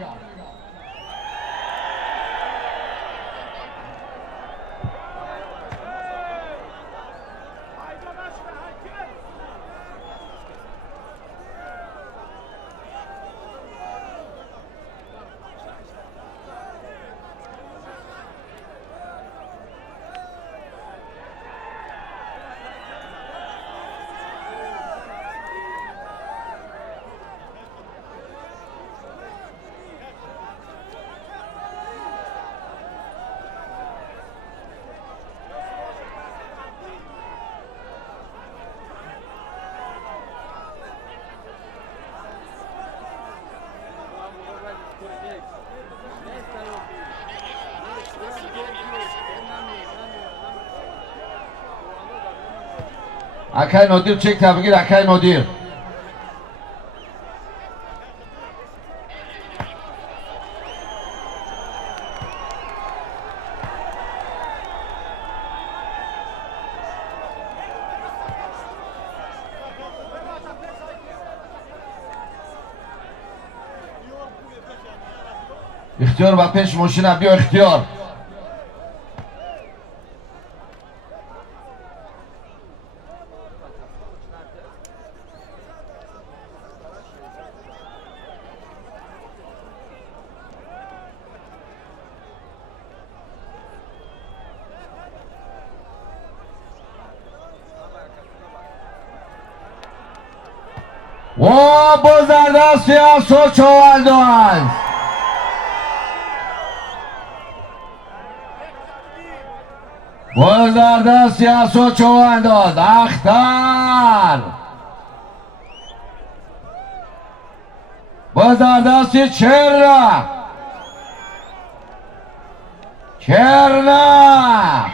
Akay Nodir çek tabi gir Akay Nodir. İhtiyar ve peş moşina bir ihtiyar. O bozarda siyasi çoğaldılar. Bozarda siyasi çoğaldılar. Akhtar. Bozarda si Çerna. Çerna.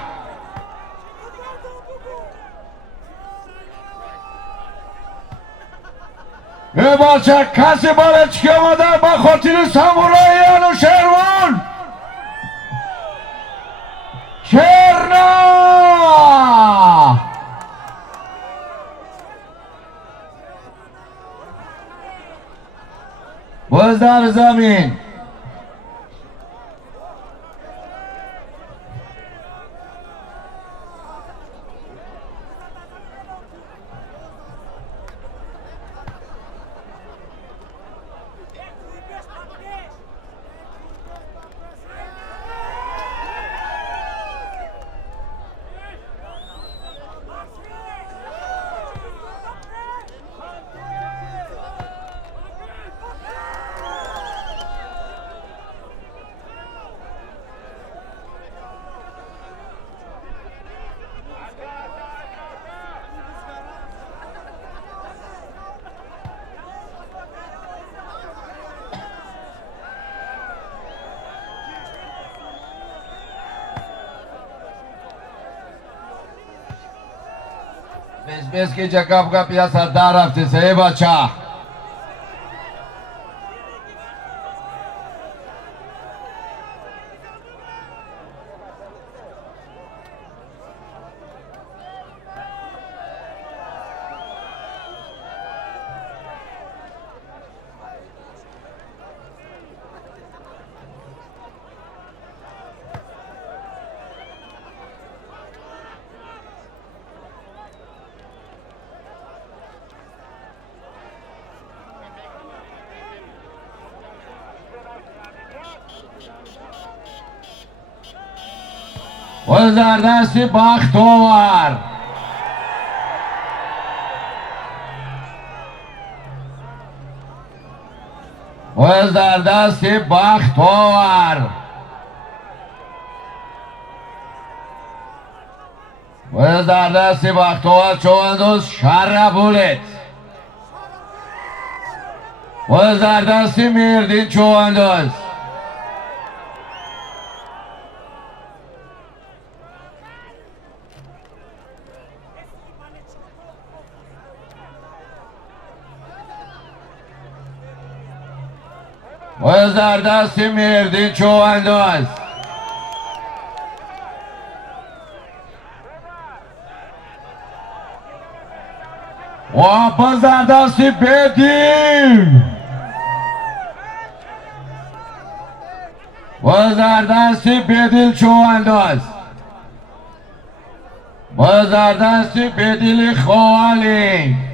Ve balçak kası bale çıkamadı. Bak hoteli samuray yanı Şervan. Çerna. Bozdar zamin. Bez के जगह का पिया सरदार हफ्ते से बचा Özlerdensi Bakhtovar. Özlerdensi Bakhtovar. Özlerdensi Bakhtovar çoğunduz Şarrabulet. Özlerdensi Mirdin çoğunduz. Özlerden Simirdin çoğunduz. Vapazlardan Sibedil. Özlerden Sibedil çoğunduz. Özlerden Sibedil Khali.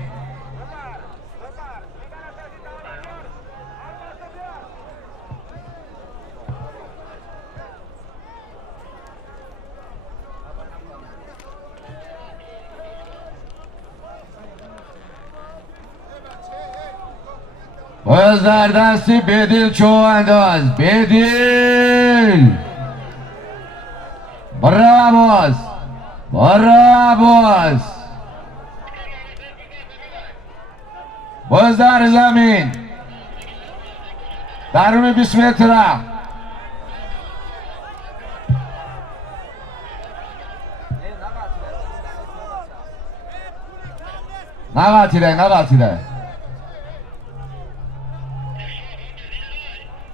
Özlerden Bedil çoğunduz. Bedil. Bravos. Bravos. Bozlar zamin. Darmi 20 metre. نقاطیره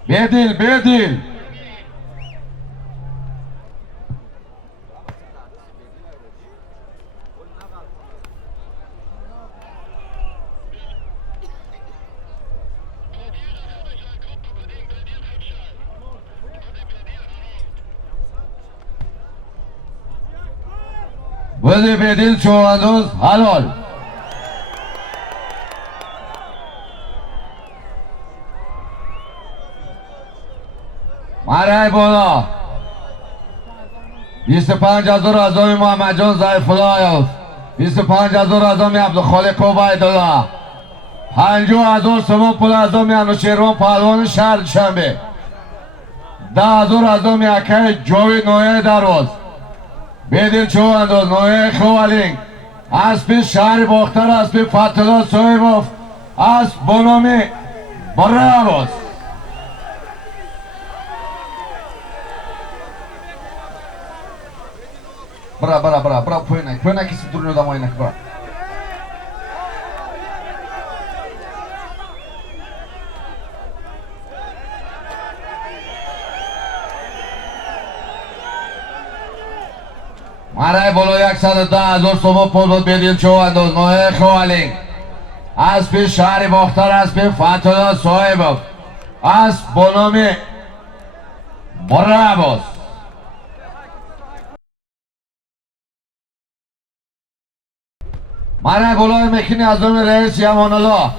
بدیل بدیل چواندوز حلال مرای بالا 25,000 ازامی محمد جان زیفالایوف 25,000 ازامی عبدالخالق عبیدالله 50,000 سوم پول ازامی انوشیروان پهلوان شهر شنبه 10,000 ازامی اکه جاوید نویه درواز بدیل چواندوز نویه خوالینگ اسبی شهر باختر اسبی فتلا سویبوف اسب بنامی براواز برا پوینه کسی دور ندام اینک برا مرای بالا 110,000 سوم پول بود بدیل چواندوز نویه خوالینگ اسب شهر باختر اسب فتلا صاحب اسب بنامی براواز مرای بالا میکنی از دوم رئیس یمان الله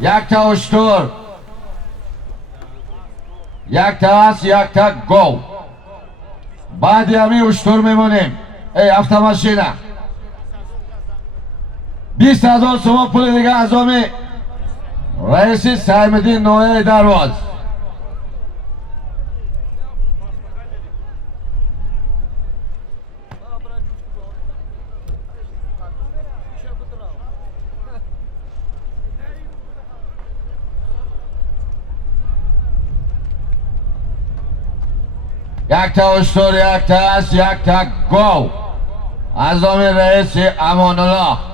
1 تا اشتر 1 تا اس 1 تا گو بعد همی اشتر میمونیم ای هفته ماشینه 20,000 سوم پول دیگه از دوم رئیس سیمدین نویه درواز یک تا اشتر 1 تا اس 1 تا گو از دوم رئیس امان الله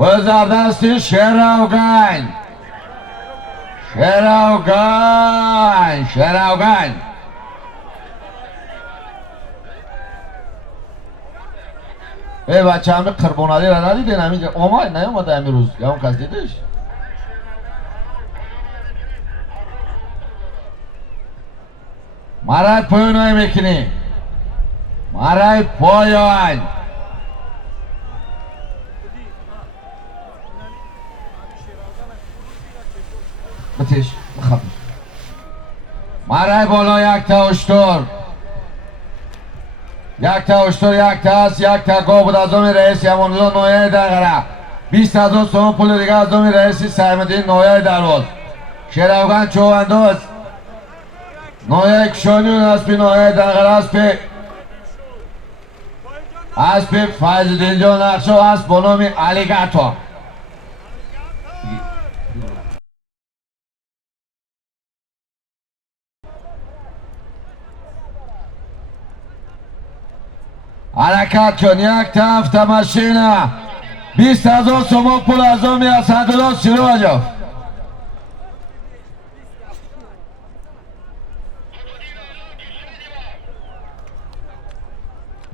وزاردستی شراوگان ای بچه همه قربانالی را ندیدین همینجا نیومده امروز یا اون کس دیدش مرای پایان میکنی مرای پایان بتش بخواب مرای بالا 1 تا اشتر 1 تا اشتر 1 تا اس 1 تا گو بود از دوم رئیس یمان الله نویه دغره 20,000 سوم پول دیگه از دوم رئیس سیمدین نویه درواز شراوگان چواندوز نویه کشانیون اسبی نویه دغره اسبی فیضالدین جان نقشو اسب بنامی الیگاتور حرکت کن 1 تا هفته ماشینه 20,000 سوم پول از دومی اسدالله شروع جا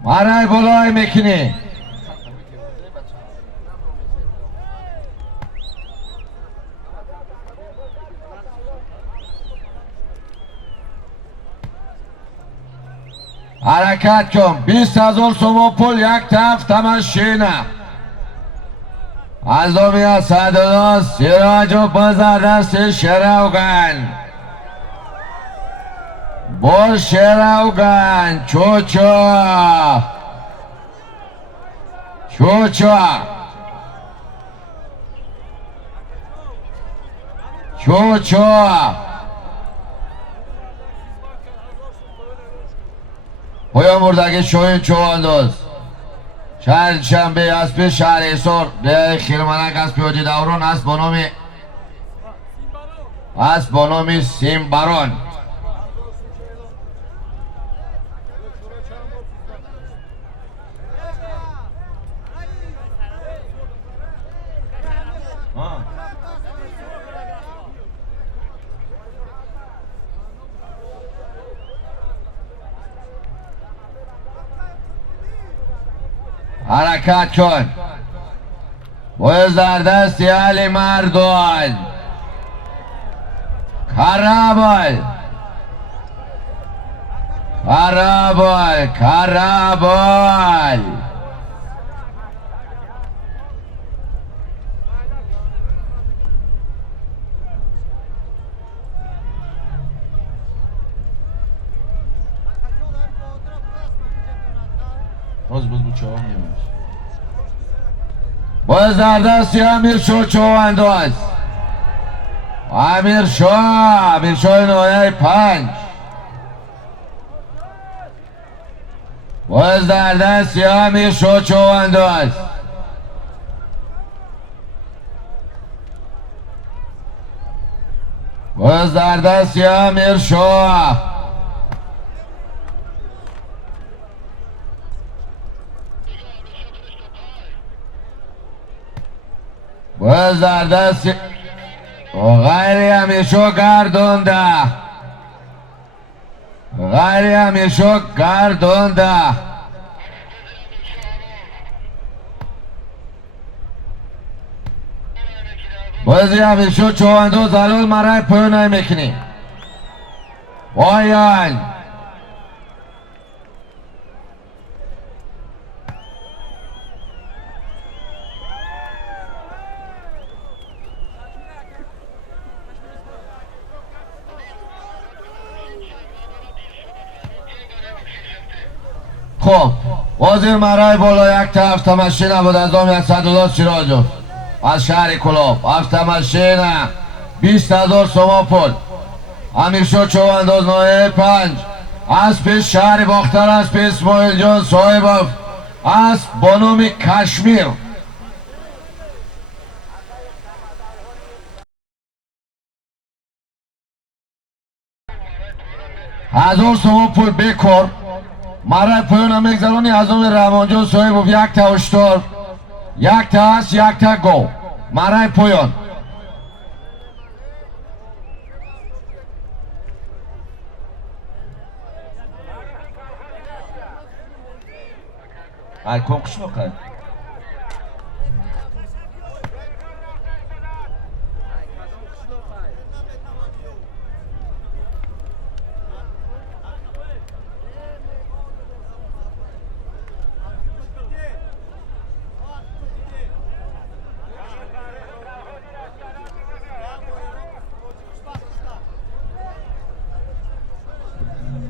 مرای بلای میکنی حرکت کن. 20,000 سوم پول یک طرف تماشینه از دومی صددان سیراج و بزر دست شروگن بول شروگن چوچو چوچو چوچو پویا مردگی شوین چواندوز شهر شنبه اسب شهر ایسور به خیرمنک اسب اوجی دورون اسب بانومی سیم بارون حرکت کن. باز در دست علی مردان کرابل کرابل کرابل باز در دستی امیر شو چوانداز امیر شو نویه 5 باز در دستی امیر شو چوانداز باز در دستی امیر شو باز در دست غیری همیشو گردونده غیری همیشو گردونده بازی همیشو چواندو زلول مرای پایونای میکنی پایان خب وزیر مرای بالا یک طرف تماشینه بود از دومی 100 سیراجو از شهر کلاب از تماشینه 20,000 سوم پول همیشه چوانداز نویه 5 از پیش شهر باختر از پیش اسماعیل جان صاحب از بانومی کشمیر هزار سوم پول بکر مرای پایون میگذرانی از اون رحمانجان صاحب یک تا اشتار یک تا هست یک تا گو مرای پایون ای کنکش نکن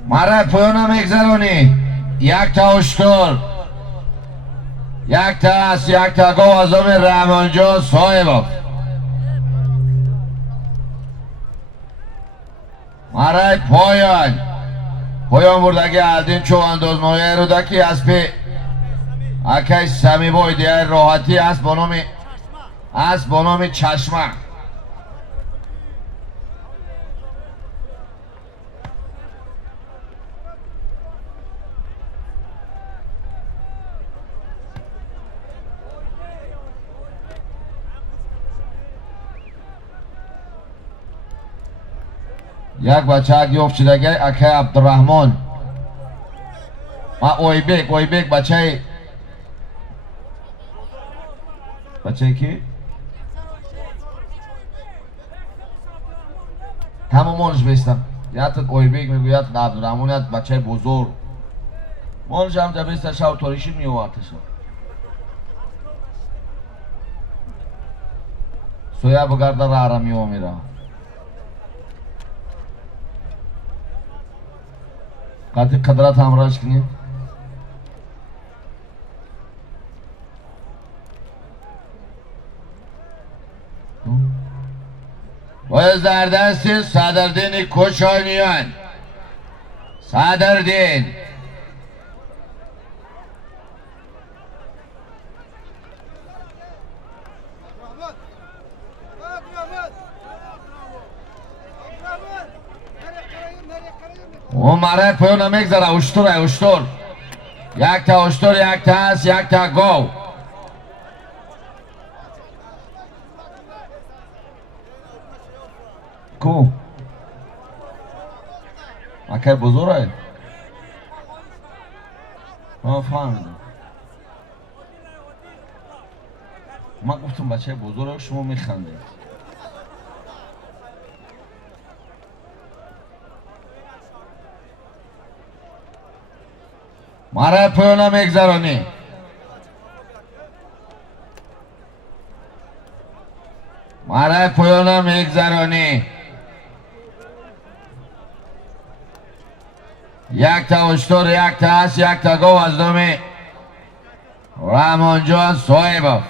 مرای پایون میگذرانی یک تا اشتار یک تا است یک تا گو از دومی رحمانجان صاحب مرای پایان بردگی الدین چوانداز نویه رو دکی از پی اکی سمی بای دیگه راحتی است بانومی چشمه یک بچه اگه افچیدگه اکی عبدالرحمن و اویبک بچه کی؟ تمامانش بستم یاد اویبک میگوید عبدالرحمن یاد بچه بزرگ مالش هم جبست شاو توریشی میواتش سویا بگرده را میو میره قدر قدرت همراهش کنید و زردست صدردین کوشانیان صدردین و مرای پایون میگذاره اشتر یک تا اشتر یک تا هست یک تا گو کو مکه بزرگه فهمیدم من گفتم بچه بزرگ شما میخندید مرای پایون میگذرانی مرای پایون میگذرانی یک تا اشتر یک تا هست یک تا گو از دومی رحمان جان صاحب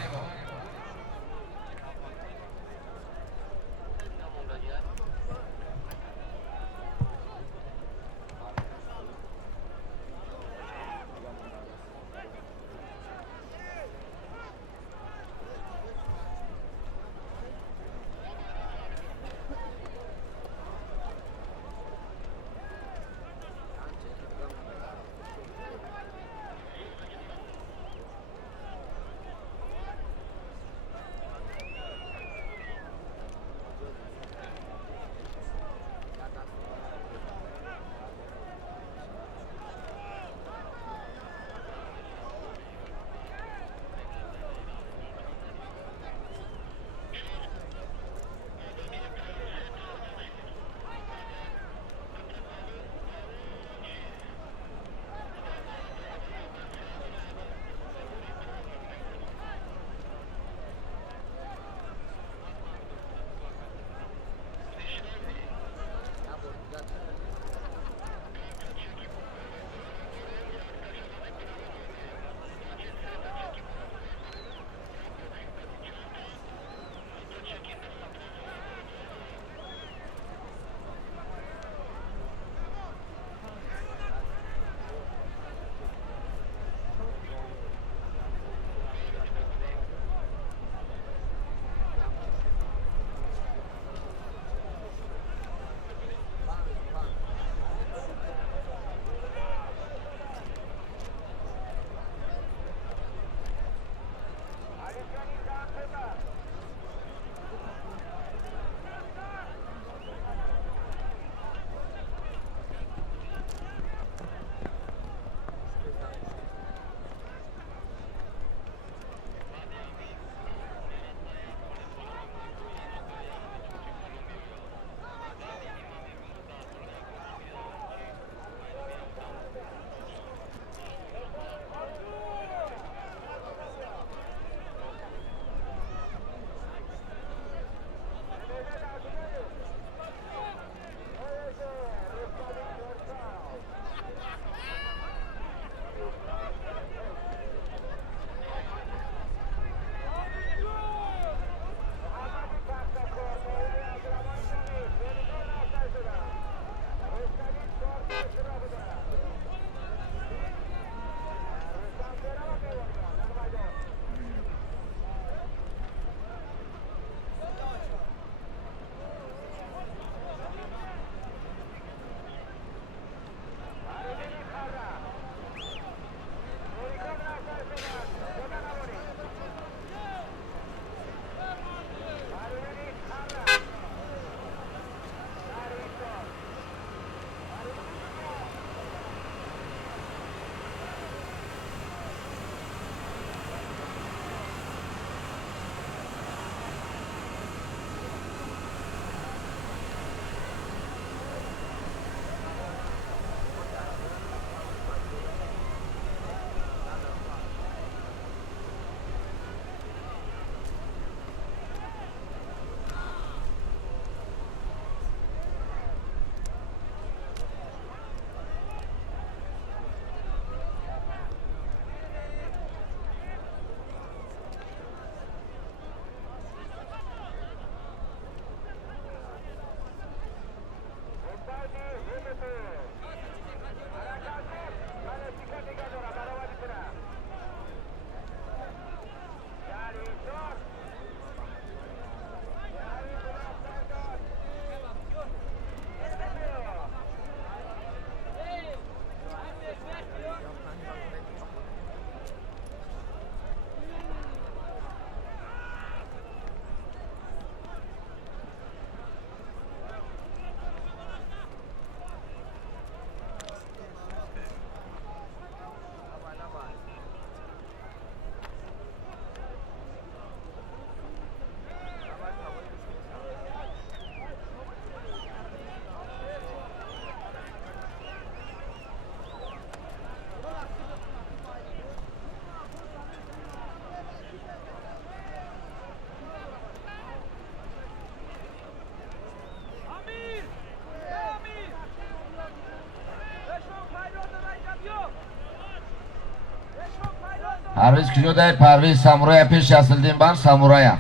Parviz kujoday, Parviz Samuraya peş yasıldığım ben Samuraya.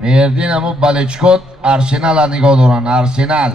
Merdin amu Balichkot Arsenal nigo duran Arsenal.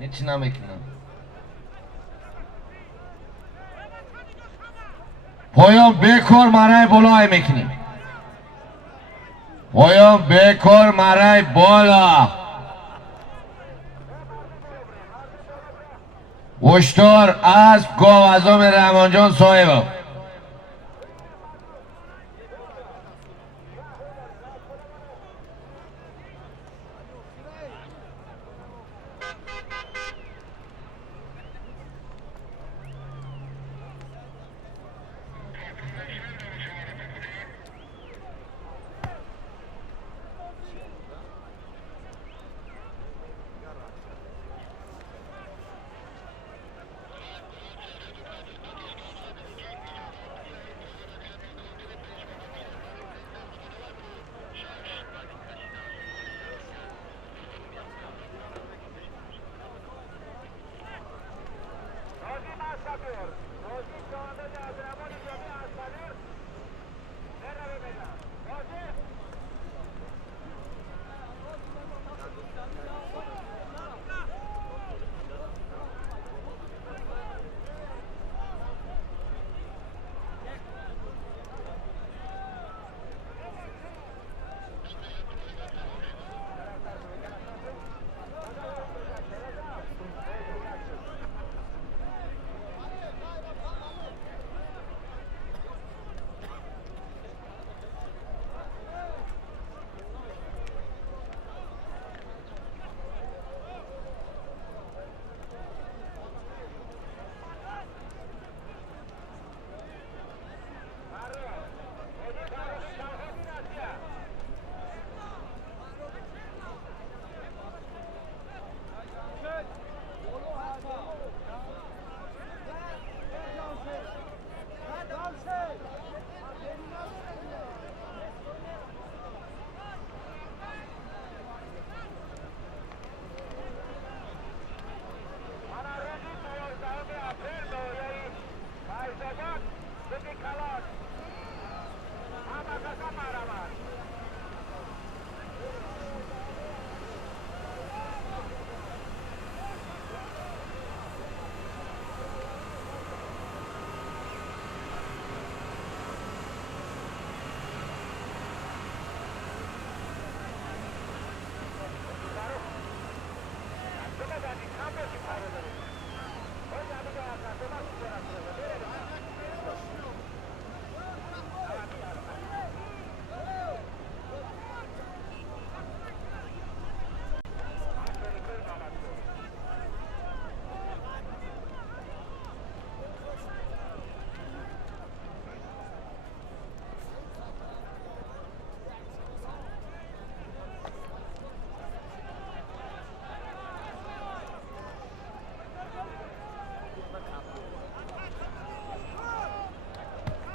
Niçin amekina? Poyon bekor maray bola emekini. Poyon bekor maray bola. Ushtor az Govazom Rahmonjon Soyevov.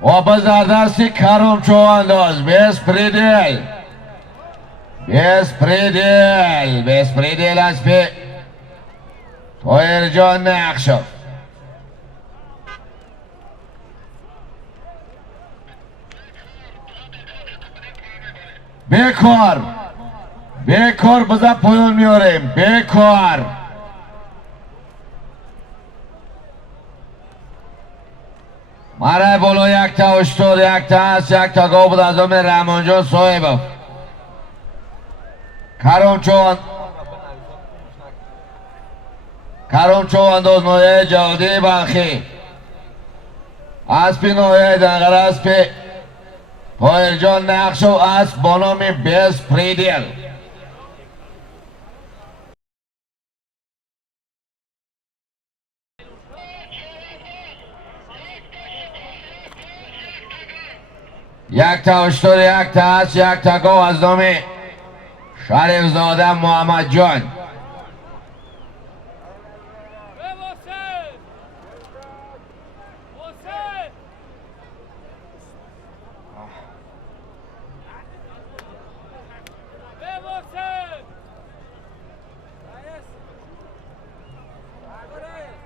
و به زردستی کرم چوانداز بسپریدل از پی طاهر جان نقشب بیکار بزا پایان میاریم بیکار مرای بالا یک تا اشتاد یک تا هست یک تا گاه بود از همه رحمان جان صاحب کرم چوانداز نایه جوادی بلخی اسبی نایه دنگر اسبی طاهر جان نقشو اسب با نام بسپریدل یک تا اشتر یک تا هست یک تا گو از نام شریف زاده محمد جان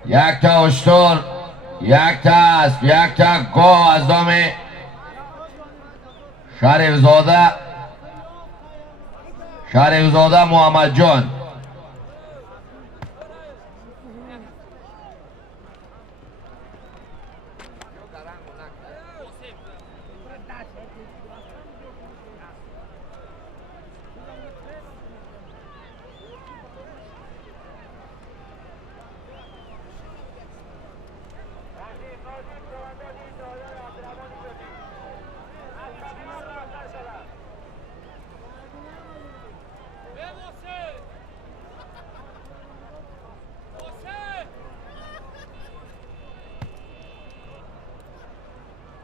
یک تا اشتر یک تا اسب یک تا گو از نام شریف زاده محمد جان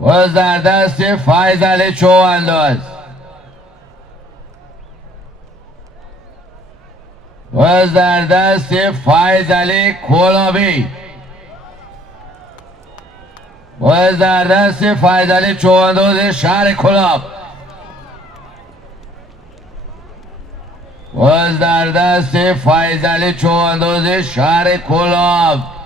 و در دست فایز علی چوانداز و در دست فایز علی کلابی و در دست فایز علی چوانداز شهر کلاب و در دست فایز علی چوانداز شهر کلاب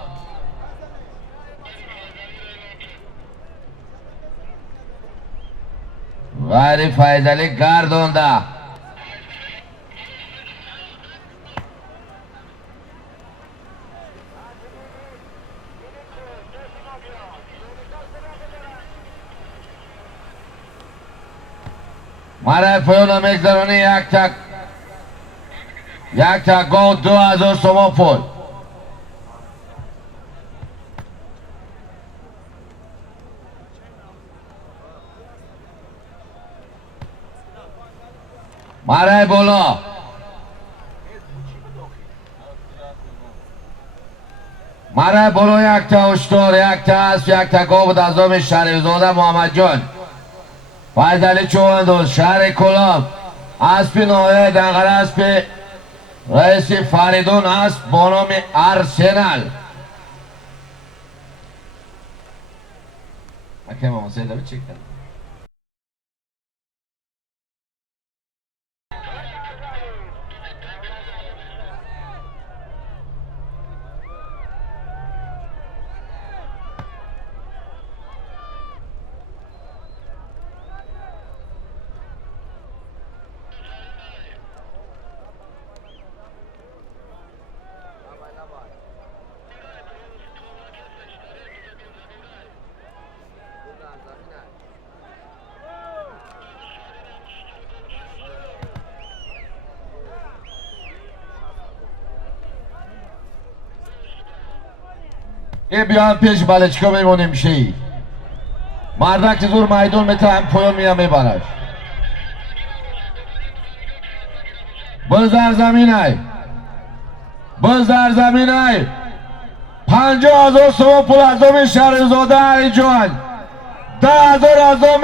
غیر فایز علی گردونده مرای پایان میگذرانی یک تا گو 2000 تومان پول مرای بالا یک تا اشتار یک تا اسب یک تا گاو بود از نام شریف زاده محمد جان فایز علی چوانداز شهر کلاب اسب نایه دنگر اسب رئیس فریدون اسب با نام ارسنال اکیم هم سیده بچک کرد این بیان پیش بلچکا میمونیم شی مردک که دور میدون میتهم پایان میام میبرش بزر زمینه 50,000 تومان پول از نام شریف زاده علی جان 10,000 از نام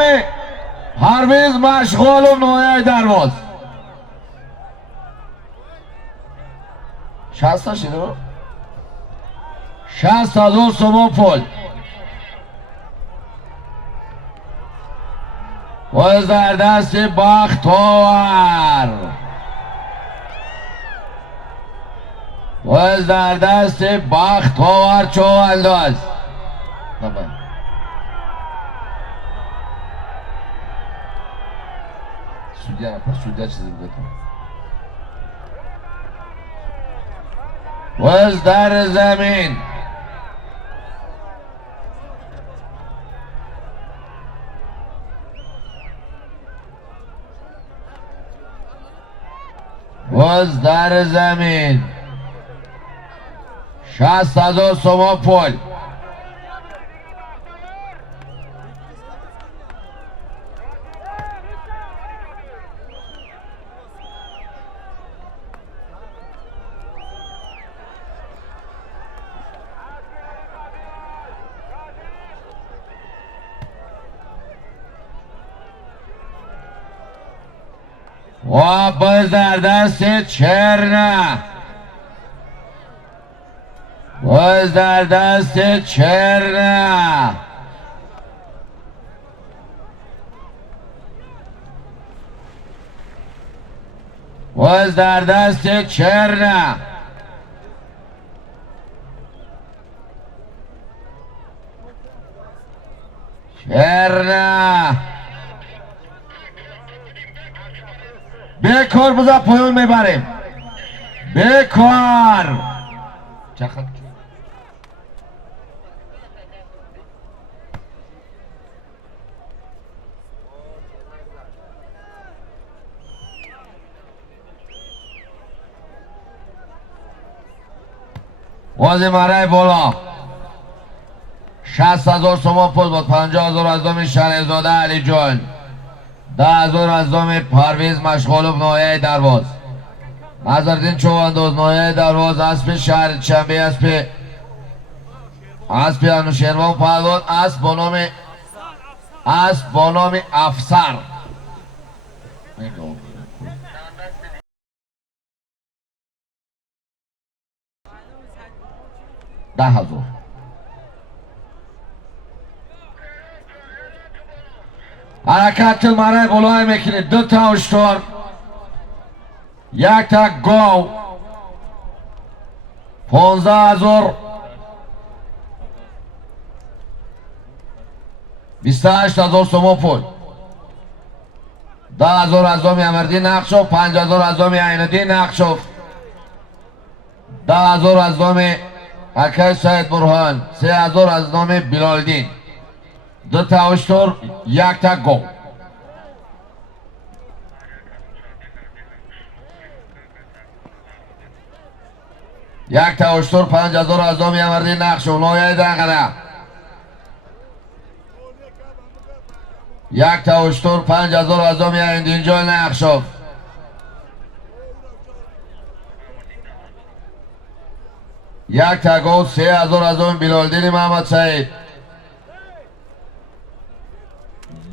پرویز مشغالم نایه درواز 60 شده 60,000 تومان پول باز در دست بختاور، باز در دست بختاور چوانداز. سودیا چیزی بگه باز در زمین باز در زمین 60,000 سوم پول. و باز در دست چرنه، باز در دست چرنه، باز در دست چرنه. چرنه بکار بزا پایون میبریم، بکار. بازی مرای بالا 60,000 سوم پول بود. 50,000 از دام شهرزاده علی جان، 10,000 از دام پرویز مشغولوف نایه درواز. نظرالدین چوانداز نایه درواز. اسب شهر چنبه، اسب انوشیروان پهلوان، اسب با نام افسر. 10,000. حرکت مرای بلای میکنید. 2 تا هشدار، 1 تا گاو. 15,000 28,000 سوم پول. 10,000 از دام امردین نقشوف، 5,000 از دام عیندین نقشوف، 10,000 از دام اکش سید برهان، 3,000 از دام بلالدین. 2 تا هشدار، 1 تا گو. یک تا هشدار، 5,000 از دام امردین نقشوف نایه دنگره. 1 تا هشدار، 5,000 از دام عیندین جان نقشوف. 1 تا گو، 3,000 از دام بلالدین محمد سعید.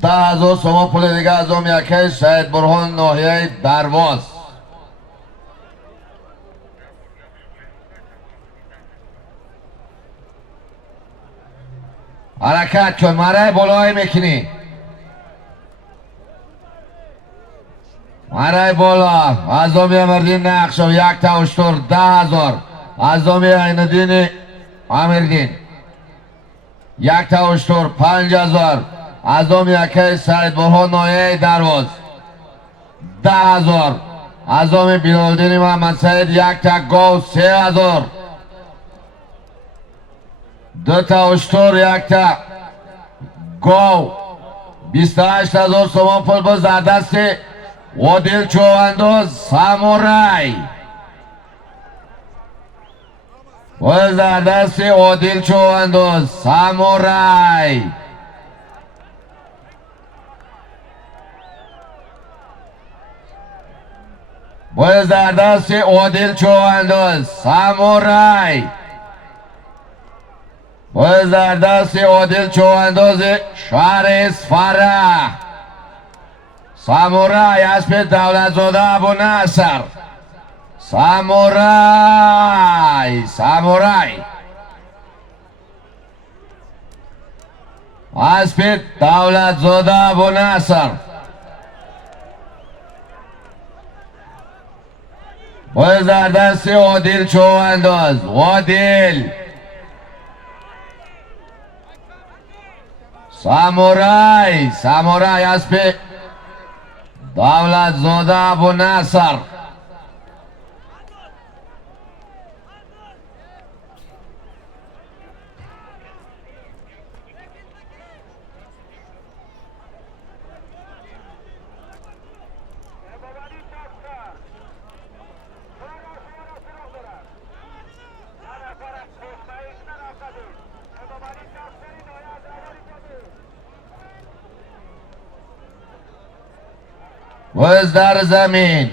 10,000 سوم پول دیگه از دام یکش سید برهان ناحیه درواز. حرکت کن، مرای بالای میکنی، مرای بالا. از دام امردین نقشوف 1 تا هشدار، 10,000 از دام عیندین امیردین. 1 تا هشدار، 5,000 از دام یکه سید برهان نایه درواز. 10,000 از دام بلالدین محمد سعید. 1 تا گاو، 3,000. 2 تا هشدار، 1 تا گاو. 28,000 سوم پول باز در دست عادل چوانداز سامورای. باز در دست عادل چوانداز سامورای. باز در دست عادل چوانداز سامورای. باز در دست عادل چوانداز شهر اصفهان. سامورای اسب دولتزاده ابو نصر. سامورای، سامورای اسب دولتزاده ابو نصر. باز در دست عادل چوانداز. عادل سامورای از پی دولت زاده ابو نصر. وز در زمین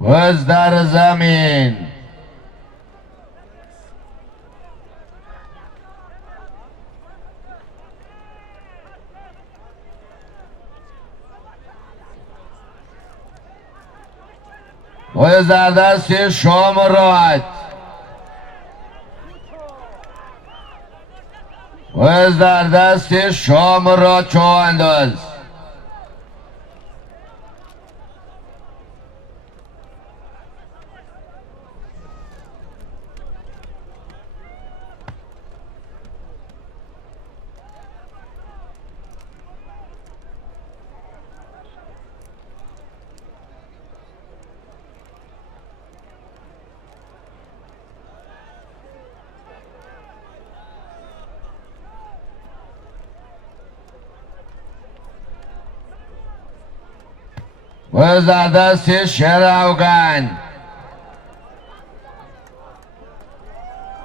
وز در زمین وز در دست شامرات. وز در دست شامرات چوانداز. وز در دست شراوگان.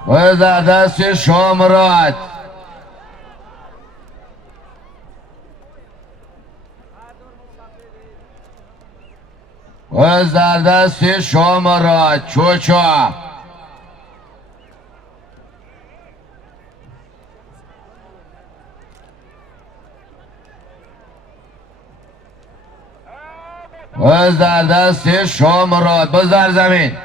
وز در دست شامرات. وز در دست شامرات چوچا. وز در دست شامرات. باز در زمین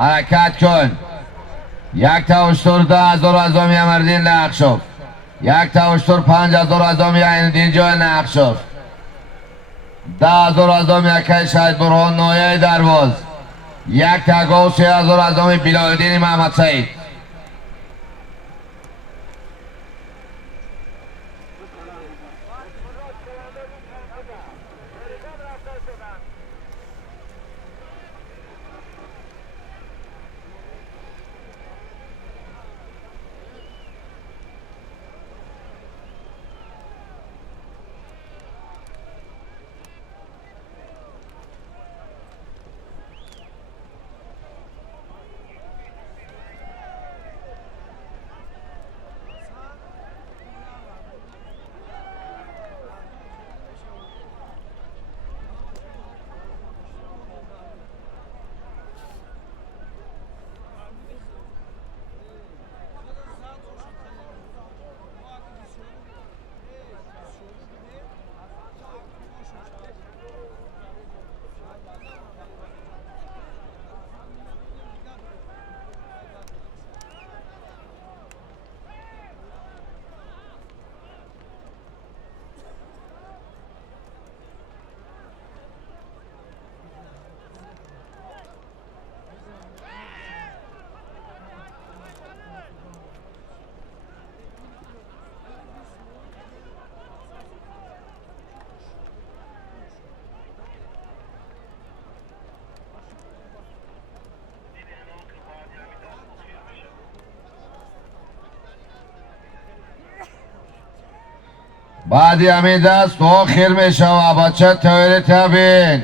حرکت کن. یک توشتر 10,000 ازامی مردین نقشف. یک توشتر 5,000 ازامی عیندین جای نقشف. 10,000 ازامی اکی شهید برهان نایه درواز. یک تگاه 3,000 ازامی بلایدین محمد سعید. بعدی همین دست تو خیر میشوه بچه تایری تبین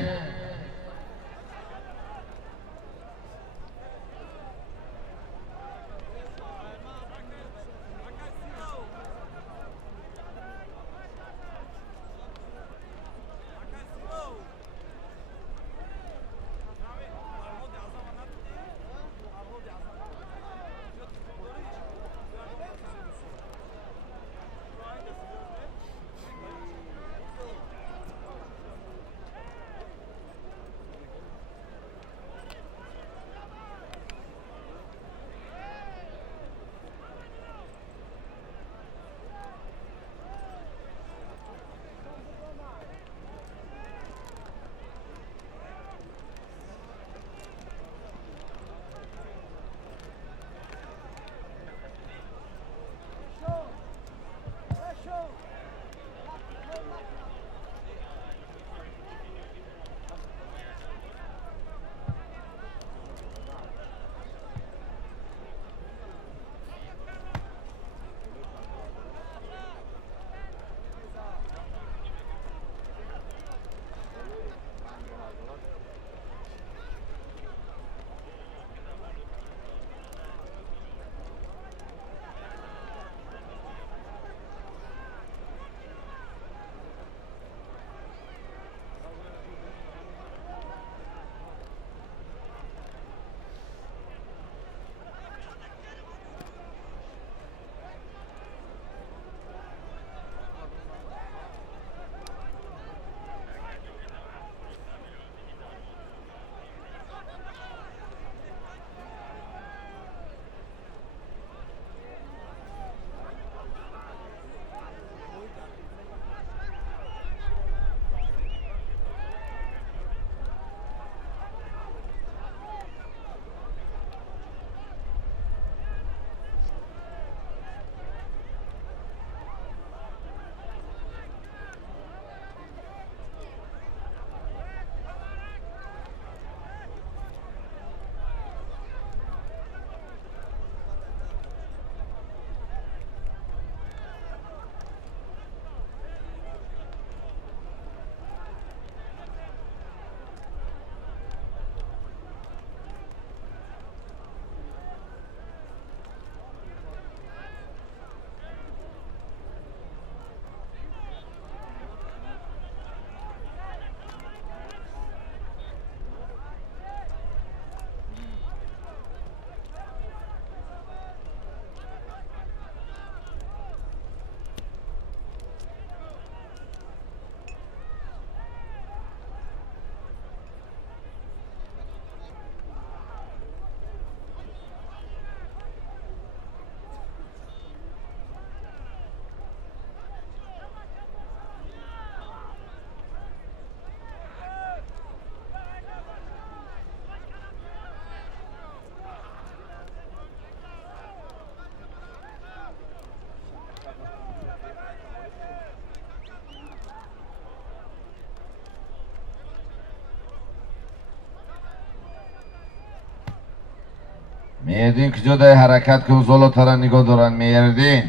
میردین که جدای حرکت که زولو ترا نگاه دارن میردین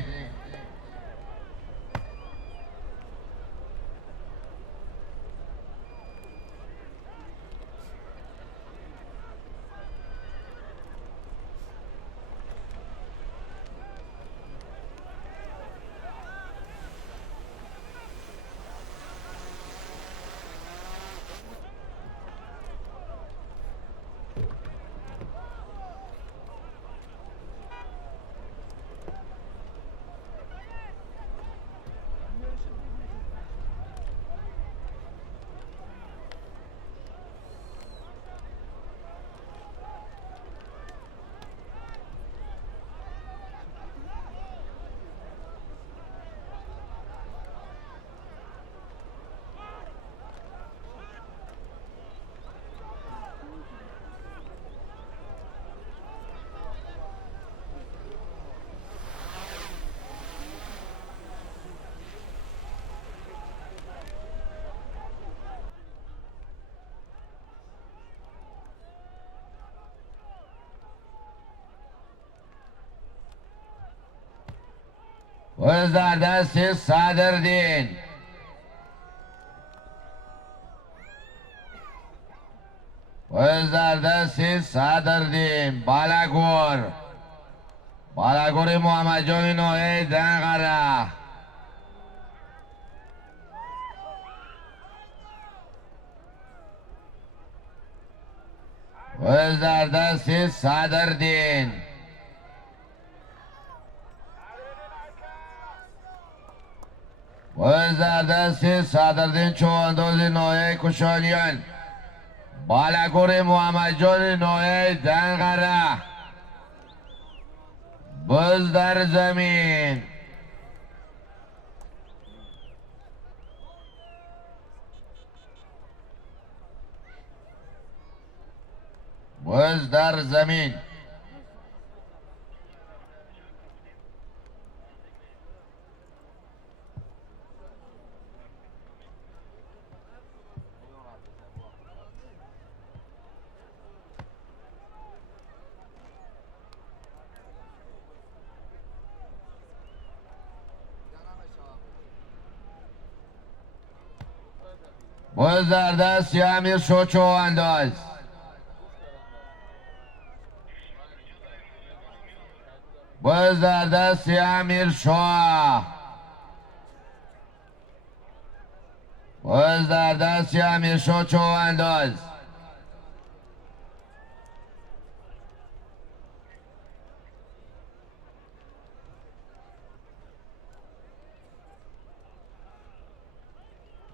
باز در دست صدردین. باز در دست صدردین. بالگور محمد جان نوعی دنقره. باز در دست صدردین. باز در دست صدردین چوانداز نوعی کشانیان. بالگور محمد جان نوعی دنقره. باز در زمین. باز در زمین. باز در دست امیر شو چوانداز. باز در دست امیر شاه. باز در دست امیر شاه چوانداز.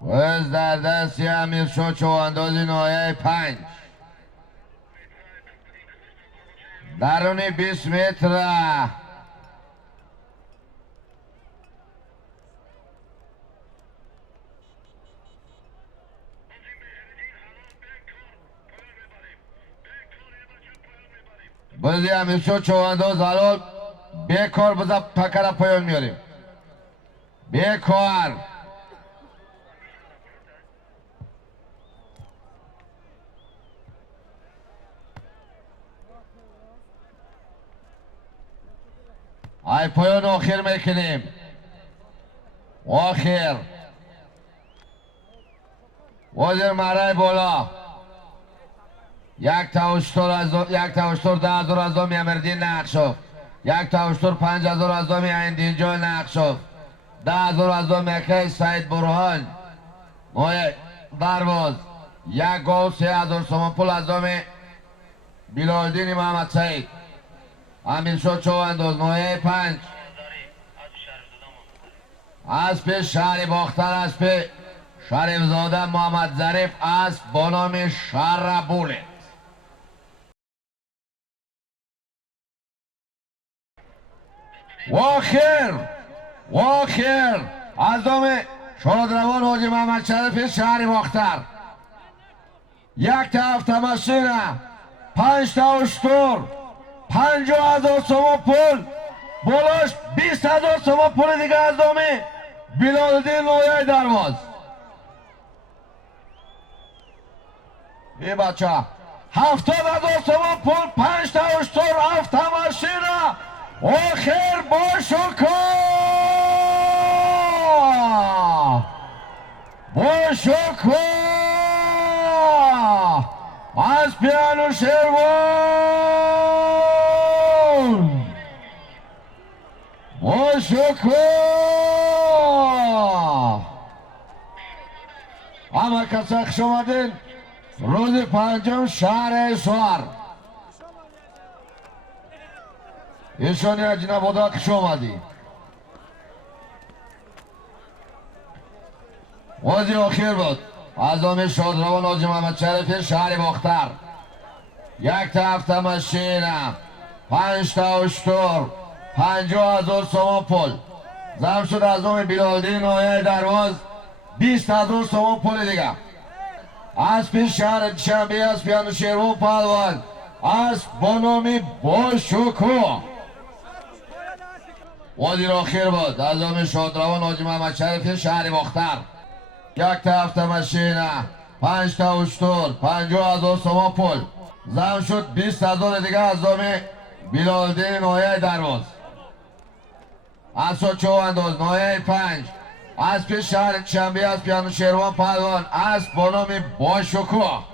باز در دست امیر شاه چوانداز نوعی 5. درون 20 متر. بازی امیر چوانداز حالا بیکار بزا پکر پایان میاریم. بیکار. ای پایان آخر میکنیم. آخر وزیر مرای بالا. یک تاوشتور 10,000 از دامی امردین نقشو. یک تاوشتور 5,000 از دامی ایندینجا نقشو. 10,000 از دامی که سید برهان درواز. یک گاو 3,000 سومان پول از دامی بلالدین محمد سید. امیر شاه چوانداز نوعی 5. اسب شهر باختر اسب شریف زاده محمد ظریف اسب با نام شربوله. واخر از دام شادروان حاجی محمد شریف شهر باختر. یک تا هفته ماشینه 5 تا اشتر 50,000 سوم پول بالاش 20,000 سوم پول دیگه از دامی بلالدین نوعی درواز. ای بچه 70,000 سوم پول 5 تا اشتر 7 تا ماشینه. آخر باشکا از پیانو شیروان باشکا همه کسی خوش آمدین. روز 5 شهر سوار ایشانی اجنب بودا خوش آمدی. وزی آخر بود از آمی شادروان حاجی محمد شریف شهر باختر. یک تا هفته ماشینه 5 تا اشتر 50,000 سوم پول زم شد از آمی بلالدین نوعی درواز 20,000 سوم پول دیگه. اسب شهر شنبه اسب پیانو شیروان پهلوان اسب با نام باشکو. وزیر آخر بود از آمی شادروان حاجی محمد شریف شهر باختر. یک تا هفته ماشینه 5 تا اشتر 50,000 سوم پول زم شد 20,000 دیگه از آمی بلالدین نوعی درواز. اسب چوانداز نایه 5 اسب شهر چنبی از پیانو شیروان پهلوان اسب با نام باشکوه